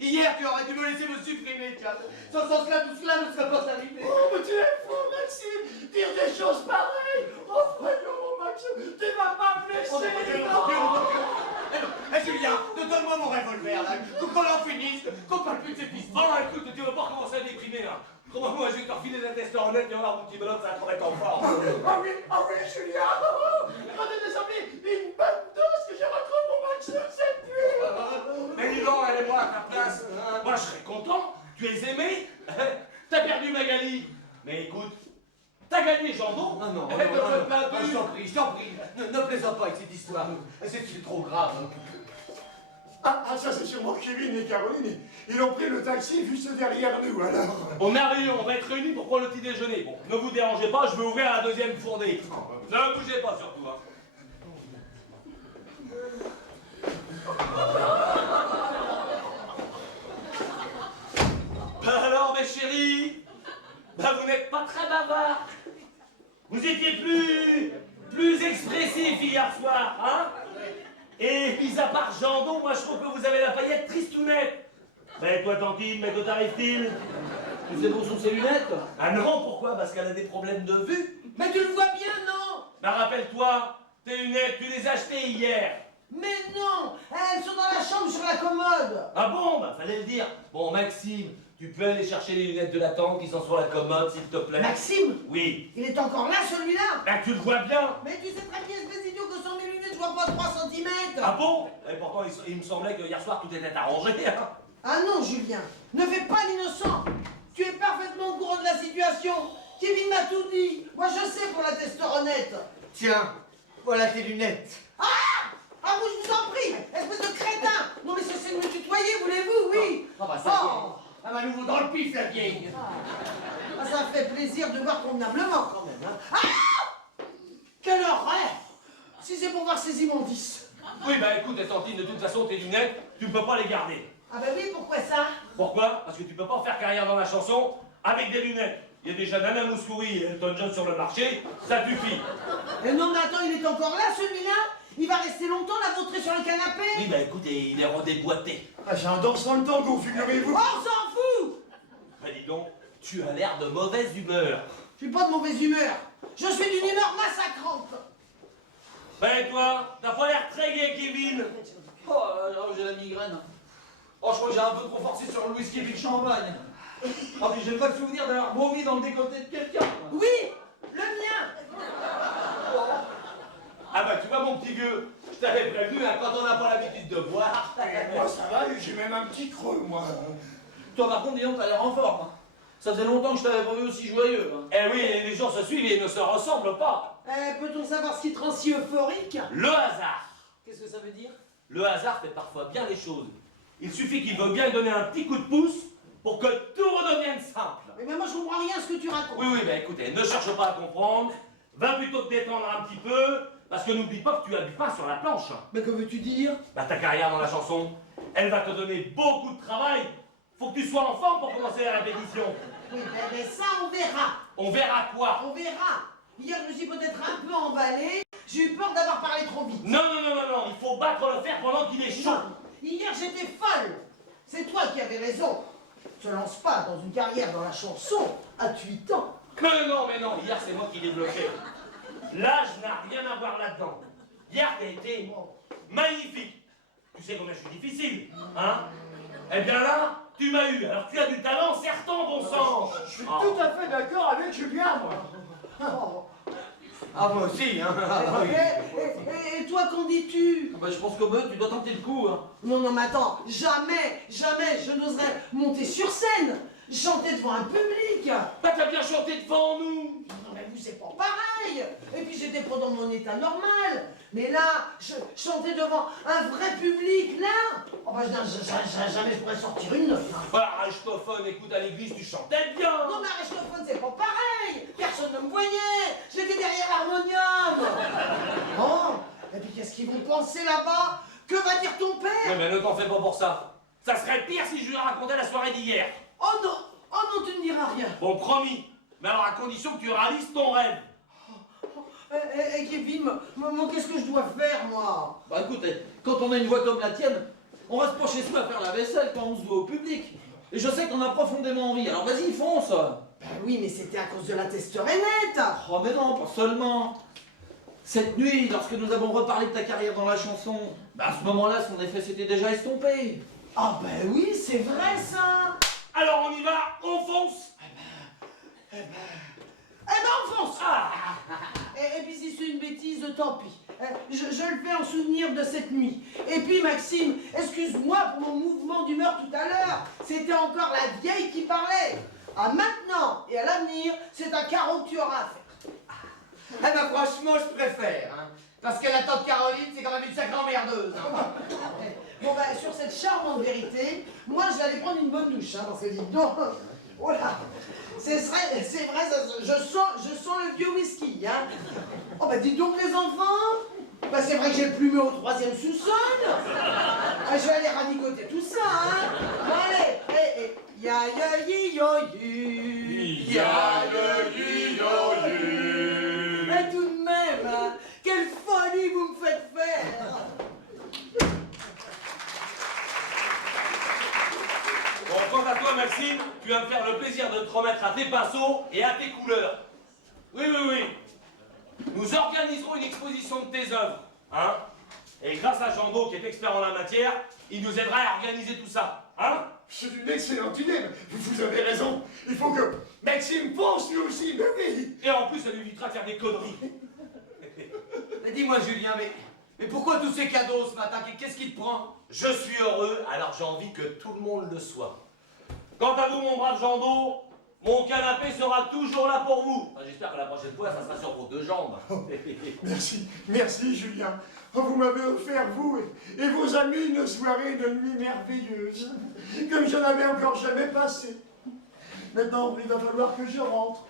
Hier, tu aurais dû me laisser me supprimer, tiens. Sans cela, tout cela ne serait pas arrivé. Oh, mais tu es fou, Maxime. Dire des choses pareilles. Oh, voyons, Maxime, tu vas pas me Oh, laisser. mon Dieu. Eh Julien, donne-moi mon revolver, là. Qu'on en finisse, qu'on parle plus de cette histoire. Oh écoute, tu vas pas recommencer à déprimer là! Trouve-moi, je vais te refiler la testoronette et on va voir mon petit bonhomme, ça va te remettre en forme! Ah oui, Julien. Regardez des amis, une bonne dose que je retrouve mon Maxime cette nuit. Mais dis donc, elle est moi à ta place! Moi je serais content! Tu es aimé? T'as perdu Magali! Mais écoute, t'as gagné Jandon! Ah non, Eh, je t'en prie, ne plaisante pas avec cette histoire. C'est trop grave. Ah, ça c'est sûrement Kevin et Caroline. Ils ont pris le taxi juste derrière nous, alors. Bon, merveilleux, on va être réunis pour prendre le petit déjeuner. Bon, ne vous dérangez pas, je vais ouvrir la deuxième fournée. Ne bougez pas surtout, hein. Bah alors, mes chéris, bah vous n'êtes pas très bavards. Vous étiez plus expressifs hier soir, hein? Et mis à part Jandon, moi je trouve que vous avez la paillette tristounette. Mais toi, Tantine, mais que t'arrive-t-il? C'est pour sous ses lunettes. Ah non, pourquoi? Parce qu'elle a des problèmes de vue. Mais tu le vois bien, non? Mais rappelle-toi, tes lunettes, tu les as achetées hier. Mais non, elles sont dans la chambre sur la commode. Ah bon? Bah fallait le dire. Bon, Maxime, tu peux aller chercher les lunettes de la tante qui sont sur la commode, s'il te plaît? Maxime, Oui. il est encore là celui-là. Bah tu le vois bien. Mais tu sais très bien, espèce idiot, que sans mes lunettes, je vois pas 3 cm. Ah bon? Et pourtant, il me semblait que hier soir, tout était arrangé, hein. Ah non, Julien, ne fais pas l'innocent. Tu es parfaitement au courant de la situation. Kevin m'a tout dit. Moi, je sais pour la testoronette. Tiens, voilà tes lunettes. Ah, vous, je vous en prie, espèce de crétin. Non, mais c'est de me tutoyer, voulez-vous? Oui. Ah bah ça y est. Elle m'a nouveau dans le pif, la vieille. Ah, ça fait plaisir de voir convenablement, quand même. Hein. Ah, quelle horreur. Si c'est pour voir ces immondices. Oui, bah écoute, Tantine, de toute façon, tes lunettes, tu ne peux pas les garder. Ah bah oui, pourquoi ça? Pourquoi? Parce que tu peux pas faire carrière dans la chanson avec des lunettes. Il y a déjà Nana Mouskouri et Elton John sur le marché, ça suffit. Et non, mais attends, il est encore là, celui-là? Il va rester longtemps, la vautrer sur le canapé? Oui, bah écoute, il est redéboîté. Ah, j'adore sans le tango, figurez-vous. Oh, on s'en fout. Bah dis donc, tu as l'air de mauvaise humeur. Je suis pas de mauvaise humeur. Je suis d'une humeur massacrante. Bah et toi, t'as pas l'air très gai, Kevin. Oh, j'ai la migraine. Oh, je crois que j'ai un peu trop forcé sur le whisky et puis le champagne. Oh, puis j'ai pas le souvenir d'avoir vomi dans le décolleté de quelqu'un. moi. Oui, le mien. Ah bah tu vois mon petit vieux, je t'avais prévenu, hein, quand on n'a pas l'habitude de boire. Moi, ça va, j'ai même un petit creux, moi. Toi, par contre, dis donc, t'as l'air en forme. hein. Ça faisait longtemps que je t'avais pas vu aussi joyeux. hein. Eh oui, les gens se suivent et ne se ressemblent pas. Peut-on savoir ce qui te rend si euphorique? Le hasard. Qu'est-ce que ça veut dire? Le hasard fait parfois bien les choses. Il suffit qu'il veuille bien donner un petit coup de pouce pour que tout redevienne simple. Mais moi, je comprends rien à ce que tu racontes. Oui, bah écoutez, ne cherche pas à comprendre. Va plutôt te détendre un petit peu, parce que n'oublie pas que tu appuies pas sur la planche. Mais que veux-tu dire? Bah, ta carrière dans la chanson, elle va te donner beaucoup de travail. Faut que tu sois en forme pour commencer la répétition. Oui, mais ça, on verra. On verra quoi? On verra. Hier, je me suis peut-être un peu emballée. J'ai eu peur d'avoir parlé trop vite. Non, non, non, non, non, il faut battre le fer pendant qu'il est chaud. Non, hier, j'étais folle. C'est toi qui avais raison. Ne te lance pas dans une carrière dans la chanson à 8 ans. Mais non, hier c'est moi qui l'ai bloqué. L'âge n'a rien à voir là-dedans. Hier t'as été magnifique. Tu sais combien je suis difficile, hein? Eh bien là, tu m'as eu. Alors tu as du talent, serre-t'en, bon sang. Je suis tout à fait d'accord avec Julien, moi. Oh. Ah, moi aussi, hein. Et toi, qu'en dis-tu? Bah, je pense que ben, tu dois tenter le coup. Hein. Non, non, mais attends, jamais je n'oserais monter sur scène, chanter devant un public. Bah t'as bien chanté devant nous. Non, mais vous, c'est pas pareil. Et puis, j'étais pas dans mon état normal. Mais là, je chantais devant un vrai public, là. Oh, bah, jamais je pourrais sortir une note. Hein. Bah Aristophone, écoute, à l'église tu chantais bien. Non, mais Aristophone, c'est pas pareil. Personne ne me voyait. J'étais derrière l'harmonium. Oh, et puis, qu'est-ce qu'ils vont penser là-bas? Que va dire ton Ouais, père? mais ne t'en fais pas pour ça. Ça serait pire si je lui racontais la soirée d'hier. Oh non, tu ne diras rien. Bon, promis. Mais alors à condition que tu réalises ton rêve. Kevin, qu'est-ce que je dois faire, moi? Bah écoute, quand on a une voix comme la tienne, on reste pas chez soi à faire la vaisselle quand on se doit au public. Et je sais qu'on a profondément envie, alors vas-y, fonce. Ben oui, mais c'était à cause de la testorénette. Oh mais non, pas seulement. Cette nuit, lorsque nous avons reparlé de ta carrière dans la chanson, bah à ce moment-là, son effet s'était déjà estompé. Ah ben oui, c'est vrai ça. Alors on y va, on fonce. Eh ben on fonce. Et puis si c'est une bêtise, tant pis. Je le fais en souvenir de cette nuit. Et puis Maxime, excuse-moi pour mon mouvement d'humeur tout à l'heure. C'était encore la vieille qui parlait. À maintenant et à l'avenir, c'est un carreau que tu auras à faire. Eh ben, franchement, je préfère, hein. Parce que la tante Caroline, c'est quand même une sacrée emmerdeuse. Hein. Bon ben sur cette charmante vérité, moi je vais aller prendre une bonne douche, hein, parce que dis donc, voilà, c'est vrai, je sens le vieux whisky, hein. Oh ben dites donc les enfants, ben c'est vrai que j'ai plumé au 3e sous-sol. Ah, je vais aller ranigoter tout ça, hein. Bon allez, ya ya yi yo yu, Ya yi yo yu. Mais tout de même, hein, quelle folie vous me faites faire. Bon, quant à toi, Maxime, tu vas me faire le plaisir de te remettre à tes pinceaux et à tes couleurs. Oui, oui, oui. Nous organiserons une exposition de tes œuvres, hein. Et grâce à Jando, qui est expert en la matière, il nous aidera à organiser tout ça, hein. C'est une excellente idée, vous avez raison. Il faut que Maxime pense lui aussi, mais oui. Et en plus, ça lui évitera de faire des conneries. Mais dis-moi, Julien, mais pourquoi tous ces cadeaux ce matin? Qu'est-ce qui te prend? Je suis heureux, alors j'ai envie que tout le monde le soit. Quant à vous, mon brave Jando, mon canapé sera toujours là pour vous. Enfin, j'espère que la prochaine fois, ça sera sur vos 2 jambes. Merci Julien. Vous m'avez offert, vous et vos amis, une soirée de nuit merveilleuse, comme je n'avais encore jamais passé. Maintenant, il va falloir que je rentre,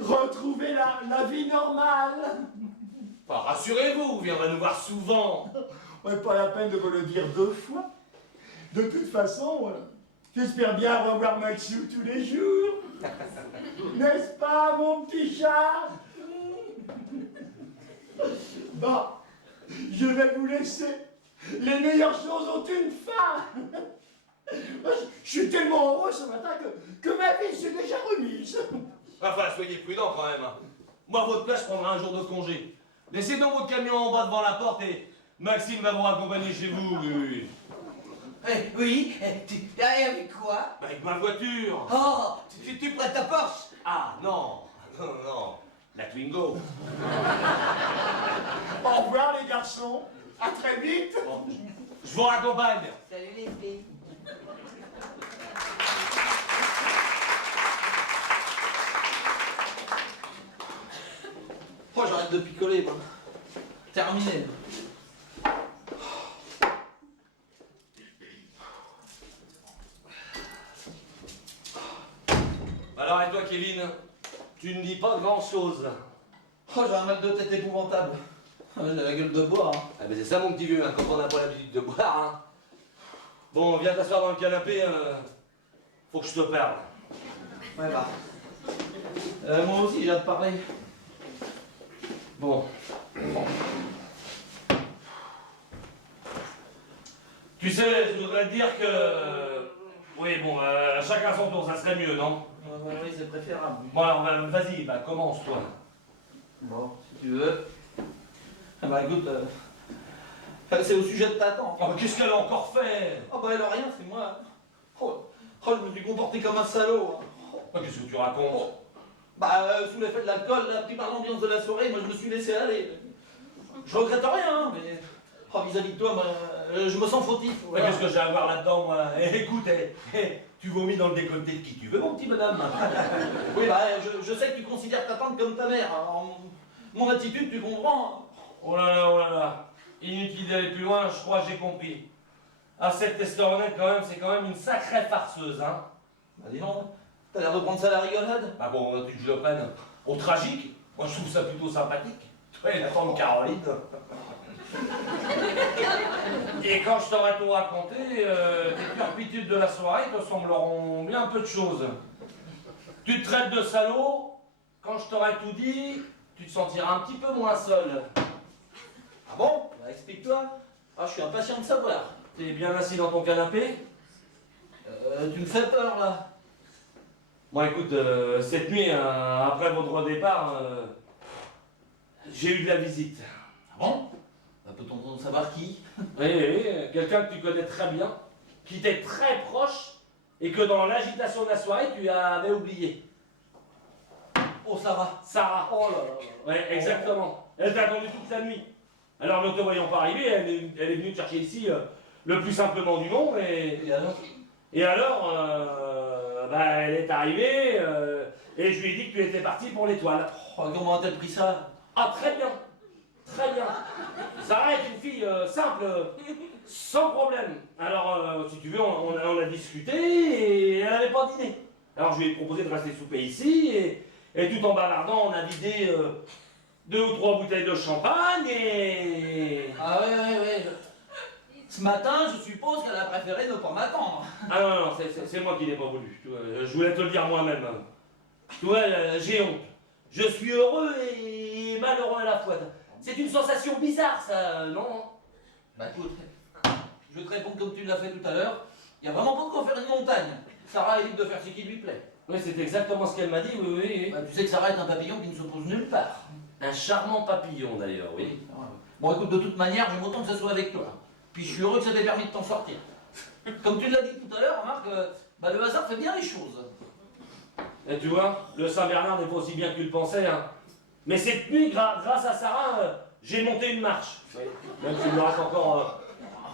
retrouver la vie normale. Enfin, rassurez-vous, vous viendrez nous voir souvent. Ouais, pas la peine de me le dire 2 fois. De toute façon, j'espère bien revoir Maxou tous les jours. N'est-ce pas, mon petit chat? Bon, je vais vous laisser. Les meilleures choses ont une fin. Je suis tellement heureux ce matin que ma vie s'est déjà remise. Enfin, soyez prudents quand même. Moi, à votre place, je prendrai un jour de congé. Laissez donc votre camion en bas devant la porte et Maxime va vous raccompagner chez vous. Oui, oui. Oui, tu avec quoi? Bah, avec ma voiture. Oh, tu prêtes ta Porsche? Ah, non. Non, non. La Twingo. Au revoir les garçons. À très vite. Bon, je vous raccompagne. Salut les filles. Oh, j'arrête de picoler, moi. Terminé. Alors, et toi, Kevin, tu ne dis pas grand-chose. Oh, j'ai un mal de tête épouvantable. J'ai la gueule de bois. Hein. Ah, mais c'est ça, mon petit vieux, hein, quand on n'a pas l'habitude de boire. Hein. Bon, viens t'asseoir dans le canapé, faut que je te parle. Ouais, bah. Moi aussi, j'ai hâte de parler. Bon. Tu sais, je voudrais te dire que... Oui, bon, chacun son tour, ça serait mieux, non? Oui, c'est préférable. Bon, alors, vas-y, bah, commence, toi. Bon, si tu veux. Ah bah écoute, c'est au sujet de ta tante. Oh, mais qu'est-ce qu'elle a encore fait? Oh bah elle a rien, c'est moi. Oh, je me suis comporté comme un salaud. Hein. Oh, qu'est-ce que tu racontes? Bah sous l'effet de l'alcool, la pris par l'ambiance de la soirée, moi je me suis laissé aller. Je regrette rien, hein, mais vis-à-vis de toi, moi, je me sens fautif. Mais Voilà. qu'est-ce que j'ai à voir là-dedans, moi? Écoute, tu vomis dans le décolleté de qui tu veux, mon petit madame? Oui, bah je sais que tu considères ta tante comme ta mère. Alors, mon attitude, tu comprends. Oh là là. Inutile d'aller plus loin, je crois que j'ai compris. Ah, cette testostérone, quand même, c'est quand même une sacrée farceuse, hein? Bah dis donc, t'as l'air de prendre ça à la rigolade. Bah bon, tu que je le prenne au tragique. Moi, je trouve ça plutôt sympathique. Toi, la tante Caroline. Et quand je t'aurai tout raconté, tes turpitudes de la soirée te sembleront bien peu de choses. Tu te traites de salaud, quand je t'aurai tout dit, tu te sentiras un petit peu moins seul. Ah bon? Bah explique-toi. Ah, je suis impatient de savoir. T'es bien assis dans ton canapé? Tu me fais peur là. Bon, écoute, cette nuit, après votre départ, j'ai eu de la visite. Ah bon? Bah peut-on savoir qui? Oui, quelqu'un que tu connais très bien, qui t'est très proche et que dans l'agitation de la soirée, tu avais oublié. Oh Sarah. Sarah. Oh là là. Ouais, exactement. Elle t'a attendu toute la nuit. Alors, ne te voyant pas arriver, elle est venue te chercher ici le plus simplement du monde Et alors? bah, elle est arrivée et je lui ai dit que tu étais parti pour l'étoile. Oh, comment a-t-elle pris ça? Ah, très bien. Très bien. Sarah est une fille simple, sans problème. Alors, si tu veux, on a discuté et elle n'avait pas dîné. Alors, je lui ai proposé de rester souper ici et tout en bavardant, on a vidé 2 ou 3 bouteilles de champagne et... Ah ouais. Ce matin, je suppose qu'elle a préféré ne pas m'attendre. Ah non, c'est moi qui n'ai pas voulu. Tu vois, je voulais te le dire moi-même. Tu vois, j'ai honte. Je suis heureux et malheureux à la fois. C'est une sensation bizarre, ça, non? Bah écoute, je vais te répondre comme tu l'as fait tout à l'heure. Il n'y a vraiment pas de quoi faire une montagne. Sarah est libre de faire ce qui lui plaît. Oui, c'est exactement ce qu'elle m'a dit, oui. Bah, tu sais que Sarah est un papillon qui ne se pose nulle part. Un charmant papillon, d'ailleurs, oui. Bon écoute, de toute manière, j'aime autant que ce soit avec toi. Puis je suis heureux que ça t'ait permis de t'en sortir. Comme tu l'as dit tout à l'heure, remarque, bah, le hasard fait bien les choses. Et tu vois, le Saint-Bernard n'est pas aussi bien que tu le pensais, hein. Mais cette nuit, grâce à Sarah, j'ai monté une marche. Même s'il me reste encore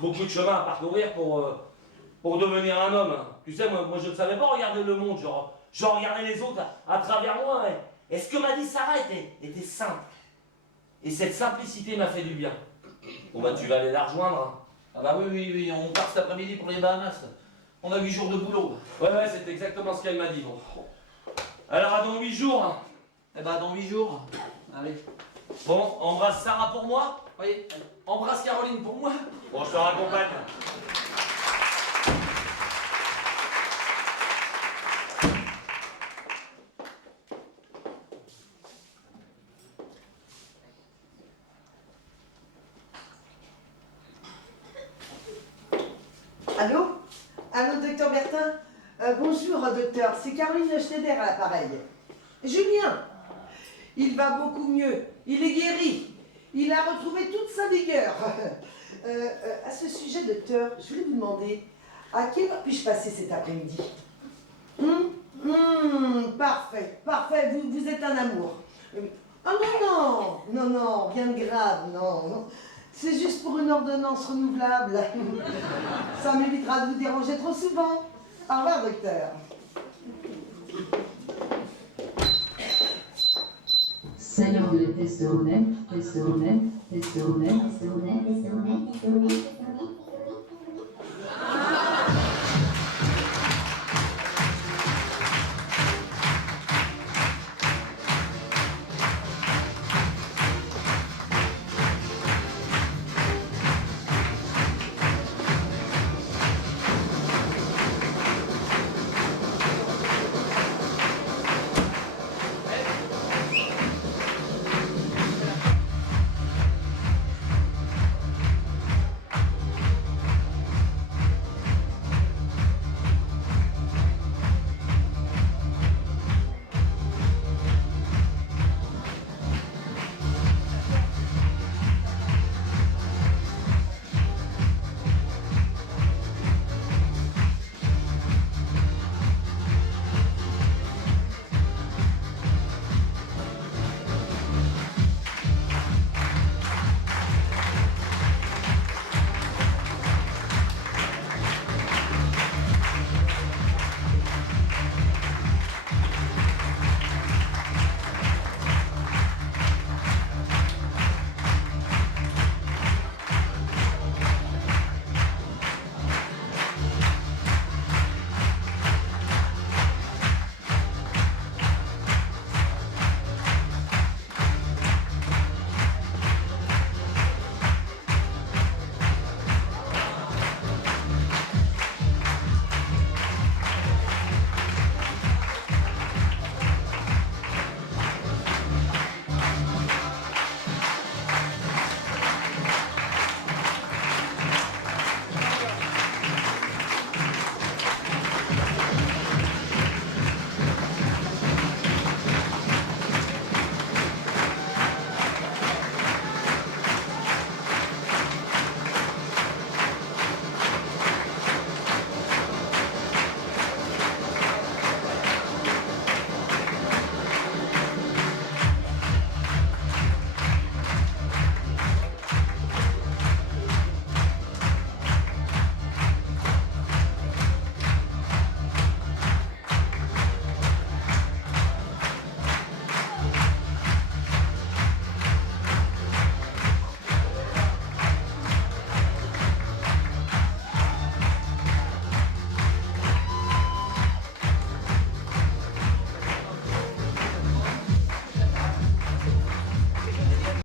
beaucoup de chemin à parcourir pour devenir un homme. Tu sais, moi je ne savais pas regarder le monde, je regardais les autres à travers moi. Et ce que m'a dit Sarah était simple. Et cette simplicité m'a fait du bien. Bon bah tu vas aller la rejoindre. Hein. Ah bah oui, on part cet après-midi pour les Bahamas. On a 8 jours de boulot. Ouais, c'est exactement ce qu'elle m'a dit. Bon. Alors à dans 8 jours. Hein. Eh bah dans 8 jours. Allez. Bon, embrasse Sarah pour moi. Oui, embrasse Caroline pour moi. Bon, je te raccompagne. Allô, docteur Bertin? Bonjour, docteur. C'est Caroline Schneider à l'appareil. Julien, il va beaucoup mieux. Il est guéri. Il a retrouvé toute sa vigueur. À ce sujet, docteur, je voulais vous demander, à quelle heure puis-je passer cet après-midi? Parfait. Vous êtes un amour. Ah non, rien de grave, non. C'est juste pour une ordonnance renouvelable. Ça m'évitera de vous déranger trop souvent. Au revoir, docteur. Seigneur de testostérone.